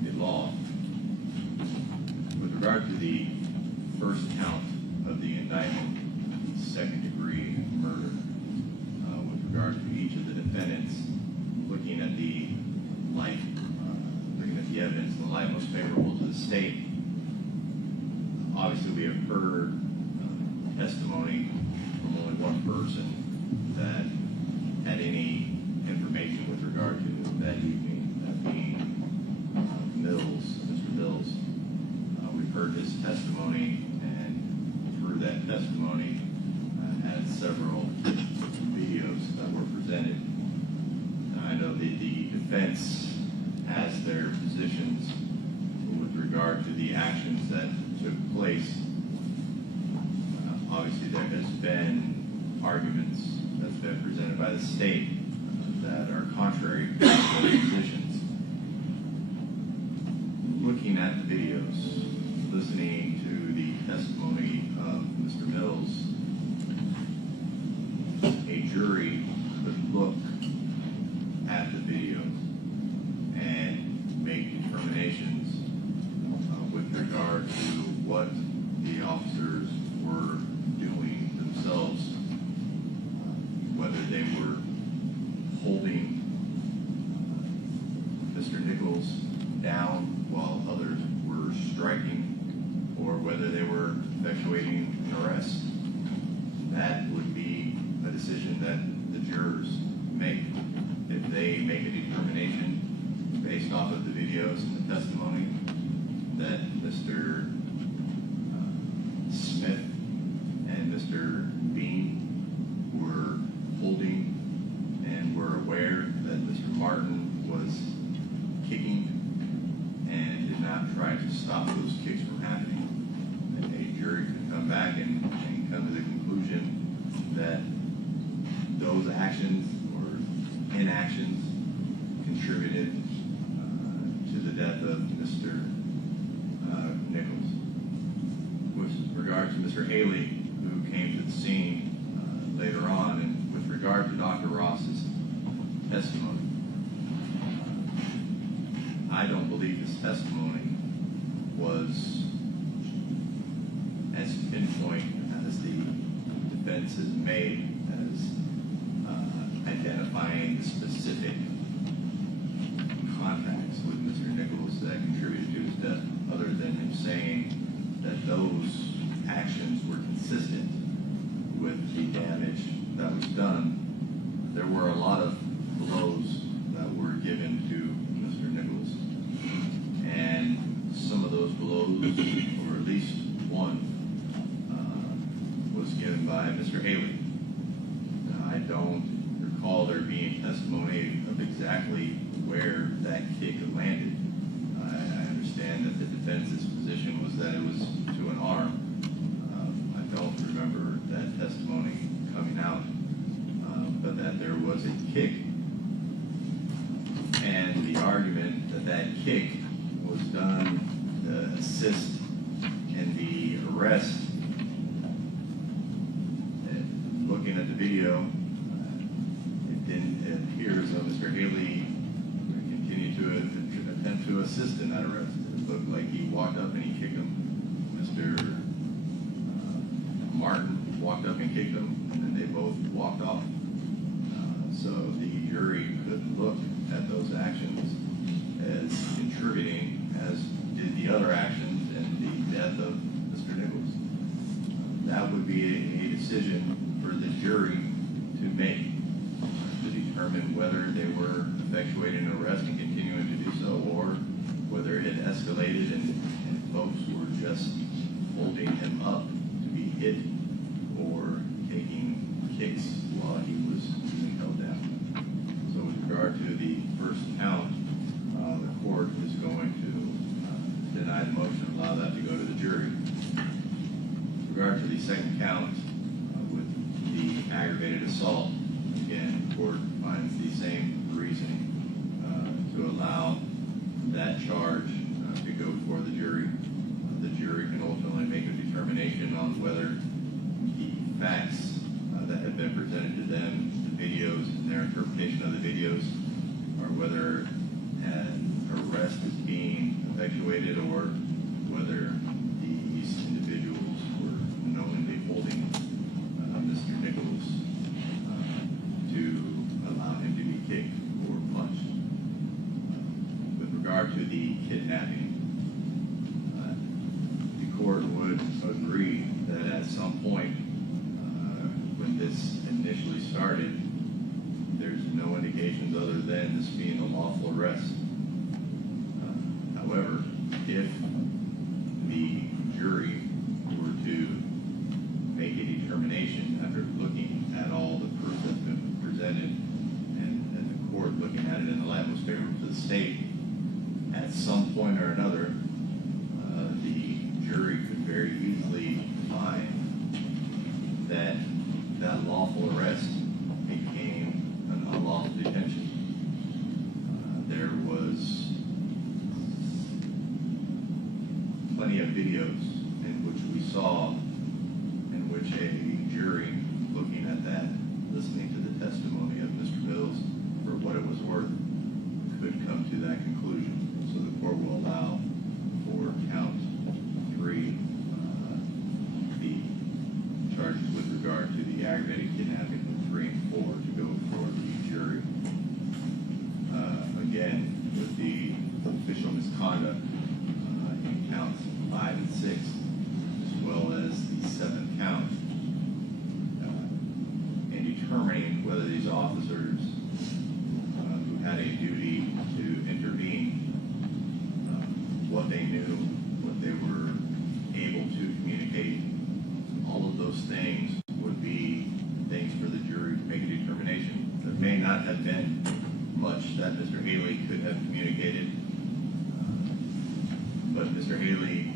the law. With regard to the first count of the indictment, second-degree murder, with regard to each of the defendants, looking at the light, looking at the evidence in the light most favorable to the state, obviously we have heard testimony from only one person that had any information with regard to that evening, that being Mr. Mills. We've heard his testimony, and through that testimony had several videos that were presented. I know that the defense has their positions with regard to the actions that took place. Obviously, there has been arguments that's been presented by the state that are contrary to those positions. Looking at the videos, listening to the testimony of Mr. Mills, a jury could look at the video and make determinations with regard to what the officers were doing themselves, whether they were holding Mr. Nichols down while others were striking, or whether they were effectuating an arrest. That would be a decision that the jurors make. If they make a determination based off of the videos and the testimony that Mr. Smith and Mr. Bean were holding and were aware that Mr. Martin was kicking and did not try to stop those kicks from happening, then a jury could come back and come to the conclusion that those actions or inactions contributed to the death of Mr. Nichols. With regard to Mr. Haley, who came to the scene later on, and with regard to Dr. Ross's testimony, I don't believe his testimony was as pinpoint as the defense has made, as identifying specific contacts with Mr. Nichols that contributed to his death, other than him saying that those actions were consistent with the damage that was done. There were a lot of blows that were given to Mr. Nichols, and some of those blows, or at least one, was given by Mr. Haley. Now, I don't recall there being testimony of exactly where that kick landed. I understand that the defense's position was that it was to an arm. I don't remember that testimony coming out, but that there was a kick, and the argument that that kick was done assist in the arrest. Looking at the video, it appears that Mr. Haley continued to attempt to assist in that arrest. It looked like he walked up and he kicked him. Mr. Martin walked up and kicked him, and then they both walked off. So the jury could look at those actions as contributing, as did the other actions in the death of Mr. Nichols. That would be a decision for the jury to make, to determine whether they were effectuating an arrest and continuing to do so, or whether it escalated and folks were just holding him up to be hit or taking kicks while he was being held down. So with regard to the first count, the court is going to deny the motion and allow that to go to the jury. With regard to the second count, with the aggravated assault, again, the court finds the same reasoning to allow that charge to go before the jury. The jury can ultimately make a determination on whether the facts that have been presented to them, the videos and their interpretation of the videos, or whether an arrest is being effectuated or whether these individuals were knowingly holding Mr. Nichols to allow him to be kicked or punched. With regard to the kidnapping, the court would agree that at some point when this initially started, there's no indications other than this being a lawful arrest. However, if the jury were to make a determination after looking at all the proof that's been presented and the court looking at it in the light most favorable to the state, at some point or another, the jury could very easily find that that lawful arrest became an unlawful detention. There was plenty of videos in which we saw in which a jury looking at that, listening to the testimony of Mr. Mills for what it was worth, could come to that conclusion. So the court will allow for count 3 the charges with regard to the aggravated kidnapping of 3 and 4 to go before the jury. Again, with the official misconduct in counts 5 and 6, as well as the 7th count, in determining whether these officers who had a duty to intervene, what they knew, what they were able to communicate, all of those things would be things for the jury to make a determination. There may not have been much that Mr. Haley could have communicated, but Mr. Haley,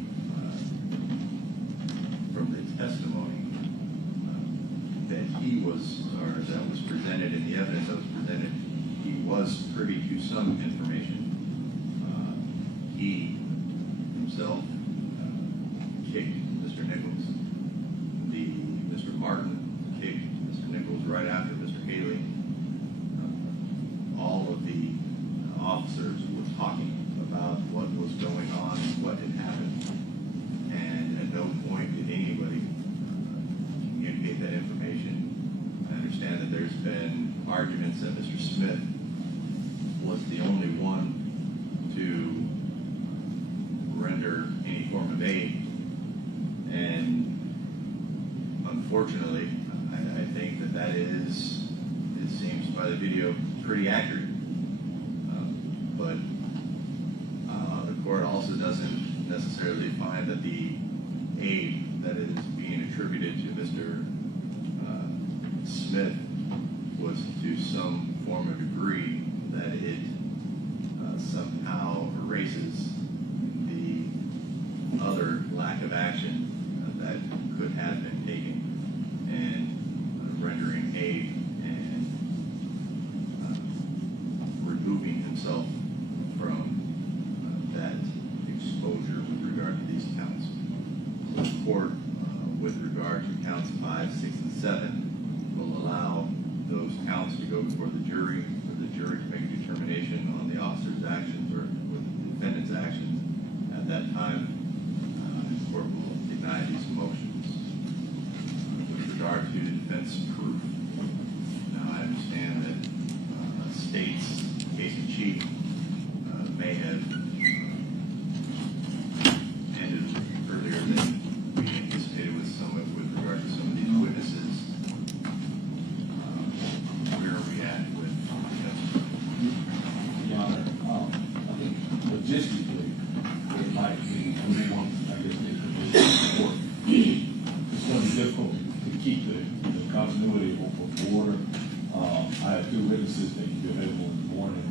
from the testimony that he was, or that was presented in the evidence that was presented, he was privy to some information. He himself kicked Mr. Nichols. Mr. Martin kicked Mr. Nichols right after Mr. Haley. All of the officers were talking about what was going on, what had happened, and at no point did anybody communicate that information. I understand that there's been arguments that Mr. Smith was the only one to render any form of aid, and unfortunately, I think that is, it seems by the video, pretty accurate. But the court also doesn't necessarily find that the aid that is being attributed to Mr. Smith was to some form of degree that it somehow erases the other lack of action that could have been taken in rendering aid and removing himself from that exposure with the jury, for the jury to make a determination on the officer's actions or with the defendant's actions. At that time, the court will deny these motions. With regard to the defense proof, now I understand that state's case in chief may have ended earlier than we anticipated with regard to some of these witnesses. Where are we at with Your Honor, I think logistically, it might be, and we want, I guess, the court. It's going to be difficult to keep the continuity of order. I have two witnesses that can be available in the morning.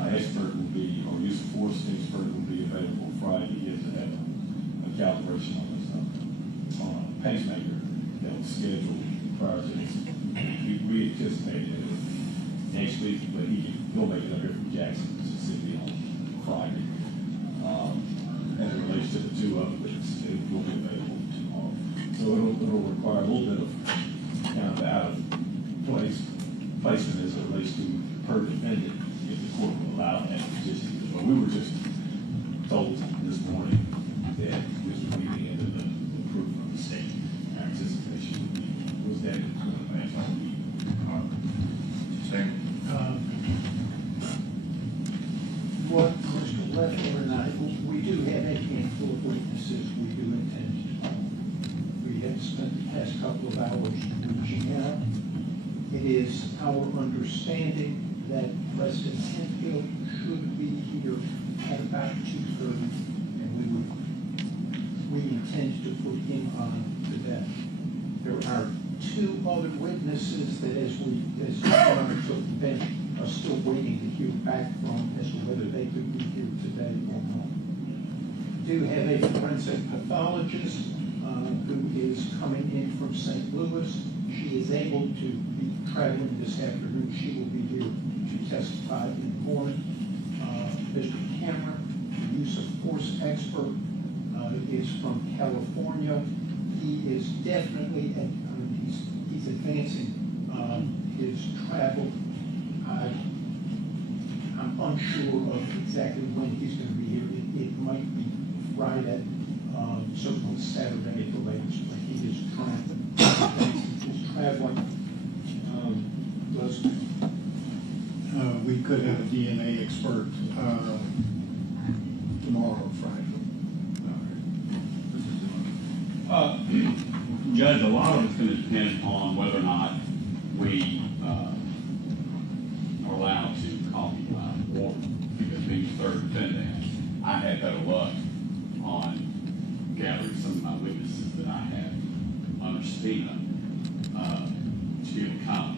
Our expert will be, or use of force expert will be available Friday. He has to have a calibration on this pacemaker that was scheduled prior to this. We anticipated it next week, but he'll make it up here from Jackson, Mississippi on Friday. As it relates to the two other witnesses, it will be available tomorrow. So it'll require a little bit of kind of out of placement as it relates to per defendant if the court will allow that logistically. But we were just told this morning that this would be the end of the proof from the state. Our anticipation was that it was going to pass all the same? What Mr. Lefler and I, we do have a handful of witnesses we do intend to call. We have spent the past couple of hours reaching out. It is our understanding that President Hemphill should be here at about 2:30, and we intend to put him on to that. There are two other witnesses that as the Honor took the bench, are still waiting to hear back from as to whether they could be here today or not. We do have a forensic pathologist who is coming in from St. Louis. She is able to be traveling this afternoon. She will be here to testify in the morning. Mr. Cameron, the use of force expert, is from California. He is definitely, he's advancing his travel. I'm unsure of exactly when he's going to be here. It might be Friday, certainly Saturday at the latest, but he is traveling. We could have a DNA expert tomorrow or Friday. Judge, a lot of it's going to depend on whether or not we are allowed to call people out of order. Because being the third defendant, I had better luck on gathering some of my witnesses that I have under subpoena to be able to come.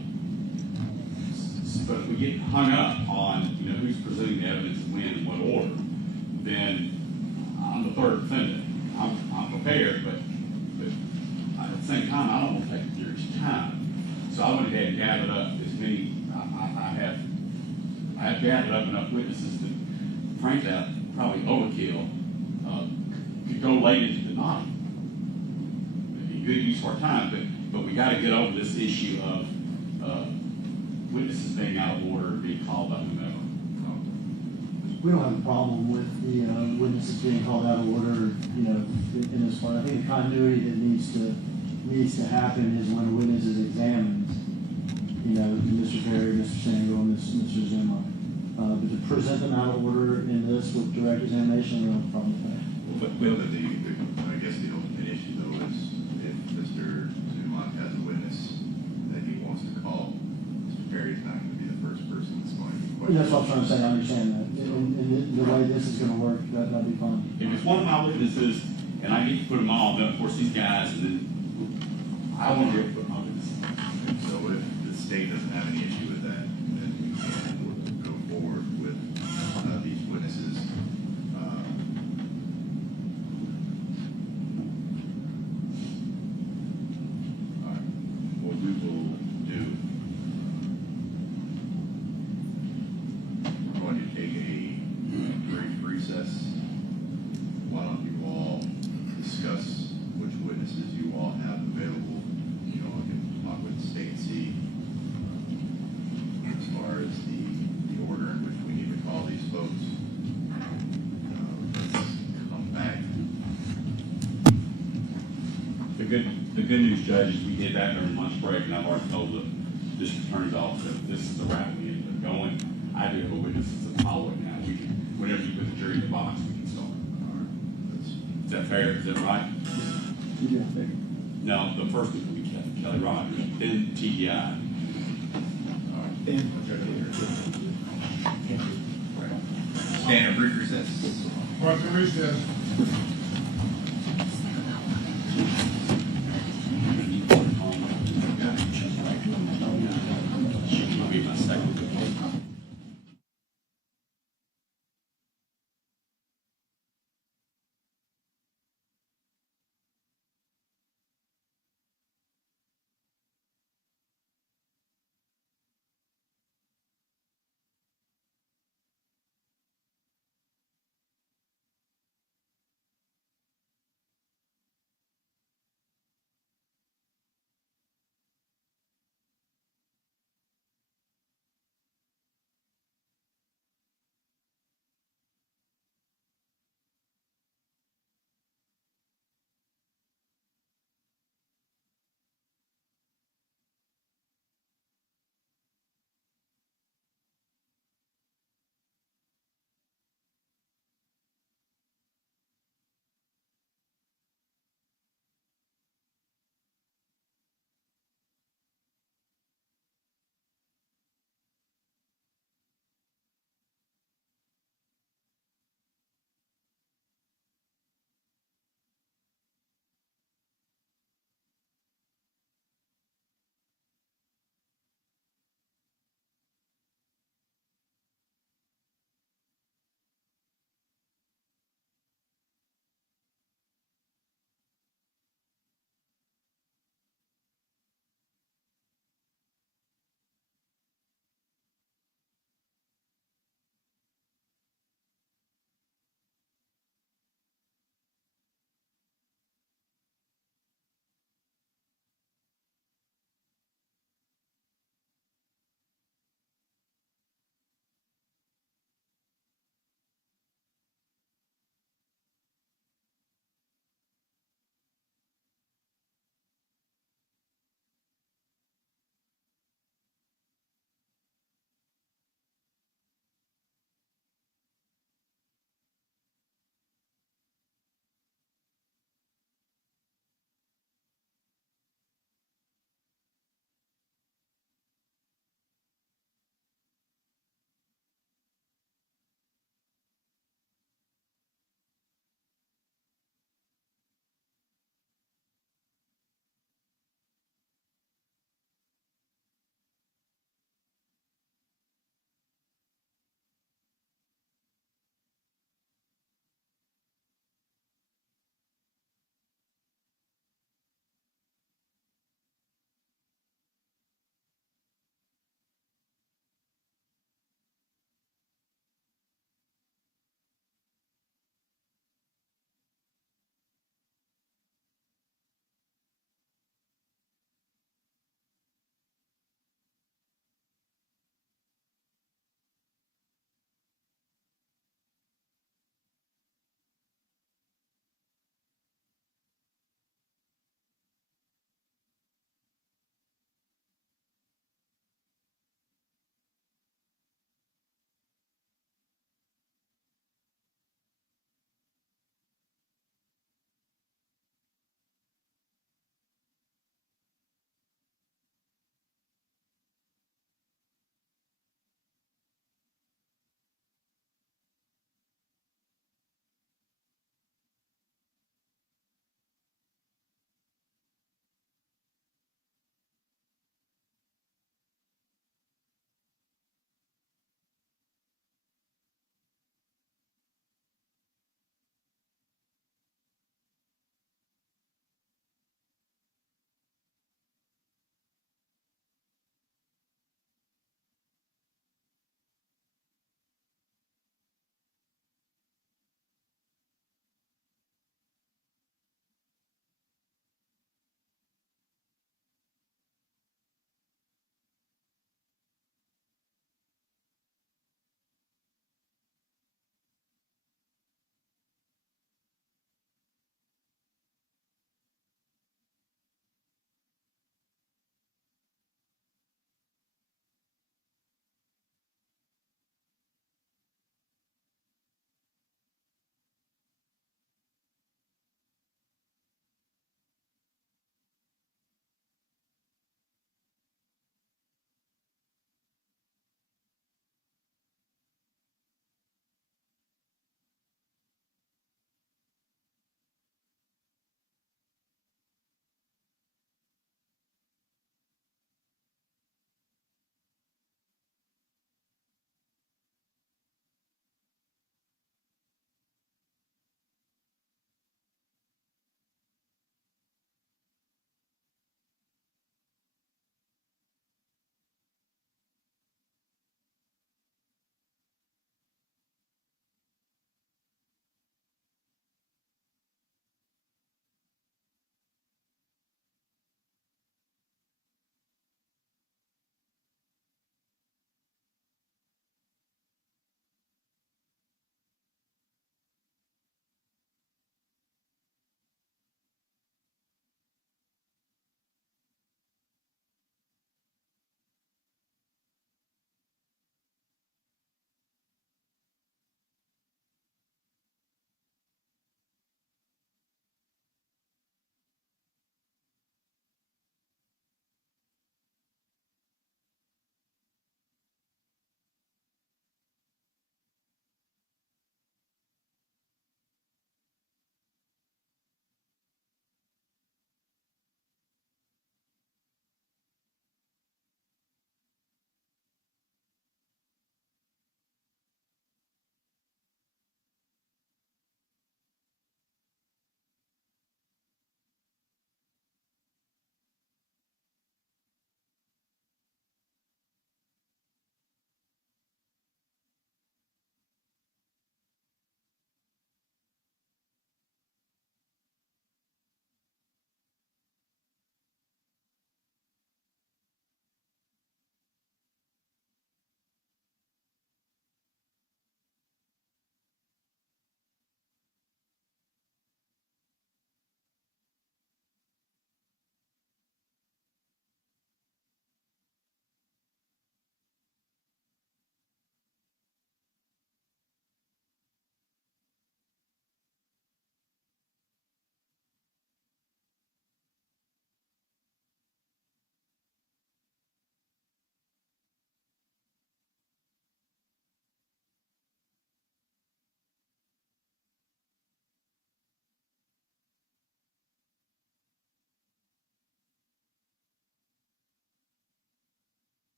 But if we get hung up on who's presenting the evidence and when and what order, then I'm the third defendant. I'm prepared, but at the same time, I don't want to take the jury's time. So I went ahead and gathered up as many. I have gathered up enough witnesses that, frankly, probably overkill. Could go late into the night. It'd be good use of our time, but we got to get over this issue of witnesses being out of order and being called by whomever. We don't have a problem with the witnesses being called out of order, in this part. I think the continuity that needs to happen is when a witness is examined, Mr. Perry, Mr. Sango, and Mr. Zuma. But to present them out of order in this with direct examination, we don't have a problem with that. But I guess the ultimate issue though is if Mr. Zuma has a witness that he wants to call, Mr. Perry's not going to be the first person that's going to be questioned. That's what I'm trying to say. I understand that. And the way this is going to work, that'll be fine. If it's one of my witnesses and I get to put them all, then of course these guys, and then I won't be able to put my witnesses. So if the state doesn't have any issue with that, then we can go forward with these witnesses. All right. What we will do, we're going to take a brief recess. Why don't you all discuss which witnesses you all have available, good news, judges, we did that during lunch break, and I've already told the district attorney's office that this is the route we ended up going. I do have a witness that's a follow it now. We can, whenever you put the jury in the box, we can start. Is that fair? Is that right? No, the first one will be Kelly Rogers, then TDI. Stand at brief recess. What the recess? I'll be my second.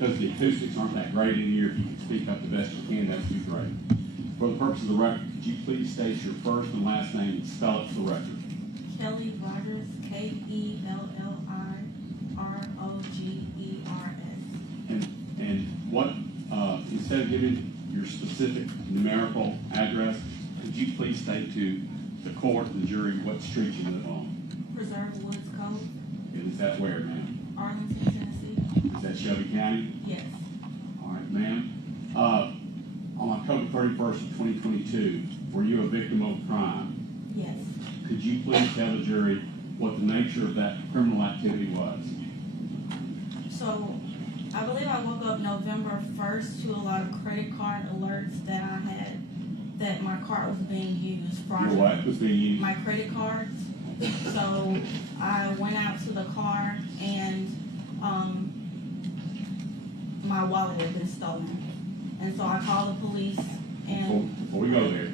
because the acoustics aren't that great in here, if you can speak up the best you can, that'd be great. For the purpose of the record, could you please state your first and last name and spell it for the record? Kelly Rogers, Kellirogers. And what, instead of giving your specific numerical address, could you please state to the court and the jury what street you live on? Preserve Woods Cove, And is that where, ma'am? Arlington, Tennessee. Is that Shelby County? Yes. All right, ma'am. On October 31st of 2022, were you a victim of a crime? Yes. Could you please tell the jury what the nature of that criminal activity was? So, I believe I woke up November 1st to a lot of credit card alerts that I had, that my card was being used. Your what was being used? My credit cards. So, I went out to the car and, my wallet had been stolen. And so I called the police and. Before we go there,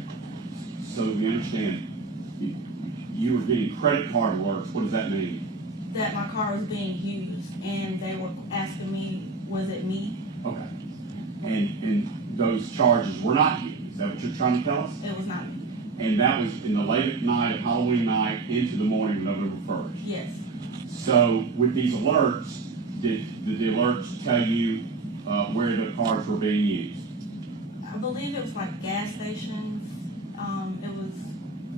so we understand, you were getting credit card alerts. What does that mean? That my car was being used, and they were asking me, was it me? Okay. And those charges were not you. Is that what you're trying to tell us? It was not me. And that was in the late at night of Halloween night into the morning of November 1st. Yes. So with these alerts, did the alerts tell you where the cards were being used? I believe it was like gas stations. It was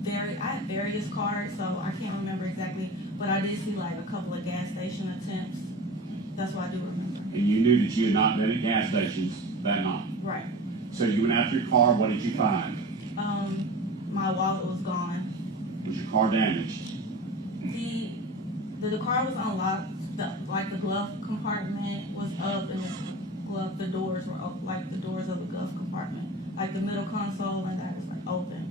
I had various cards, so I can't remember exactly, but I did see like a couple of gas station attempts. That's what I do remember. And you knew that you had not been at gas stations that night. Right. So you went out to your car. What did you find? My wallet was gone. Was your car damaged? The car was unlocked. The glove compartment was up, and the doors were up, like the doors of the glove compartment, like the middle console, and that was like open.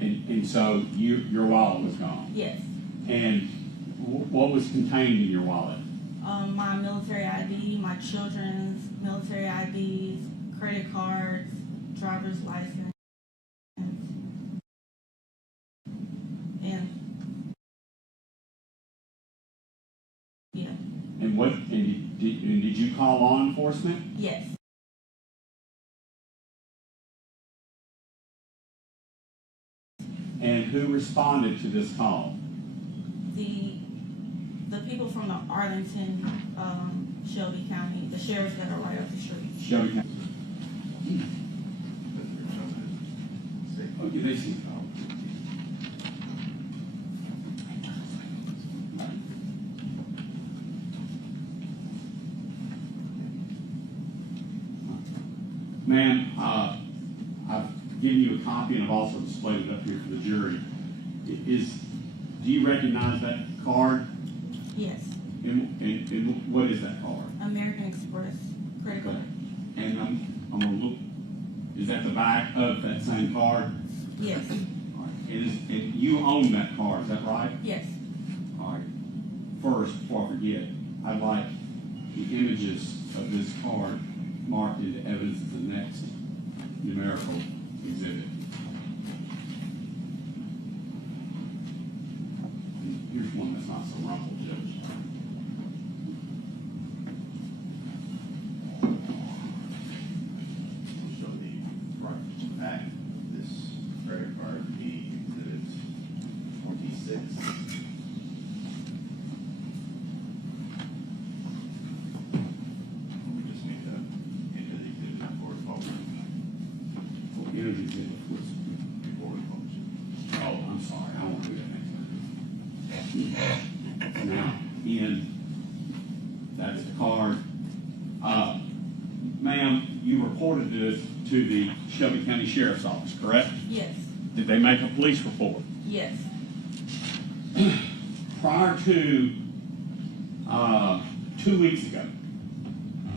And so your wallet was gone. Yes. And what was contained in your wallet? My military ID, my children's military IDs, credit cards, driver's license, and yeah. And did you call law enforcement? Yes. And who responded to this call? The people from the Arlington, Shelby County, the sheriffs that are right up the street. Shelby County. Okay, they see the call. Ma'am, I've given you a copy and I've also displayed it up here for the jury. Do you recognize that card? Yes. And what is that card? American Express credit card. And I'm gonna look, is that the back of that same card? Yes. All right. And you own that card, is that right? Yes. All right. First, before I forget, I'd like the images of this card marked into evidence of the next numerical exhibit. Here's one that's not so rumpled, Judge. I'll show the front and back of this credit card, the exhibit 26. We just need to enter the exhibit before it publishes. Enter the exhibit. Before it publishes. Oh, I'm sorry, I won't do that next time. Now, Ian, that's the card. Ma'am, you reported this to the Shelby County Sheriff's Office, correct? Yes. Did they make a police report? Yes. Prior to 2 weeks ago,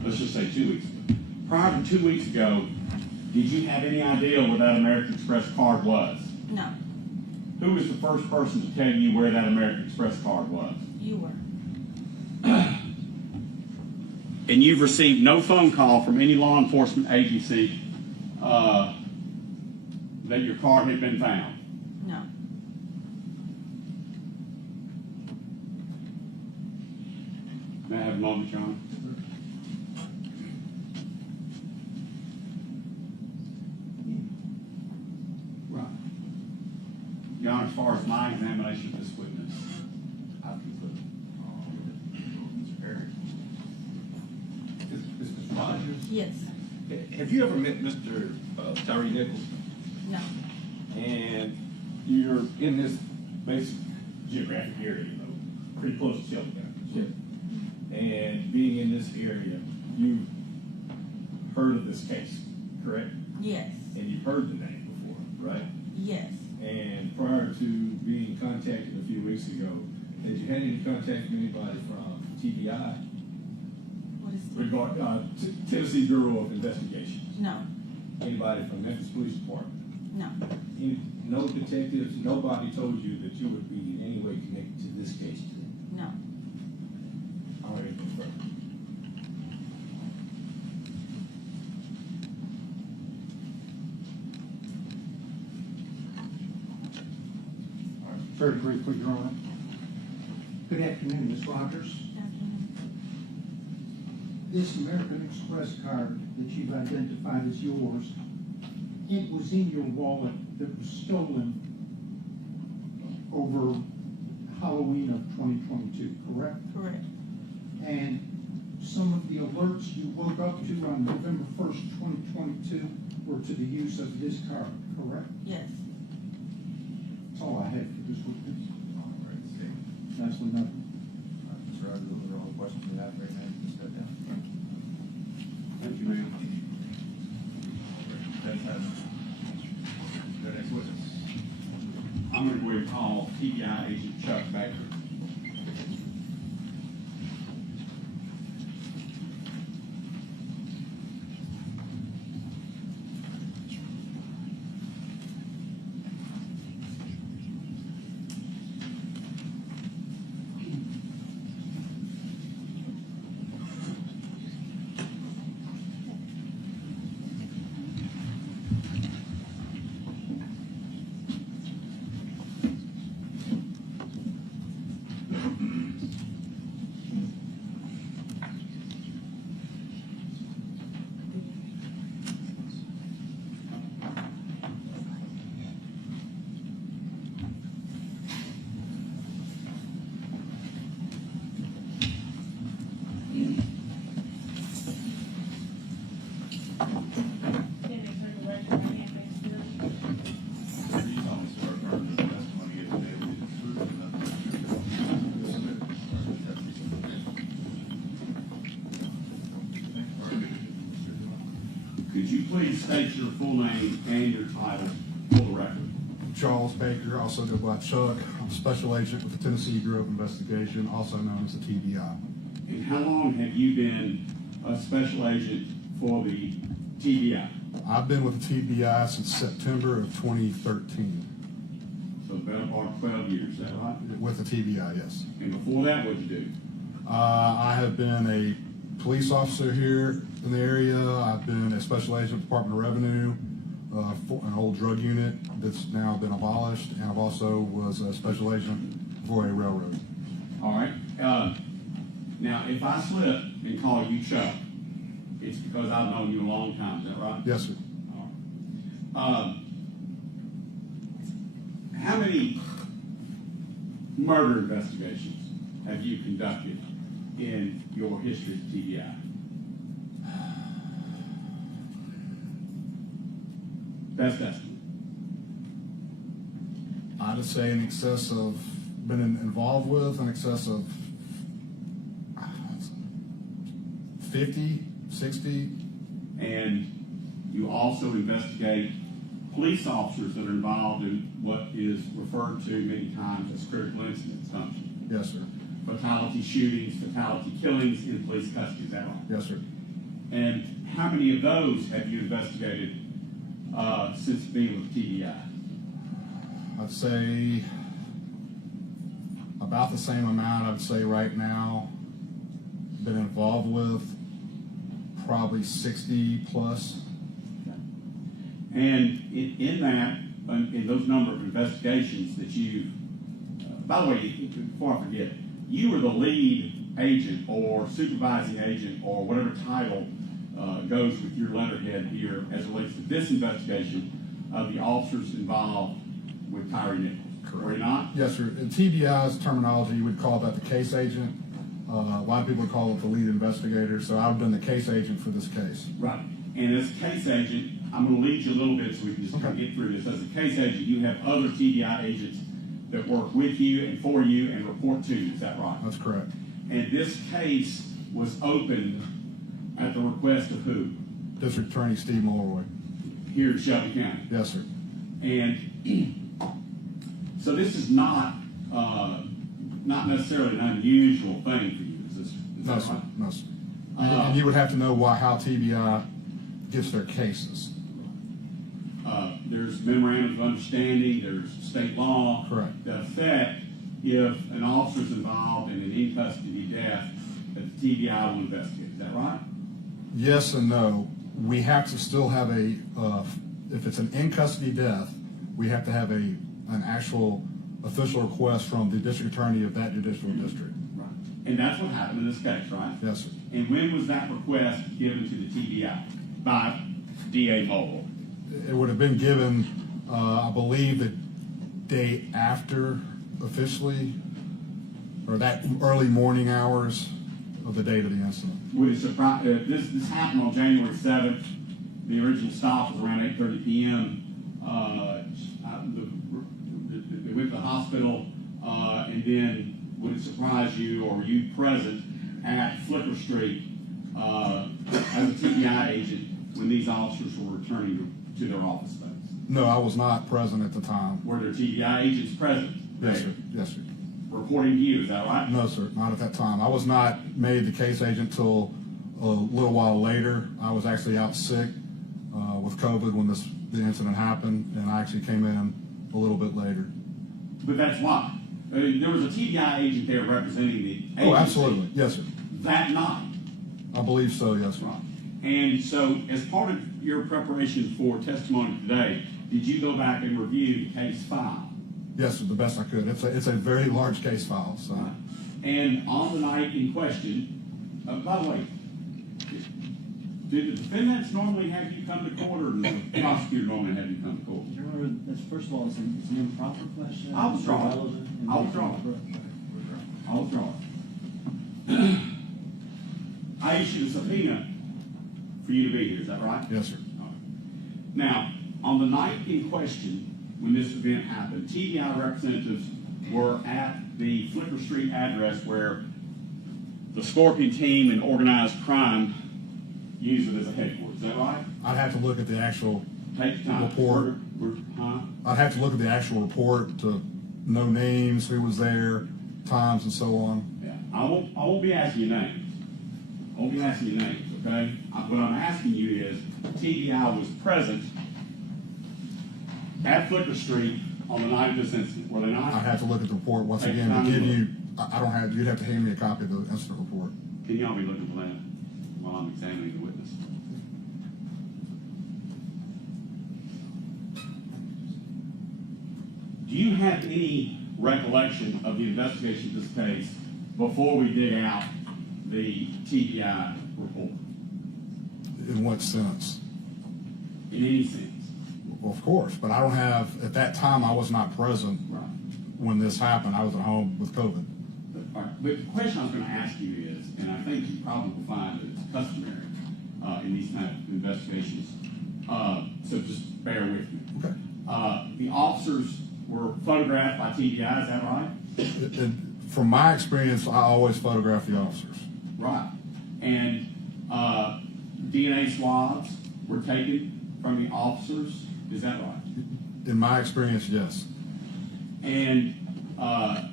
let's just say 2 weeks ago, prior to 2 weeks ago, did you have any idea where that American Express card was? No. Who was the first person to tell you where that American Express card was? You were. And you've received no phone call from any law enforcement agency that your card had been found? No. May I have a moment, John? Your Honor, as far as my examination of this witness, I've concluded. Mr. Perry. Mr. Rogers, Yes. have you ever met Mr. Tyre Nichols? No. And you're in this basic geographic area, you know, pretty close to Chattanooga. And being in this area, you've heard of this case, correct? Yes. And you've heard the name before, right? Yes. And prior to being contacted a few weeks ago, had you had any contact with anybody from TBI? What is it? Tennessee Bureau of Investigation? No. Anybody from Memphis Police Department? No. No detectives, nobody told you that you would be in any way connected to this case today? No. I don't have anything further. Very briefly, Your Honor. Good afternoon, Ms. Rogers. This American Express card that you've identified as yours, it was in your wallet that was stolen over Halloween of 2022, correct? Correct. And some of the alerts you woke up to on November 1st, 2022 were to the use of this card, correct? Yes. That's all I have for this witness. All right, State. Absolutely nothing. Mr. Rogers, those are all the questions we have right now. You can step down. Thank you, ma'am. The next witness. I'm going to go ahead and call TBI agent Chuck Baker. Could you please state your full name and your title for the record? Charles Baker, also go by Chuck. I'm a special agent with the Tennessee Bureau of Investigation, also known as the TBI. And how long have you been a special agent for the TBI? I've been with the TBI since September of 2013. So the better part of 12 years, is that right? With the TBI, yes. And before that, what'd you do? I have been a police officer here in the area. I've been a special agent with the Department of Revenue for an old drug unit that's now been abolished, and I've also was a special agent for a railroad. All right. Now, if I slip and call you Chuck, it's because I've known you a long time. Is that right? Yes, sir. All right. How many murder investigations have you conducted in your history at TBI? Best estimate. I'd say in excess of, been involved with in excess of 50, 60. And you also investigate police officers that are involved in what is referred to many times as critical incidents, don't you? Yes, sir. Fatality shootings, fatality killings in police custody, is that right? Yes, sir. And how many of those have you investigated since being with TBI? I'd say about the same amount. I'd say right now, been involved with probably 60 plus. And in that, in those number of investigations that you, by the way, before I forget, you were the lead agent or supervising agent or whatever title goes with your letterhead here as it relates to this investigation of the officers involved with Tyre Nichols. correct. Were you not? Yes, sir. In TBI's terminology, you would call that the case agent. A lot of people would call it the lead investigator. So I've been the case agent for this case. Right. And as a case agent, I'm going to lead you a little bit so we can just kind of get through this. As a case agent, you have other TBI agents that work with you and for you and report to you. Is that right? That's correct. And this case was opened at the request of who? District Attorney Steve Mulroy. Here in Shelby County. Yes, sir. And so this is not necessarily an unusual thing for you. Is No, that sir. right? No, sir. And you would have to know how TBI gets their cases. There's memorandum of understanding, there's state law. Correct. That affect if an officer's involved in an in-custody death, that the TBI will investigate. Is that right? Yes and no. We have to still have if it's an in-custody death, we have to have an actual official request from the district attorney of that judicial district. Right. And that's what happened in this case, right? Yes, sir. And when was that request given to the TBI? By DA Mulroy. It would have been given, I believe, the day after officially, or that early morning hours of the date of the incident. Would it surprise, this happened on January 7th. The original stop was around 8:30 p.m. They went to the hospital, and then would it surprise you, or were you present at Flicker Street as a TBI agent when these officers were returning to their office space? No, I was not present at the time. Were there TBI agents present? Yes, sir. Yes, sir. Reporting to you, is that right? No, sir, not at that time. I was not made the case agent till a little while later. I was actually out sick with COVID when the incident happened, and I actually came in a little bit later. But that's why. There was a TBI agent there representing the agency. Oh, absolutely. Yes, sir. That night. I believe so, yes, sir. Right. And so, as part of your preparation for testimony today, did you go back and review the case file? Yes, sir, the best I could. It's a very large case file, so. Right. And on the night in question, by the way, do the defendants normally have you come to court, or does the prosecutor normally have you come to court? Your Honor, that's, first of all, it's an improper question. I'll withdraw it. I'll withdraw it. I issued a subpoena for you to be here, is that right? Yes, sir. All right. Now, on the night in question, when this event happened, TBI representatives were at the Flicker Street address where the Scorpion team and organized crime use it as a headquarters. Is that right? I'd have to look at the actual Take your time. report. Huh? I'd have to look at the actual report to know names, who was there, times, and so on. Yeah. I won't be asking you names. I won't be asking you names, okay? What I'm asking you is, TBI was present at Flicker Street on the night of this incident, were they not? I'd have to look at the report once Take again time to give to look. you, I don't have, you'd have to hand me a copy of the incident report. Can y'all be looking for that while I'm examining the witness? Do you have any recollection of the investigation of this case before we dig out the TBI report? In what sense? In any sense? Well, of course, but I don't have, at that time, I was not present Right. when this happened. I was at home with COVID. All right. But the question I was going to ask you is, and I think you probably will find that it's customary in these kind of investigations, so just bear with me. Okay. The officers were photographed by TBI, is that right? From my experience, I always photograph the officers. Right. And DNA swabs were taken from the officers, is that right? In my experience, yes. And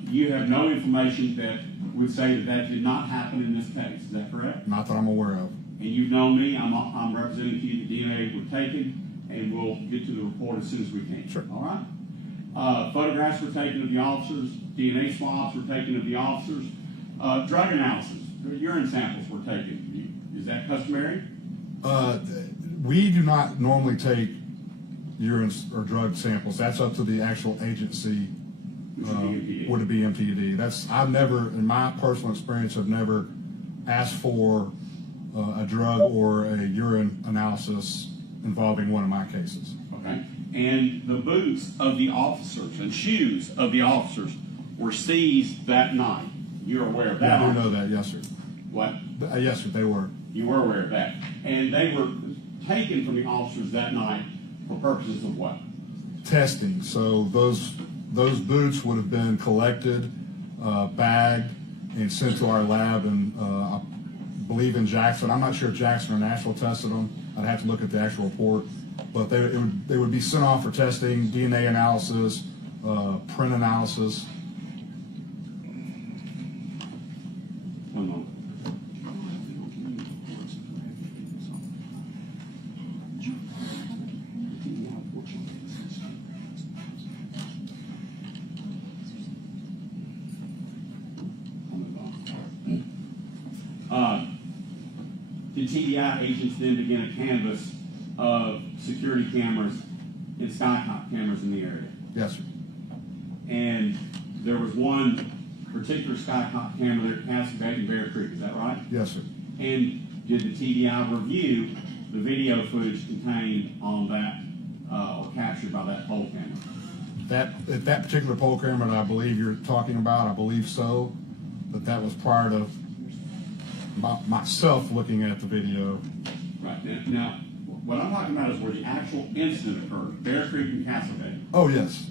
you have no information that would say that that did not happen in this case, is that correct? Not that I'm aware of. And you've known me, I'm representing to you, the DNA were taken, and we'll get to the report as soon as we can. Sure. All right? Photographs were taken of the officers, DNA swabs were taken of the officers, drug analysis, urine samples were taken. Is that customary? We do not normally take urine or drug samples. That's up to the actual agency. Would it be MPD? I've never, in my personal experience, have never asked for a drug or a urine analysis involving one of my cases. Okay. And the boots of the officers and shoes of the officers were seized that night. You're aware of that? I do aren't you? know that, yes, sir. What? Yes, sir, they were. You were aware of that. And they were taken from the officers that night for purposes of what? Testing. So those boots would have been collected, bagged, and sent to our lab, and I believe in Jackson. I'm not sure if Jackson or Nashville tested them. I'd have to look at the actual report. But they would be sent off for testing, DNA analysis, print analysis. One moment. The TDI agents then begin a canvass of security cameras and skycop cameras in the area. Yes, sir. And there was one particular skycop camera there at Cascade and Bear Creek, is that right? Yes, sir. And did the TDI review the video footage contained on that, or captured by that poll camera? At that particular poll camera that I believe you're talking about, I believe so, but that was prior to myself looking at the video. Right. Now, what I'm talking about is where the actual incident occurred, Bear Creek and Cascade. Oh, yes.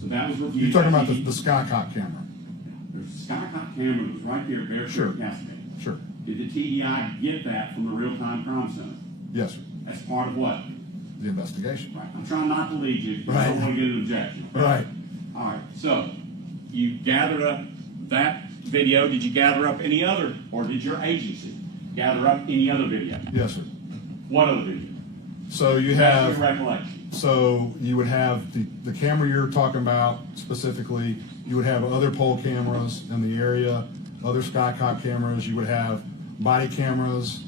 So that was reviewed. You're talking about the Skycop camera? There's a Skycop camera that was right there at Bear Creek Sure. and Cascade. Sure. Did the TDI get that from the real-time crime center? Yes, sir. As part of what? The investigation. Right. I'm trying not to lead you, because I Right. don't want to get an objection. Right. All right. So you gathered up that video. Did you gather up any other, or did your agency gather up any other video? Yes, sir. What other video? So you That's have, your recollection. so you would have the camera you're talking about specifically, you would have other poll cameras in the area, other Skycop cameras, you would have body cameras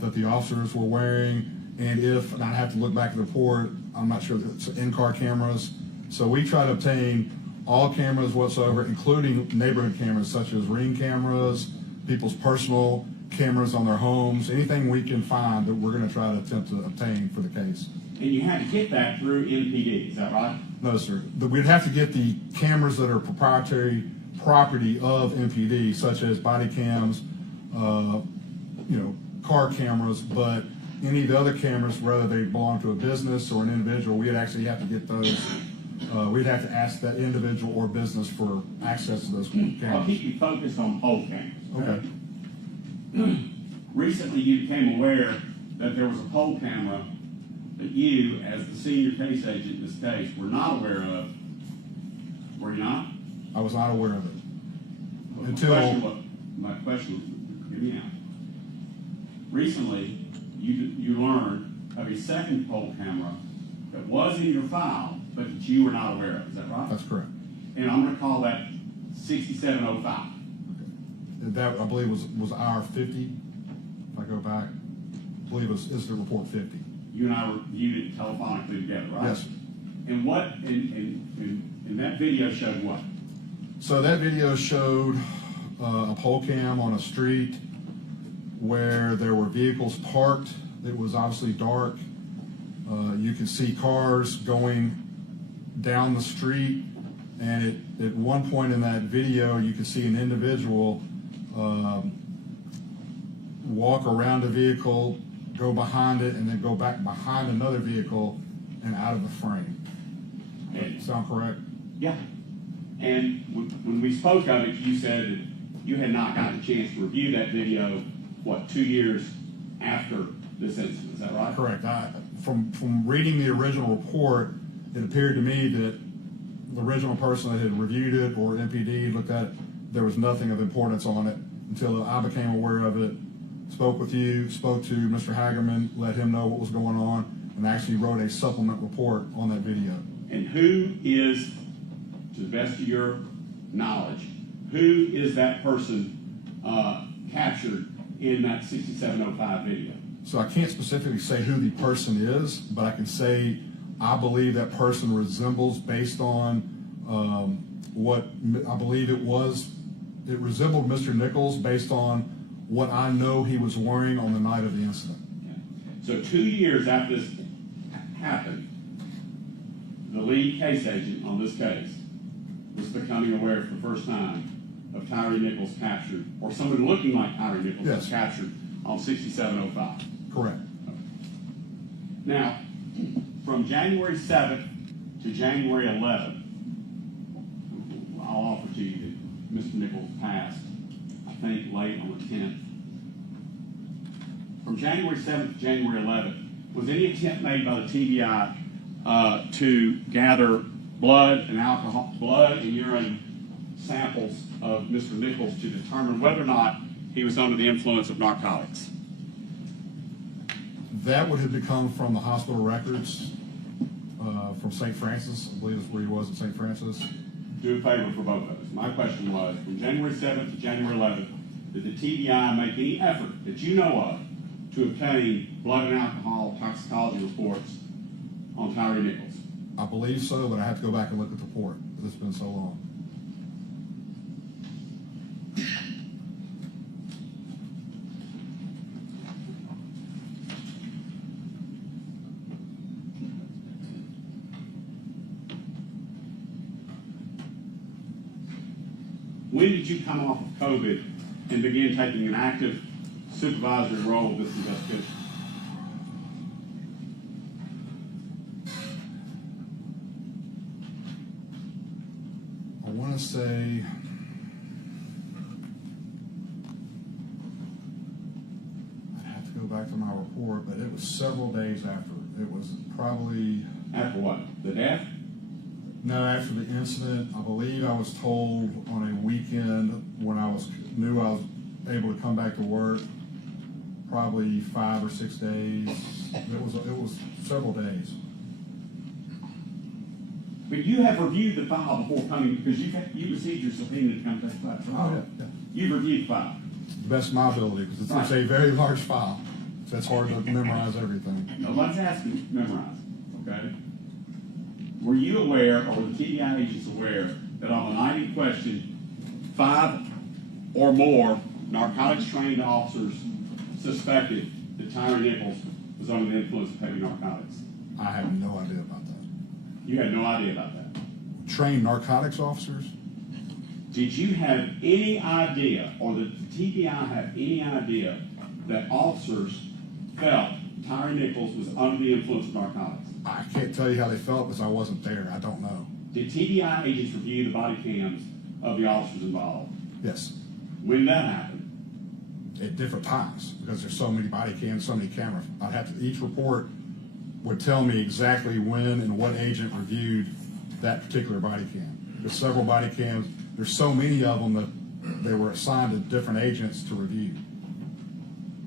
that the officers were wearing, and I have to look back at the report, I'm not sure, it's in-car cameras. So we try to obtain all cameras whatsoever, including neighborhood cameras such as Ring cameras, people's personal cameras on their homes, anything we can find that we're going to try to attempt to obtain for the case. And you had to get that through NPD, is that right? No, sir. We'd have to get the cameras that are proprietary property of MPD, such as body cams, car cameras, but any of the other cameras, whether they belong to a business or an individual, we'd actually have to get those. We'd have to ask that individual or business for access to those I'll cameras. keep you focused on poll cameras. Okay. Recently, you became aware that there was a poll camera that you, as the senior case agent in this case, were not aware of. Were you not? I was not aware of it. My question, hear me out. Recently, you learned of a second poll camera that was in your file, but that you were not aware of. Is that right? That's correct. And I'm going to call that 6705. That, I believe, was hour 50. If I go back, I believe it was incident report 50. You and I reviewed it telephonically together, right? Yes, sir. And what, and that video showed what? So that video showed a pole cam on a street where there were vehicles parked. It was obviously dark. You could see cars going down the street, and at one point in that video, you could see an individual walk around a vehicle, go behind it, and then go back behind another vehicle and out of the frame. Sound correct? Yeah. And when we spoke of it, you said that you had not gotten a chance to review that video, 2 years after this incident, is that right? Correct. From reading the original report, it appeared to me that the original person that had reviewed it or MPD looked at it, there was nothing of importance on it until I became aware of it, spoke with you, spoke to Mr. Hagerman, let him know what was going on, and actually wrote a supplement report on that video. And who is, to the best of your knowledge, who is that person captured in that 6705 video? So I can't specifically say who the person is, but I can say I believe that person resembles, based on what I believe it resembled Mr. Nichols based on what I know he was wearing on the night of the incident. So 2 years after this happened, the lead case agent on this case was becoming aware for the first time of Tyre Nichols captured, or someone looking like Tyre Nichols was Yes. captured on 6705. Correct. Now, from January 7th to January 11th, I'll offer to you that Mr. Nichols passed, I think, late on the 10th. From January 7th to January 11th, was any attempt made by the TBI to gather blood and urine samples of Mr. Nichols to determine whether or not he was under the influence of narcotics? That would have become from the hospital records from St. Francis. I believe that's where he was at St. Francis. Do a favor for both of us. My question was, from January 7th to January 11th, did the TBI make any effort that you know of to obtain blood and alcohol toxicology reports on Tyre Nichols? I believe so, but I have to go back and look at the report because it's been so long. When did you come off of COVID and begin taking an active supervisory role in this investigation? I want to say I'd have to go back to my report, but it was several days after. It was probably After what? The death? no, after the incident. I believe I was told on a weekend when I knew I was able to come back to work. Probably 5 or 6 days. It was several days. But you have reviewed the file before coming, because you received your subpoena to come testify. Oh, yeah. You reviewed the file. Best of my ability, because it's a very large file. So it's hard to memorize everything. Nobody's asking to memorize, okay? Were you aware, or were the TBI agents aware, that on the night in question, 5 or more narcotics trained officers suspected that Tyre Nichols was under the influence of heavy narcotics? I have no idea about that. You had no idea about that. Trained narcotics officers? Did you have any idea, or did the TBI have any idea, that officers felt Tyre Nichols was under the influence of narcotics? I can't tell you how they felt because I wasn't there. I don't know. Did TBI agents review the body cams of the officers involved? Yes. When that happened? At different times because there's so many body cams, so many cameras. I'd have to, each report would tell me exactly when and what agent reviewed that particular body cam. There's several body cams. There's so many of them that they were assigned to different agents to review.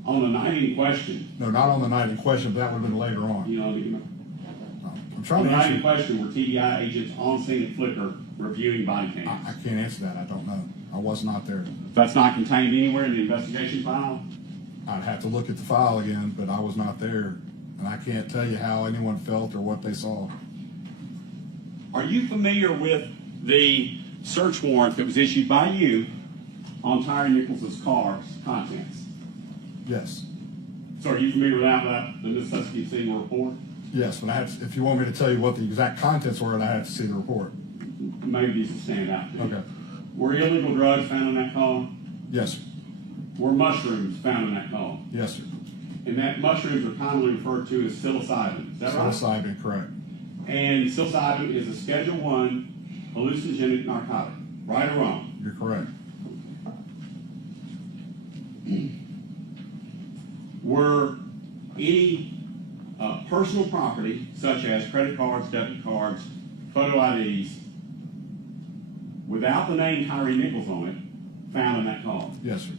On the night in question, No, not on the night in question, but that would have been later on. you know, I'm on trying the to night in answer. question, were TBI agents on scene at Flickr reviewing body cams? I can't answer that. I don't know. I was not there. That's not contained anywhere in the investigation file? I'd have to look at the file again, but I was not there. And I can't tell you how anyone felt or what they saw. Are you familiar with the search warrant that was issued by you on Tyre Nichols' car's contents? Yes. So are you familiar with that, the necessity of seeing a report? Yes, but I had to, if you want me to tell you what the exact contents were, I had to see the report. Maybe these will stand out to you. Okay. Were illegal drugs found in that car? Yes, sir. Were mushrooms found in that car? Yes, sir. And that mushrooms are commonly referred to as psilocybin. Is that right? Psilocybin, correct. And psilocybin is a Schedule I hallucinogenic narcotic. Right or wrong? You're correct. Were any personal property, such as credit cards, debit cards, photo IDs, without the name Tyre Nichols on it, found in that car? Yes, sir.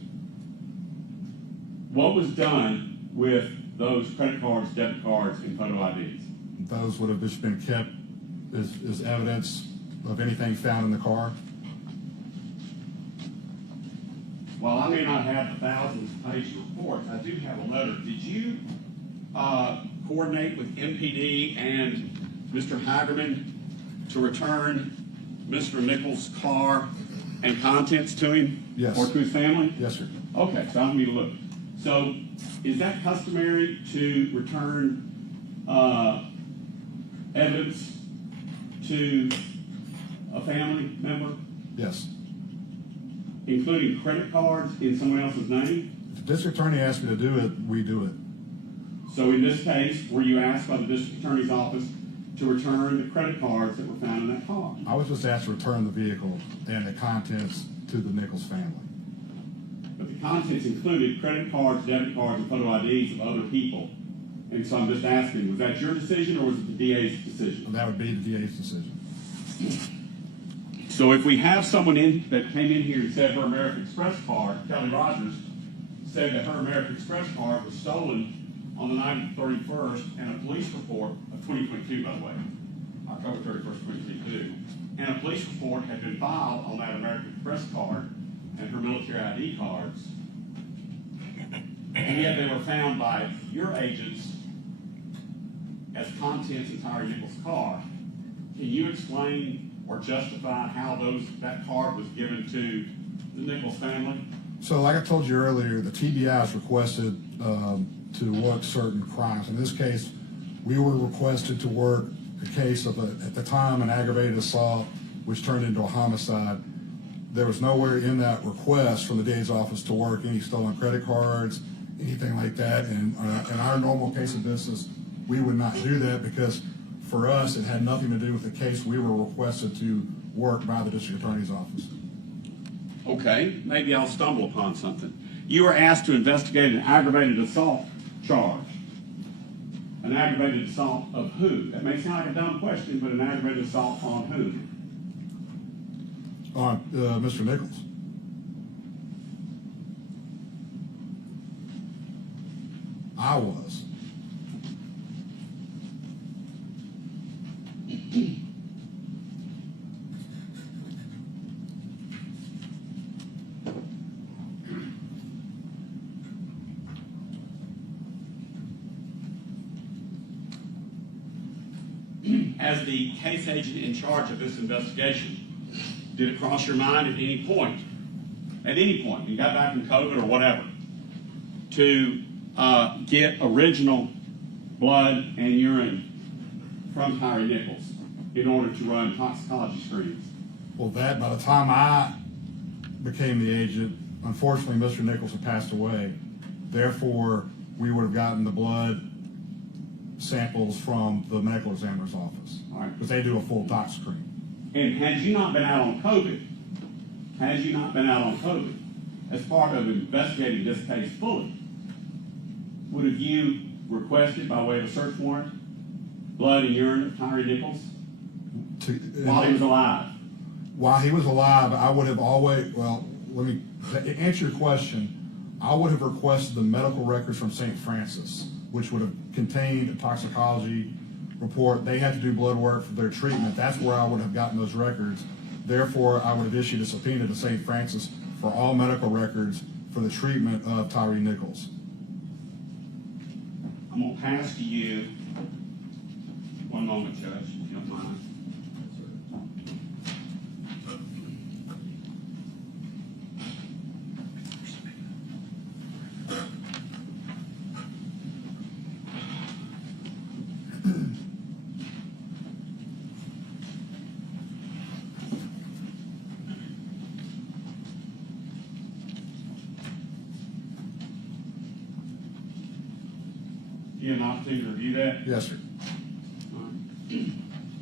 What was done with those credit cards, debit cards, and photo IDs? Those would have just been kept as evidence of anything found in the car. While I may not have the thousands of page reports, I do have a letter. Did you coordinate with MPD and Mr. Hagerman to return Mr. Nichols' car and contents to him? Yes. Or to his family? Yes, sir. Okay, so I'm going to look. So is that customary to return evidence to a family member, Yes. including credit cards in someone else's name? If the district attorney asked me to do it, we do it. So in this case, were you asked by the district attorney's office to return the credit cards that were found in that car? I was just asked to return the vehicle and the contents to the Nichols family. But the contents included credit cards, debit cards, and photo IDs of other people. And so I'm just asking, was that your decision or was it the DA's decision? That would be the DA's decision. So if we have someone in that came in here and said her American Express card, Kelly Rogers, said that her American Express card was stolen on the night of the 31st, and a police report of 2022, by the way, October 31st, 2022, and a police report had been filed on that American Express card and her military ID cards, and yet they were found by your agents as contents in Tyre Nichols' car. Can you explain or justify how that card was given to the Nichols family? So like I told you earlier, the TBI is requested to work certain crimes. In this case, we were requested to work a case of, at the time, an aggravated assault, which turned into a homicide. There was nowhere in that request from the DA's office to work any stolen credit cards, anything like that. And in our normal case of business, we would not do that because for us, it had nothing to do with the case we were requested to work by the district attorney's office. Okay, maybe I'll stumble upon something. You were asked to investigate an aggravated assault charge. An aggravated assault of who? That may sound like a dumb question, but an aggravated assault on who? On Mr. Nichols. I was. As the case agent in charge of this investigation, did it cross your mind at any point, you got back from COVID or whatever, to get original blood and urine from Tyre Nichols in order to run toxicology screens? Well, by the time I became the agent, unfortunately, Mr. Nichols had passed away. Therefore, we would have gotten the blood samples from the medical examiner's office. All right. Because they do a full tox screen. And had you not been out on COVID, as part of investigating this case fully, would have you requested, by way of a search warrant, blood and urine of Tyre Nichols while he was alive? While he was alive, I would have always, well, let me answer your question. I would have requested the medical records from St. Francis, which would have contained a toxicology report. They had to do blood work for their treatment. That's where I would have gotten those records. Therefore, I would have issued a subpoena to St. Francis for all medical records for the treatment of Tyre Nichols. I'm going to pass to you. One moment, Judge, if you don't mind. You had an opportunity to review that? Yes, sir.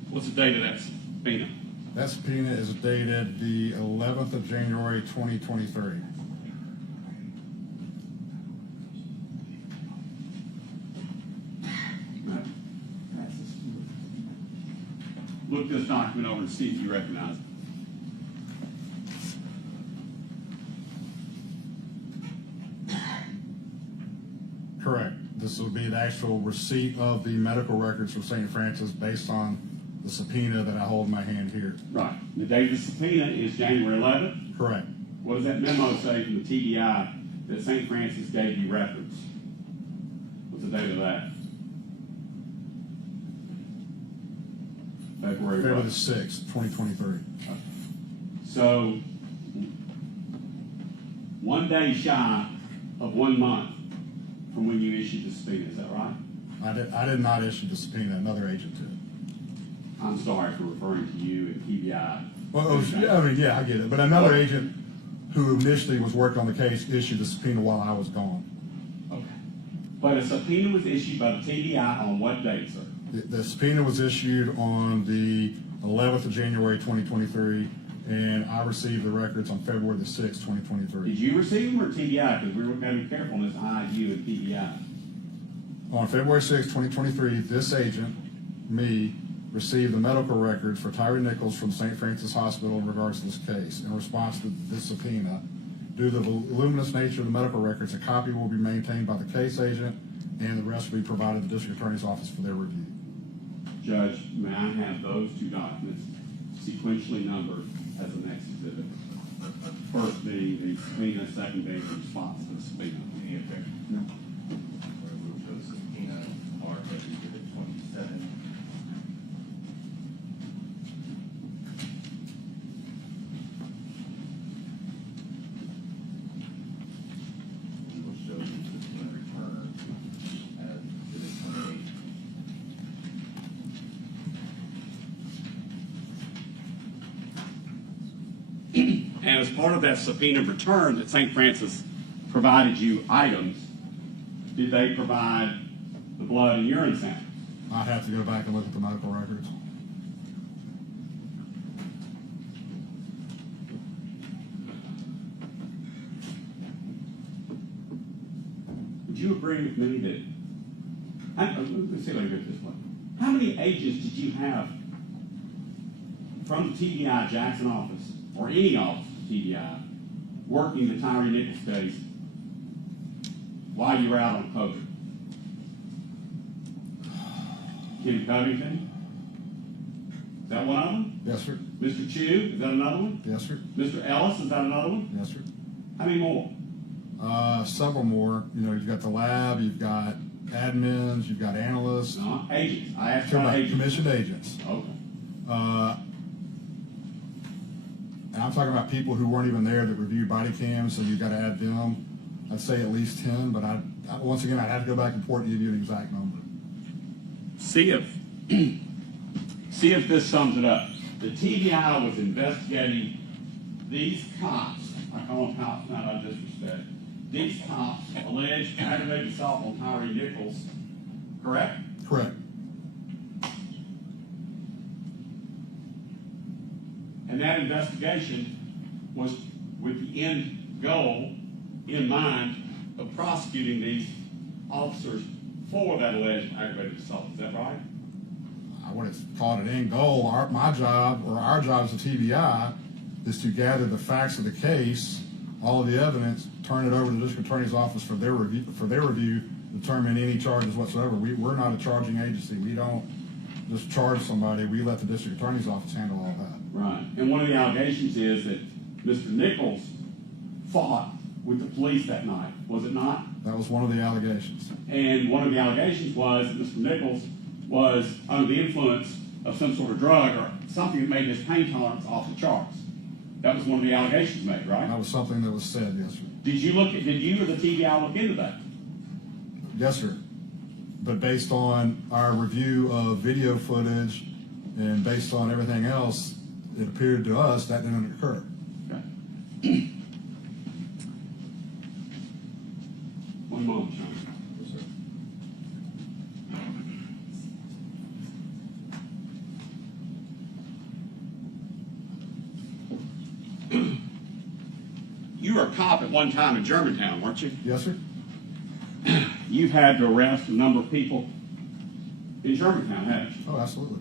What's the date of that subpoena? That subpoena is dated the 11th of January, 2023. Look this document over and see if you recognize it. Correct. This would be the actual receipt of the medical records from St. Francis based on the subpoena that I hold in my hand here. Right. The date of the subpoena is January 11th. Correct. What does that memo say from the TBI that St. Francis gave you records? What's the date of that? February February what? the 6th, 2023. So, 1 day shy of 1 month from when you issued the subpoena, is that right? I did not issue the subpoena, another agent did. I'm sorry for referring to you and TBI. Well, yeah, I mean, yeah, I get it. But another agent who initially was working on the case issued the subpoena while I was gone. Okay. But a subpoena was issued by the TBI on what date, sir? The subpoena was issued on the 11th of January, 2023, and I received the records on February the 6th, 2023. Did you receive them or TBI? Because we're going to be careful on this I, you, and TBI. On February 6th, 2023, this agent, me, received the medical records for Tyre Nichols from St. Francis Hospital in regards to this case. In response to this subpoena, due to the voluminous nature of the medical records, a copy will be maintained by the case agent and the rest will be provided to the District Attorney's Office for their review. Judge, may I have those two documents sequentially numbered as the next exhibit? First being the subpoena, second being the response to the subpoena. Any objection? No. We'll move to the subpoena, or exhibit 27. We will show the subpoena return as exhibit 28. And as part of that subpoena return that St. Francis provided you items, did they provide the blood and urine samples? I'd have to go back and look at the medical records. Would you agree with me that, let's see if I can get this way. How many agents did you have from the TBI Jackson office, or any office of TBI, working the Tyre Nichols case while you were out on COVID? Kim Covington? Is that one of them? Yes, sir. Mr. Chu? Is that another one? Yes, sir. Mr. Ellis? Is that another one? Yes, sir. How many more? Several more. You know, you've got the lab, you've got admins, you've got analysts. No, agents. I asked Talking about about agents. commissioned agents. Okay. And I'm talking about people who weren't even there that reviewed body cams, so you've got to add them. I'd say at least 10, but once again, I'd have to go back and report and give you an exact number. See if this sums it up. The TBI was investigating these cops. I call them cops, not out of disrespect. These cops alleged aggravated assault on Tyre Nichols, correct? Correct. And that investigation was with the end goal in mind of prosecuting these officers for that alleged aggravated assault. Is that right? I wouldn't call it an end goal. My job, or our job as a TBI, is to gather the facts of the case, all of the evidence, turn it over to the District Attorney's Office for their review, determine any charges whatsoever. We're not a charging agency. We don't just charge somebody. We let the District Attorney's Office handle all that. Right. And one of the allegations is that Mr. Nichols fought with the police that night, was it not? That was one of the allegations. And one of the allegations was that Mr. Nichols was under the influence of some sort of drug or something that made his pain tolerance off the charts. That was one of the allegations made, right? That was something that was said, yes, sir. Did you or the TBI look into that? Yes, sir. But based on our review of video footage and based on everything else, it appeared to us that didn't occur. Okay. One moment, Sean. Yes, sir. You were a cop at one time in Germantown, weren't you? Yes, sir. You've had to arrest a number of people in Germantown, haven't you? Oh, absolutely.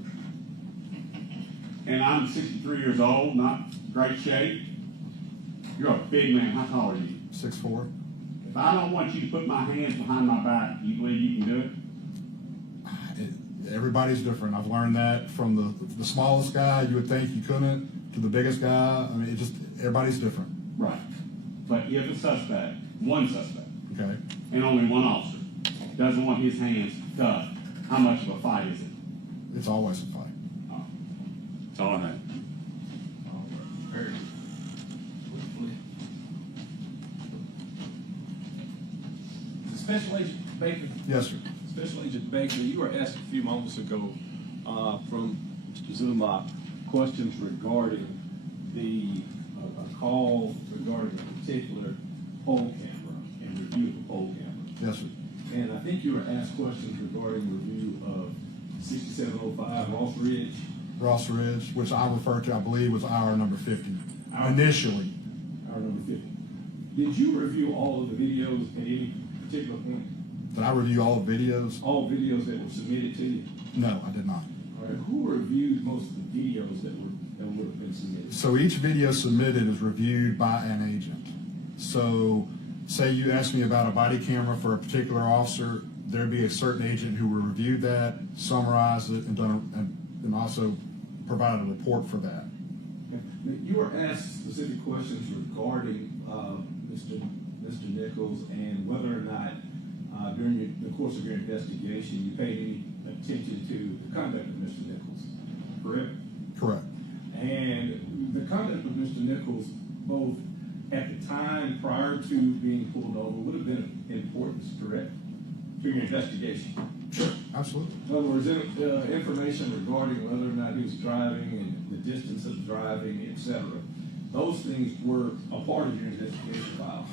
And I'm 63 years old, not great shape. You're a big man. How tall are you? 6'4". If I don't want you to put my hands behind my back, do you believe you can do it? Everybody's different. I've learned that from the smallest guy, you would think you couldn't, to the biggest guy. I mean, everybody's different. Right. But if a suspect, one suspect, Okay. and only one officer, doesn't want his hands cut, how much of a fight is it? It's always a fight. Oh. That's all I had. Very good. Special Agent Baker, Yes, sir. Special Agent Baker, you were asked a few moments ago from Mr. Zumach, questions regarding a call regarding a particular poll camera and review of the poll camera. Yes, sir. And I think you were asked questions regarding review of 6705 Ross Ridge, which I referred to, I believe, was hour number 50, initially. Hour number 50. Did you review all of the videos at any particular point? Did I review all the videos? All videos that were submitted to you? No, I did not. All right. Who reviewed most of the videos that would have been submitted? So each video submitted is reviewed by an agent. So say you ask me about a body camera for a particular officer, there'd be a certain agent who would review that, summarize it, and also provide a report for that. You were asked specific questions regarding Mr. Nichols and whether or not during the course of your investigation you paid any attention to the conduct of Mr. Nichols, correct? Correct. And the conduct of Mr. Nichols, both at the time prior to being pulled over, would have been of importance, correct, to your investigation? Sure, absolutely. In other words, information regarding whether or not he was driving and the distance of driving, etc. Those things were a part of your investigation file.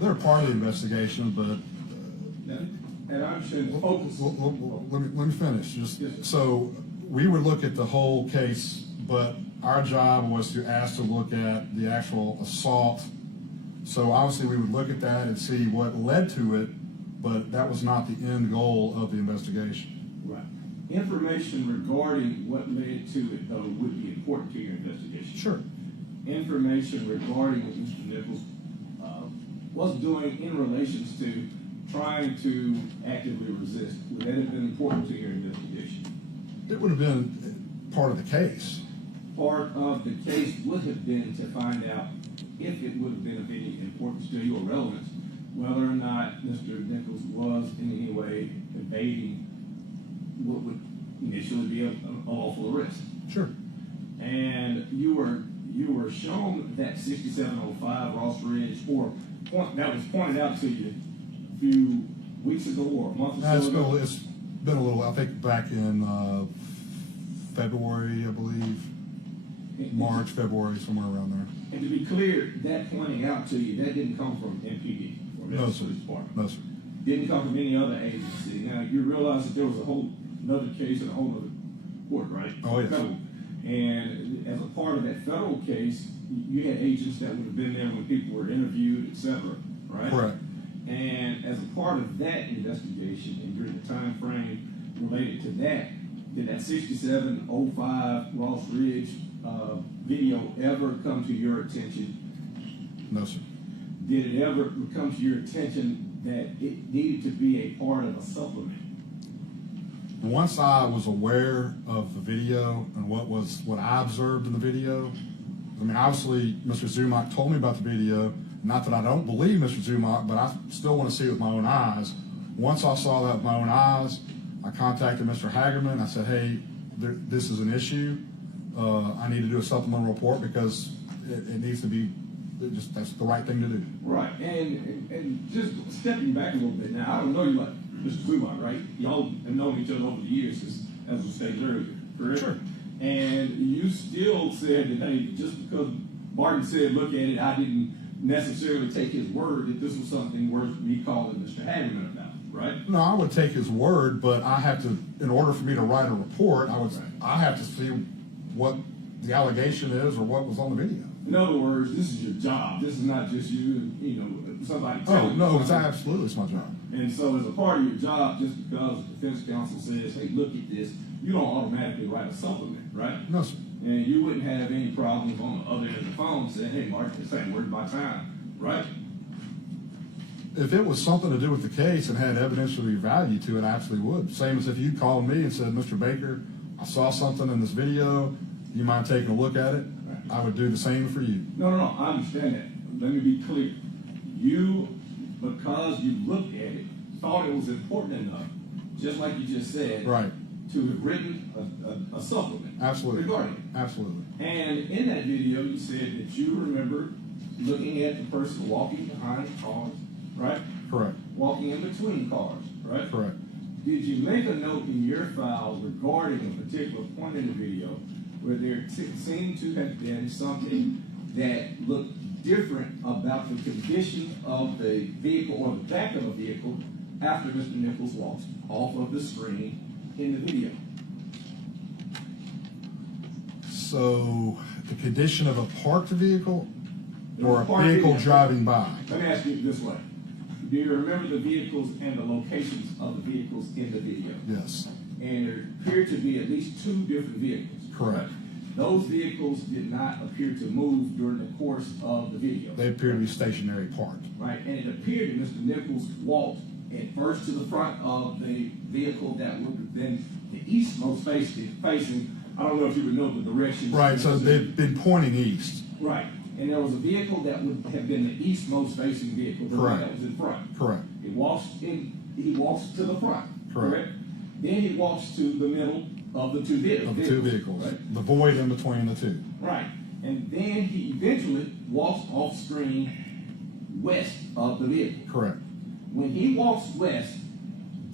They're part of the investigation, but And I'm sure the focus. let me finish. Yes. So we would look at the whole case, but our job was to ask to look at the actual assault. So obviously we would look at that and see what led to it, but that was not the end goal of the investigation. Right. Information regarding what led to it, though, would be important to your investigation. Sure. Information regarding what Mr. Nichols was doing in relations to trying to actively resist, would that have been important to your investigation? It would have been part of the case. Part of the case would have been to find out if it would have been of any importance to you or relevance, whether or not Mr. Nichols was in any way evading what would initially be a lawful arrest. Sure. And you were shown that 6705 Ross Ridge, that was pointed out to you a few weeks ago or a month or so ago. It's been a little, I think back in February, I believe. March, February, somewhere around there. And to be clear, that pointing out to you, that didn't come from MPD or Memphis Police Department. No, sir. Didn't come from any other agency. Now, you realize that there was a whole another case in a whole other court, right? Oh, yes. And as a part of that federal case, you had agents that would have been there when people were interviewed, etc., right? Correct. And as a part of that investigation, and during the time frame related to that, did that 6705 Ross Ridge video ever come to your attention? No, sir. Did it ever come to your attention that it needed to be a part of a supplement? Once I was aware of the video and what I observed in the video, I mean, obviously, Mr. Zumach told me about the video. Not that I don't believe Mr. Zumach, but I still want to see it with my own eyes. Once I saw that with my own eyes, I contacted Mr. Hagerman. I said, hey, this is an issue. I need to do a supplemental report because it needs to be, that's the right thing to do. Right, and just stepping back a little bit now, I don't know you like Mr. Zumach, right? Y'all have known each other over the years, as was stated earlier, correct? Sure. And you still said that, hey, just because Barton said, look at it, I didn't necessarily take his word that this was something worth me calling Mr. Hagerman about, right? No, I would take his word, but I have to, in order for me to write a report, I have to see what the allegation is or what was on the video. In other words, this is your job. This is not just you somebody telling you. No, it's absolutely it's my job. And so as a part of your job, just because the defense counsel says, hey, look at this, you don't automatically write a supplement, right? No, sir. And you wouldn't have any problems on the other end of the phone saying, hey, Mark, this ain't worth my time, right? If it was something to do with the case and had evidentiary value to it, I absolutely would. Same as if you called me and said, Mr. Baker, I saw something in this video, you mind taking a look at it? Right. I would do the same for you. No, I understand that. Let me be clear. You, because you looked at it, thought it was important enough, just like you just said, right, to have written a supplement. Absolutely. Regarding it. Absolutely. And in that video, you said that you remember looking at the person walking behind cars, right? Correct. Walking in between cars, right? Correct. did you make a note in your files regarding a particular point in the video where there seemed to have been something that looked different about the condition of the vehicle or the back of a vehicle after Mr. Nichols walks off of the screen in the video? So the condition of a parked vehicle or a Parked vehicle vehicle. driving by? Let me ask you this way. Do you remember the vehicles and the locations of the vehicles in the video? Yes, And there appeared to be at least two different vehicles. correct. Those vehicles did not appear to move during the course of the video. They appear to be stationary parked. Right, and it appeared that Mr. Nichols walked at first to the front of the vehicle that would have been the eastmost facing. I don't know if you would know the direction. Right, so they've been pointing east. Right, and there was a vehicle that would have been the eastmost facing vehicle, the one Correct. that was in front. Correct. He walks to the front. Correct. Then he walks to the middle of the two vehicles. Of the two vehicles. Right. The void in between the two. Right. And then he eventually walks off screen west of the vehicle. Correct. When he walks west,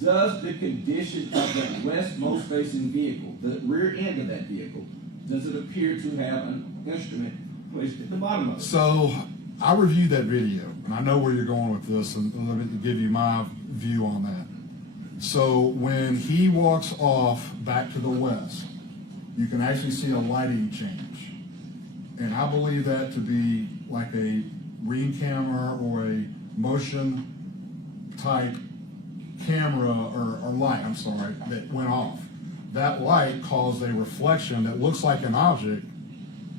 does the condition of that westmost facing vehicle, the rear end of that vehicle, does it appear to have an instrument placed at the bottom of it? So I reviewed that video, and I know where you're going with this, and let me give you my view on that. So when he walks off back to the west, you can actually see a lighting change. And I believe that to be like a ring camera or a motion type camera or light, I'm sorry, that went off. That light caused a reflection that looks like an object,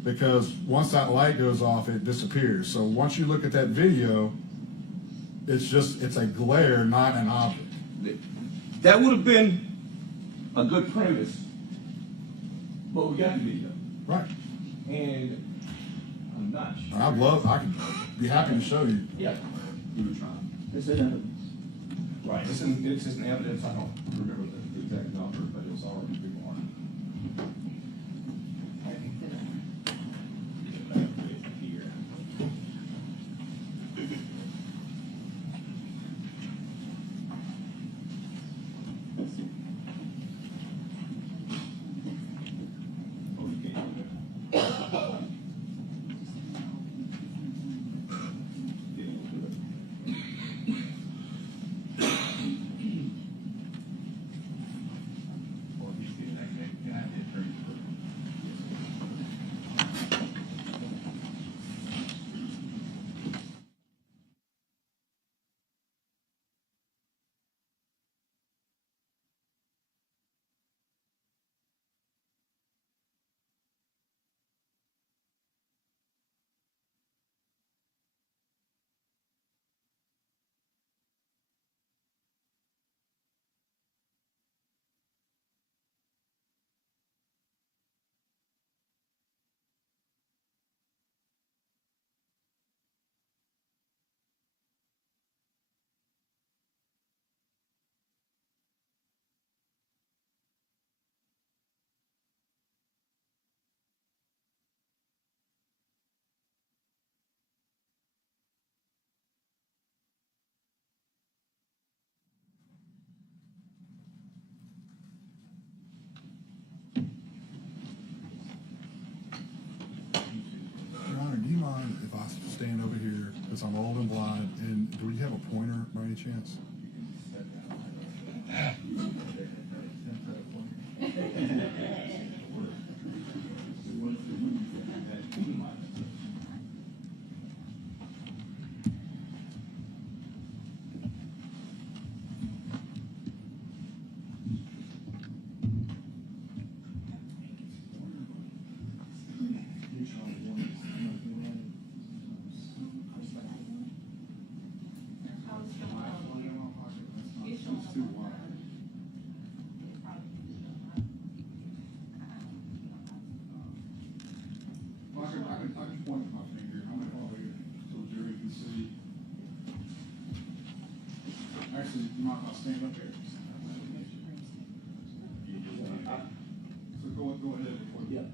because once that light goes off, it disappears. So once you look at that video, it's a glare, not an object. That would have been a good premise, but we got the video. Right. And I'm not sure. I could be happy to show you. Yeah. We were trying. It's in evidence. Right, it's in evidence. I don't remember the exact number, but it was already big one. Here. Your Honor, do you mind if I stand over here, because I'm old and blind, and do you have a pointer by any chance? I can point with my finger. I'm going to call here so the jury can see. Actually, you might not stand up here. So go ahead. Yeah,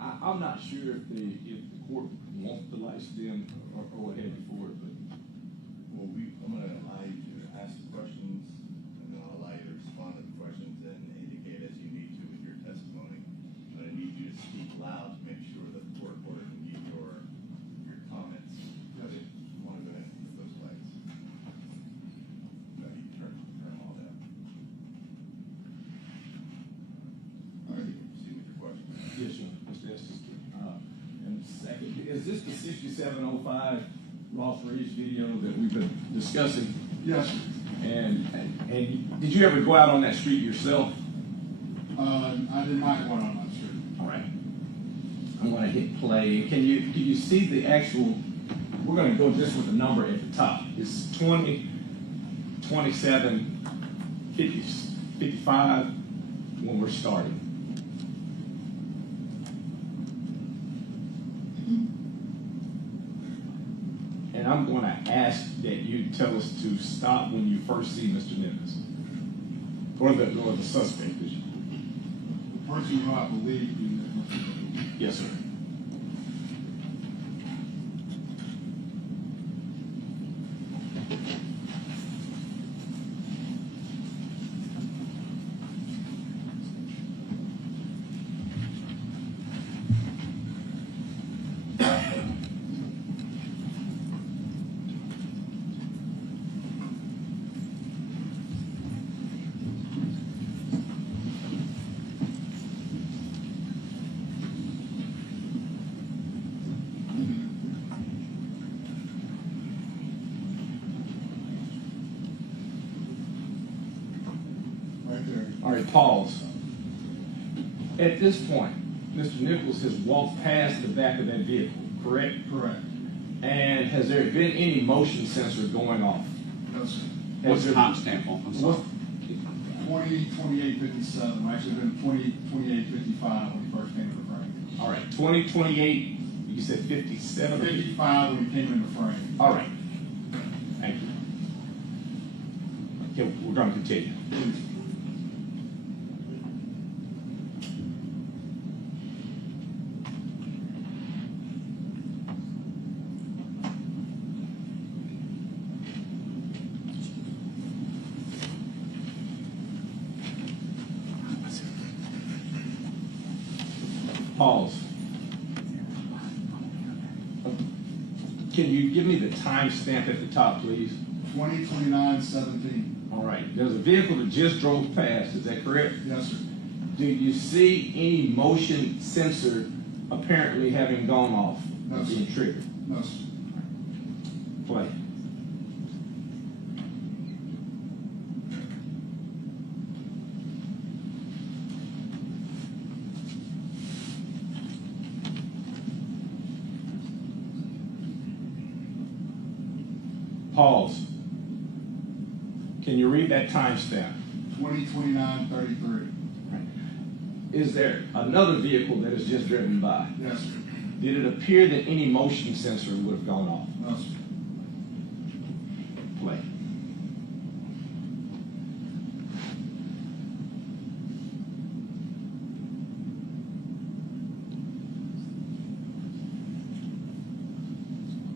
I'm not sure if the court wants the lights dim or what have you for it, but. Well, I'm gonna allow you to ask the questions, and then I'll allow you to respond at the this the 6705 Ross Reeves video that we've been discussing? Yes, sir. And did you ever go out on that street yourself? I did not go out on that street. All right. I'm going to hit play. Can you see the actual? We're going to go just with the number at the top. It's 20, 27, 50, 55 when we're starting. And I'm going to ask that you tell us to stop when you first see Mr. Nichols or the suspect. The person who I believe you. Yes, sir. All right, pause. At this point, Mr. Nichols has walked past the back of that vehicle, correct? Correct. And has there been any motion sensor going off? No, sir. What's the timestamp on? I'm sorry. 20:28:57. Actually, been 20:28:55 when he first came into frame. All right, 2028, you said 57? 55 when he came into frame. All right. Thank you. Okay, we're going to continue. Pause. Can you give me the timestamp at the top, please? 20:29:17. All right. There's a vehicle that just drove past. Is that correct? Yes, sir. Do you see any motion sensor apparently having gone off, No, sir. being triggered? No, sir. Play. Pause. Can you read that timestamp? 20:29:33. Is there another vehicle that has just driven by? Yes, sir. Did it appear that any motion sensor would have gone off? No, sir. Play.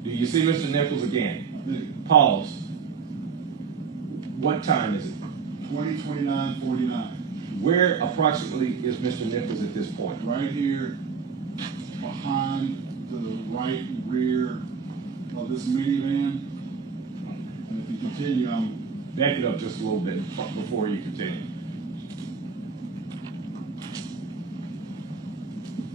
Do you see Mr. Nichols again? I did. Pause. What time is it? 20:29:49. Where approximately is Mr. Nichols at this point? Right here, behind the right rear of this minivan. And if you continue, Back it up just a little bit before you continue.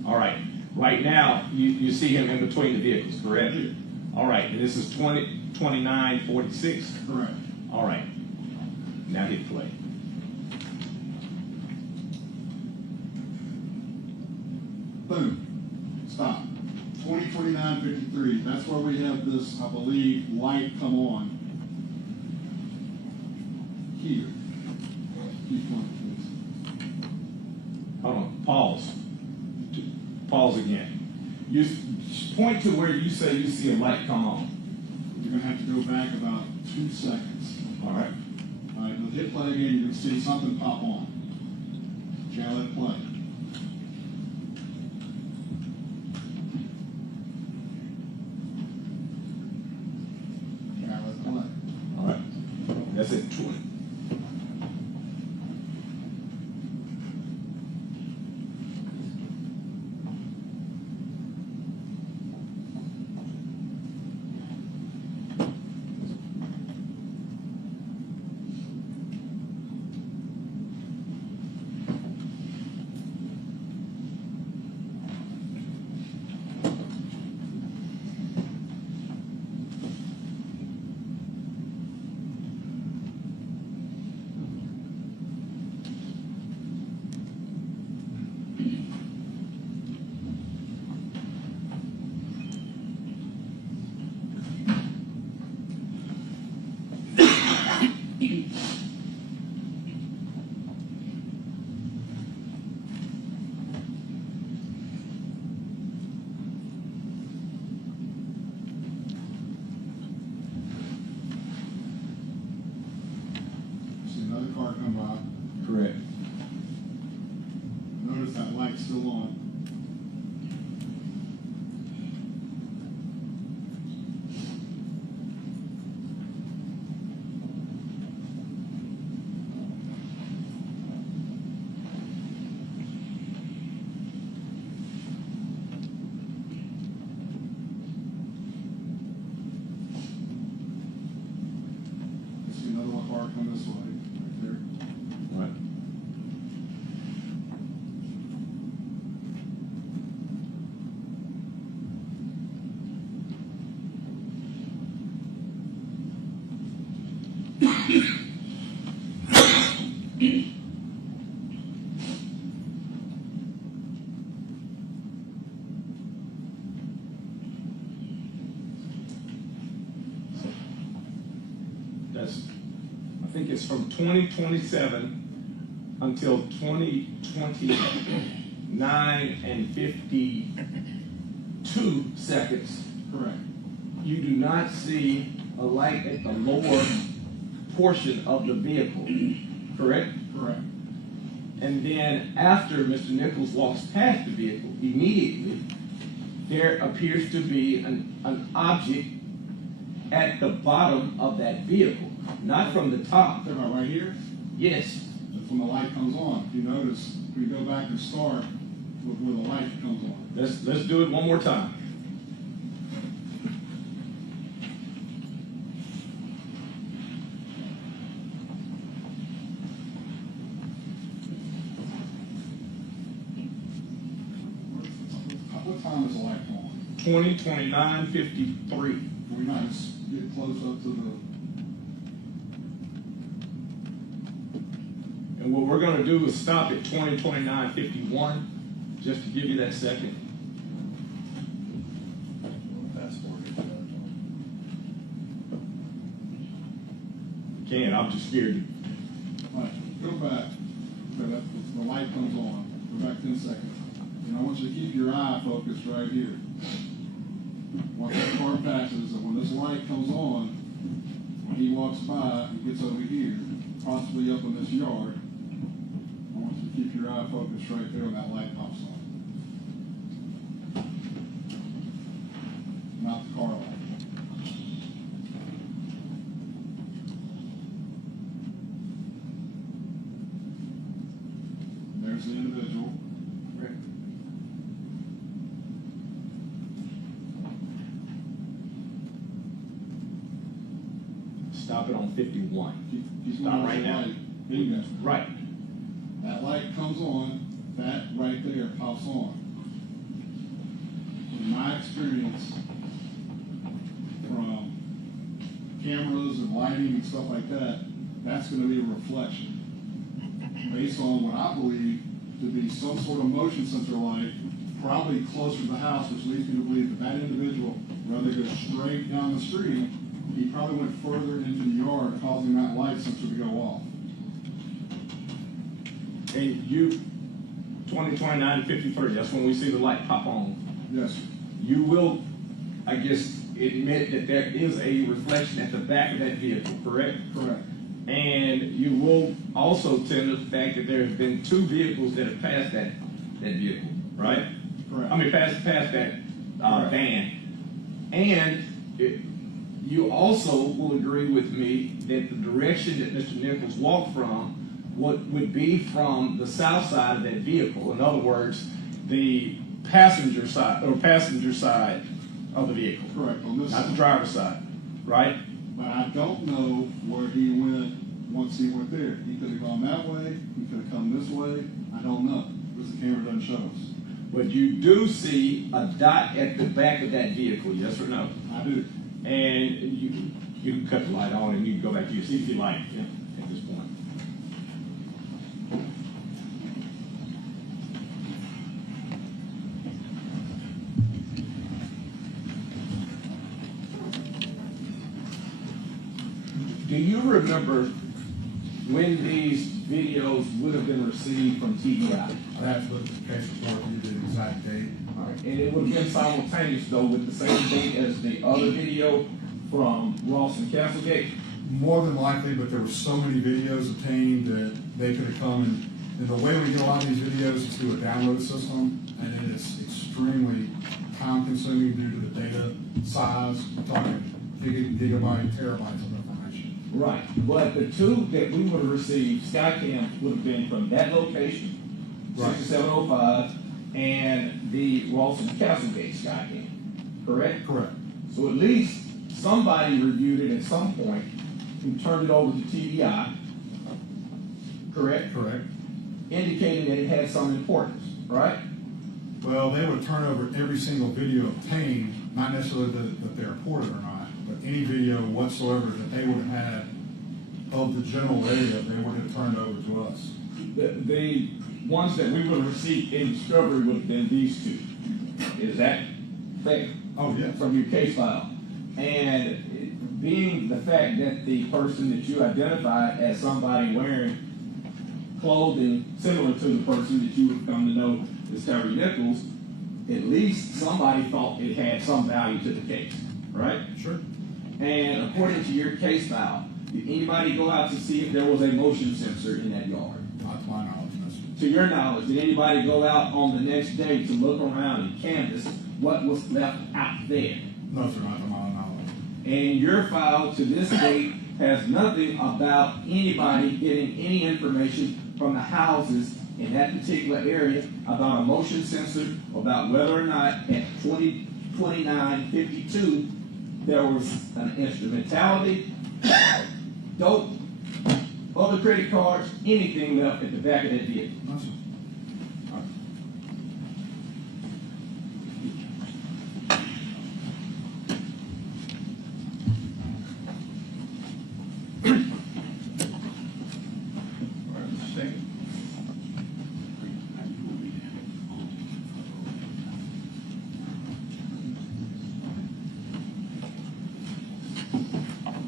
All right. Right now, you see him in between the vehicles, correct? I do. All right. And this is 29:46. Correct. All right. Now hit play. Boom. Stop. 20:29:53. That's where we have this, I believe, light come on. Here. Keep going, please. Hold on. Pause. Pause again. You point to where you say you see a light come on. You're going to have to go back about 2 seconds. All right. All right, now hit play again, you're going to see something pop on. Okay, let it play. Okay, let it play. All right. That's it. 20. come by. Correct. Notice that light's still on. See another car come this way, right there. Right. That's, I think it's from 2027 until 2029 and 52 seconds. Correct. You do not see a light at the lower portion of the vehicle, correct? Correct. And then after Mr. Nichols walks past the vehicle, immediately, there appears to be an object at the bottom of that vehicle, not from the top. Talking about right here? Yes. That's when the light comes on. If you notice, we go back and start with where the light comes on. Let's do it one more time. What time is the light on? 2029:53. We not just get close up to the. And what we're going to do is stop at 2029:51, just to give you that second. Fast forward to that. Can, I'm just scared. Right, go back. Okay, the light comes on. Go back 10 seconds. And I want you to keep your eye focused right here. Once that car passes, and when this light comes on, when he walks by and gets over here, possibly up in this yard, I want you to keep your eye focused right there when that light pops on. Not the car light. There's the individual. Stop it on 51. He's Stop right now. Bingo. Right. That light comes on, that right there pops on. In my experience, from cameras and lighting and stuff like that, that's going to be a reflection. Based on what I believe to be some sort of motion sensor light, probably closer to the house, which leads me to believe that that individual, rather than go straight down the street, he probably went further into the yard, causing that light sensor to go off. And you, 2029:53, that's when we see the light pop on. Yes, sir. You will, I guess, admit that there is a reflection at the back of that vehicle, correct? Correct. And you will also tend to the fact that there have been two vehicles that have passed that vehicle, right? Correct. I mean, passed that van. And you also will agree with me that the direction that Mr. Nichols walked from would be from the south side of that vehicle. In other words, the passenger side of the vehicle. Correct, on this Not the side. driver's side, right? But I don't know where he went once he went there. He could have gone that way, he could have come this way, I don't know, because the camera doesn't show us. But you do see a dot at the back of that vehicle, yes or no? I do. And you can cut the light on and you can go back to your CC light at this point. Do you remember when these videos would have been received from TBI? I have to look at the case report and the exact date. All right, and it would have been simultaneous though with the same date as the other video from Ross and Castlegate? More than likely, but there were so many videos obtained that they could have come and the way we get a lot of these videos is through a download system, and it is extremely time consuming due to the data size. We're talking gigabyte, terabytes of information. Right, but the two that we would have received, Skycam would have been from that location, Right. 6705, and the Ralston Castlegate Skycam, correct? Correct. So at least somebody reviewed it at some point and turned it over to TDI, correct? Correct. Indicating that it had some importance, right? Well, they would turn over every single video obtained, not necessarily that they're reported or not, but any video whatsoever that they would have had of the general area, they would have turned over to us. The ones that we would have received in discovery would have been these two. Is that fair? Oh, yes. From your case file. And being the fact that the person that you identified as somebody wearing clothing similar to the person that you would come to know as Tyre Nichols, at least somebody thought it had some value to the case, right? Sure. And according to your case file, did anybody go out to see if there was a motion sensor in that yard? Not to my knowledge, Mr. To your knowledge, did anybody go out on the next day to look around and canvass what was left out there? No, sir, not to my knowledge. And your file to this date has nothing about anybody getting any information from the houses in that particular area about a motion sensor, about whether or not at 2029-52 there was an instrumentality, dope, other credit cards, anything left at the back of that vehicle. No, sir.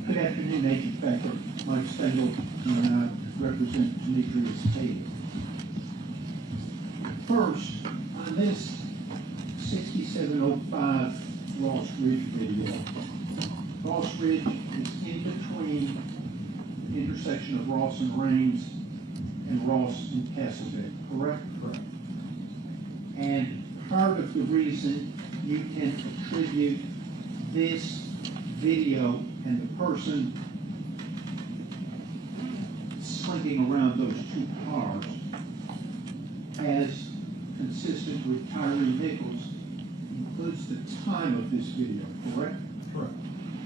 Good afternoon, Agent Becker. Mike Stengel, and I represent Demetrius Haley. First, on this 6705 Ross Ridge video, Ross Ridge is in between the intersection of Ross and Rains and Ross and Castlegate, correct? Correct. And part of the reason you can attribute this video and the person slinking around those two cars as consistent with Tyre Nichols includes the time of this video, correct? Correct.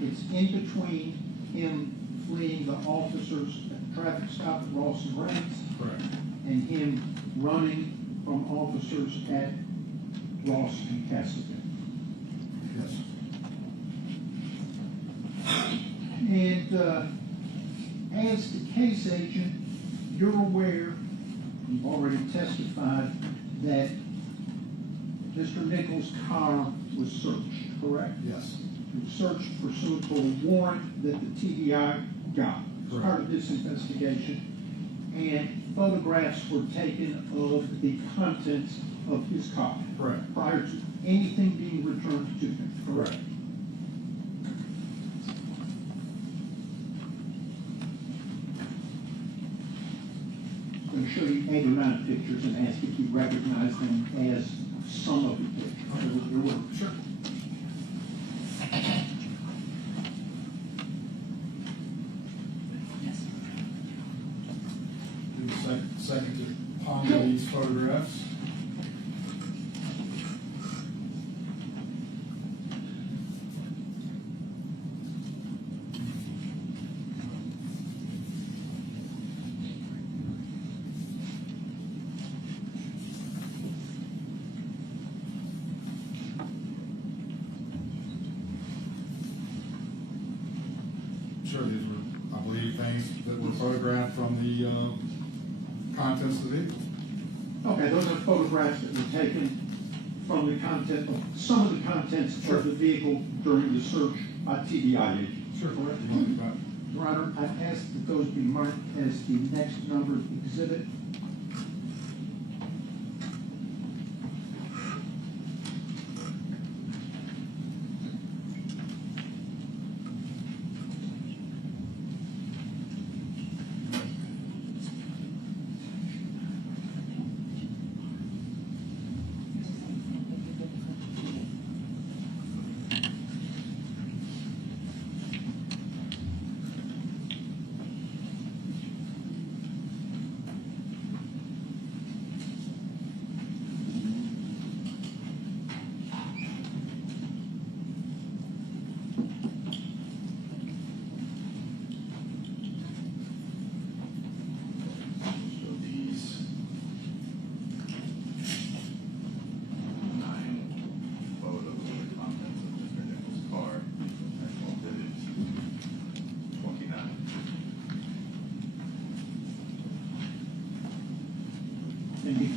It's in between him fleeing the officers at the traffic stop at Ross and Rains Correct. and him running from officers at Ross and Castlegate. Yes. And as the case agent, you're aware, you've already testified, that Mr. Nichols' car was searched, correct? Yes. It was searched pursuant to a warrant that the TDI got as part of this investigation, and photographs were taken of the contents of his car. Correct. Prior to anything being returned to him, correct? I'm going to show you 8 or 9 pictures and ask if you recognize them as some of the pictures. There were. Sure. Do a second to ponder these photographs. Sure, these were, I believe, things that were photographed from the contents of the vehicle. Okay, those are photographs that were taken from the content of, some of the contents of the vehicle during the search by TDI agents. Sure, correct. You want to do that? Your Honor, I've asked that those be marked as the next numbered exhibit.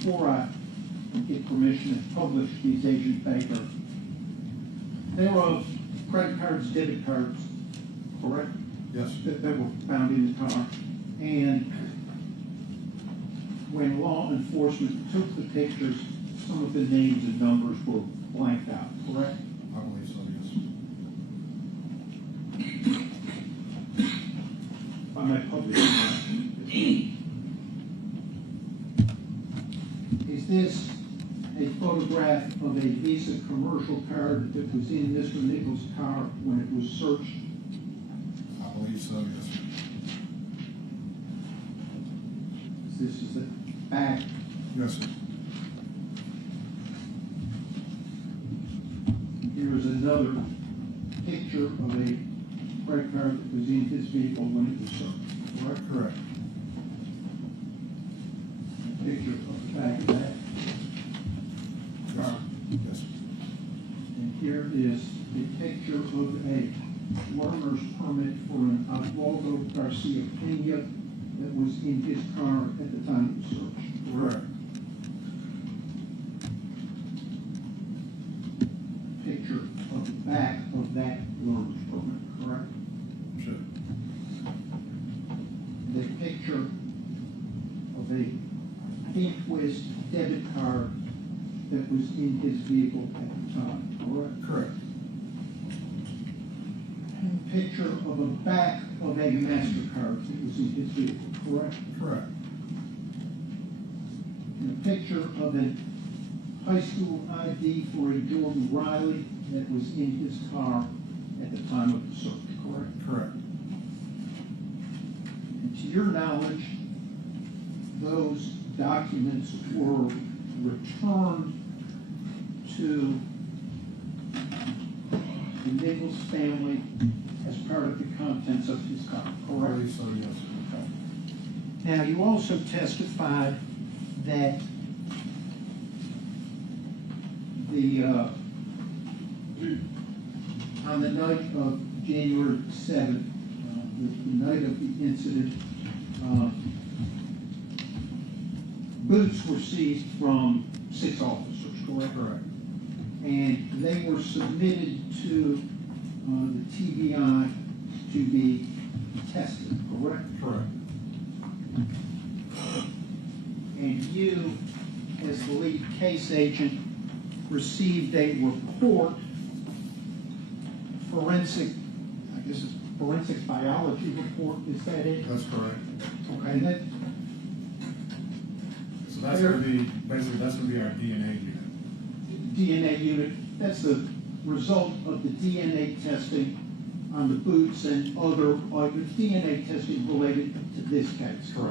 before I get permission to publish these Agent Baker, they were of credit cards, debit cards, correct? Yes. That were found in the car. And when law enforcement took the pictures, some of the names and numbers were blanked out, correct? I believe so, yes. By my public. Is this a photograph of a Visa commercial card that was in Mr. Nichols' car when it was searched? I believe so, yes. This is the back. Yes, sir. Here is another picture of a credit card that was in his vehicle when it was searched, correct? Correct. A picture of the back of that car. Yes, sir. And here is a picture of a learner's permit for an Osvaldo Garcia Pena that was in his car at the time it was searched, correct? Picture of the back of that learner's permit, correct? Sure. The picture of a Twist debit card that was in his vehicle at the time, correct? Correct. And a picture of a back of a MasterCard that was in his vehicle, correct? Correct. And a picture of a high school ID for a Jordan Riley that was in his car at the time of the search, correct? Correct. And to your knowledge, those documents were returned to the Nichols family as part of the contents of his car, I correct? believe so, yes, sir. Now, you also testified that on the night of January 7th, the night of the incident, boots were seized from 6 officers, correct? Correct. And they were submitted to the TBI to be tested, correct? Correct. And you, as the lead case agent, received a report, forensic biology report, is that it? That's correct. Okay, that, So that's going to be, basically, that's going to be our DNA unit. DNA unit, that's the result of the DNA testing on the boots and other DNA testing related to this case, correct?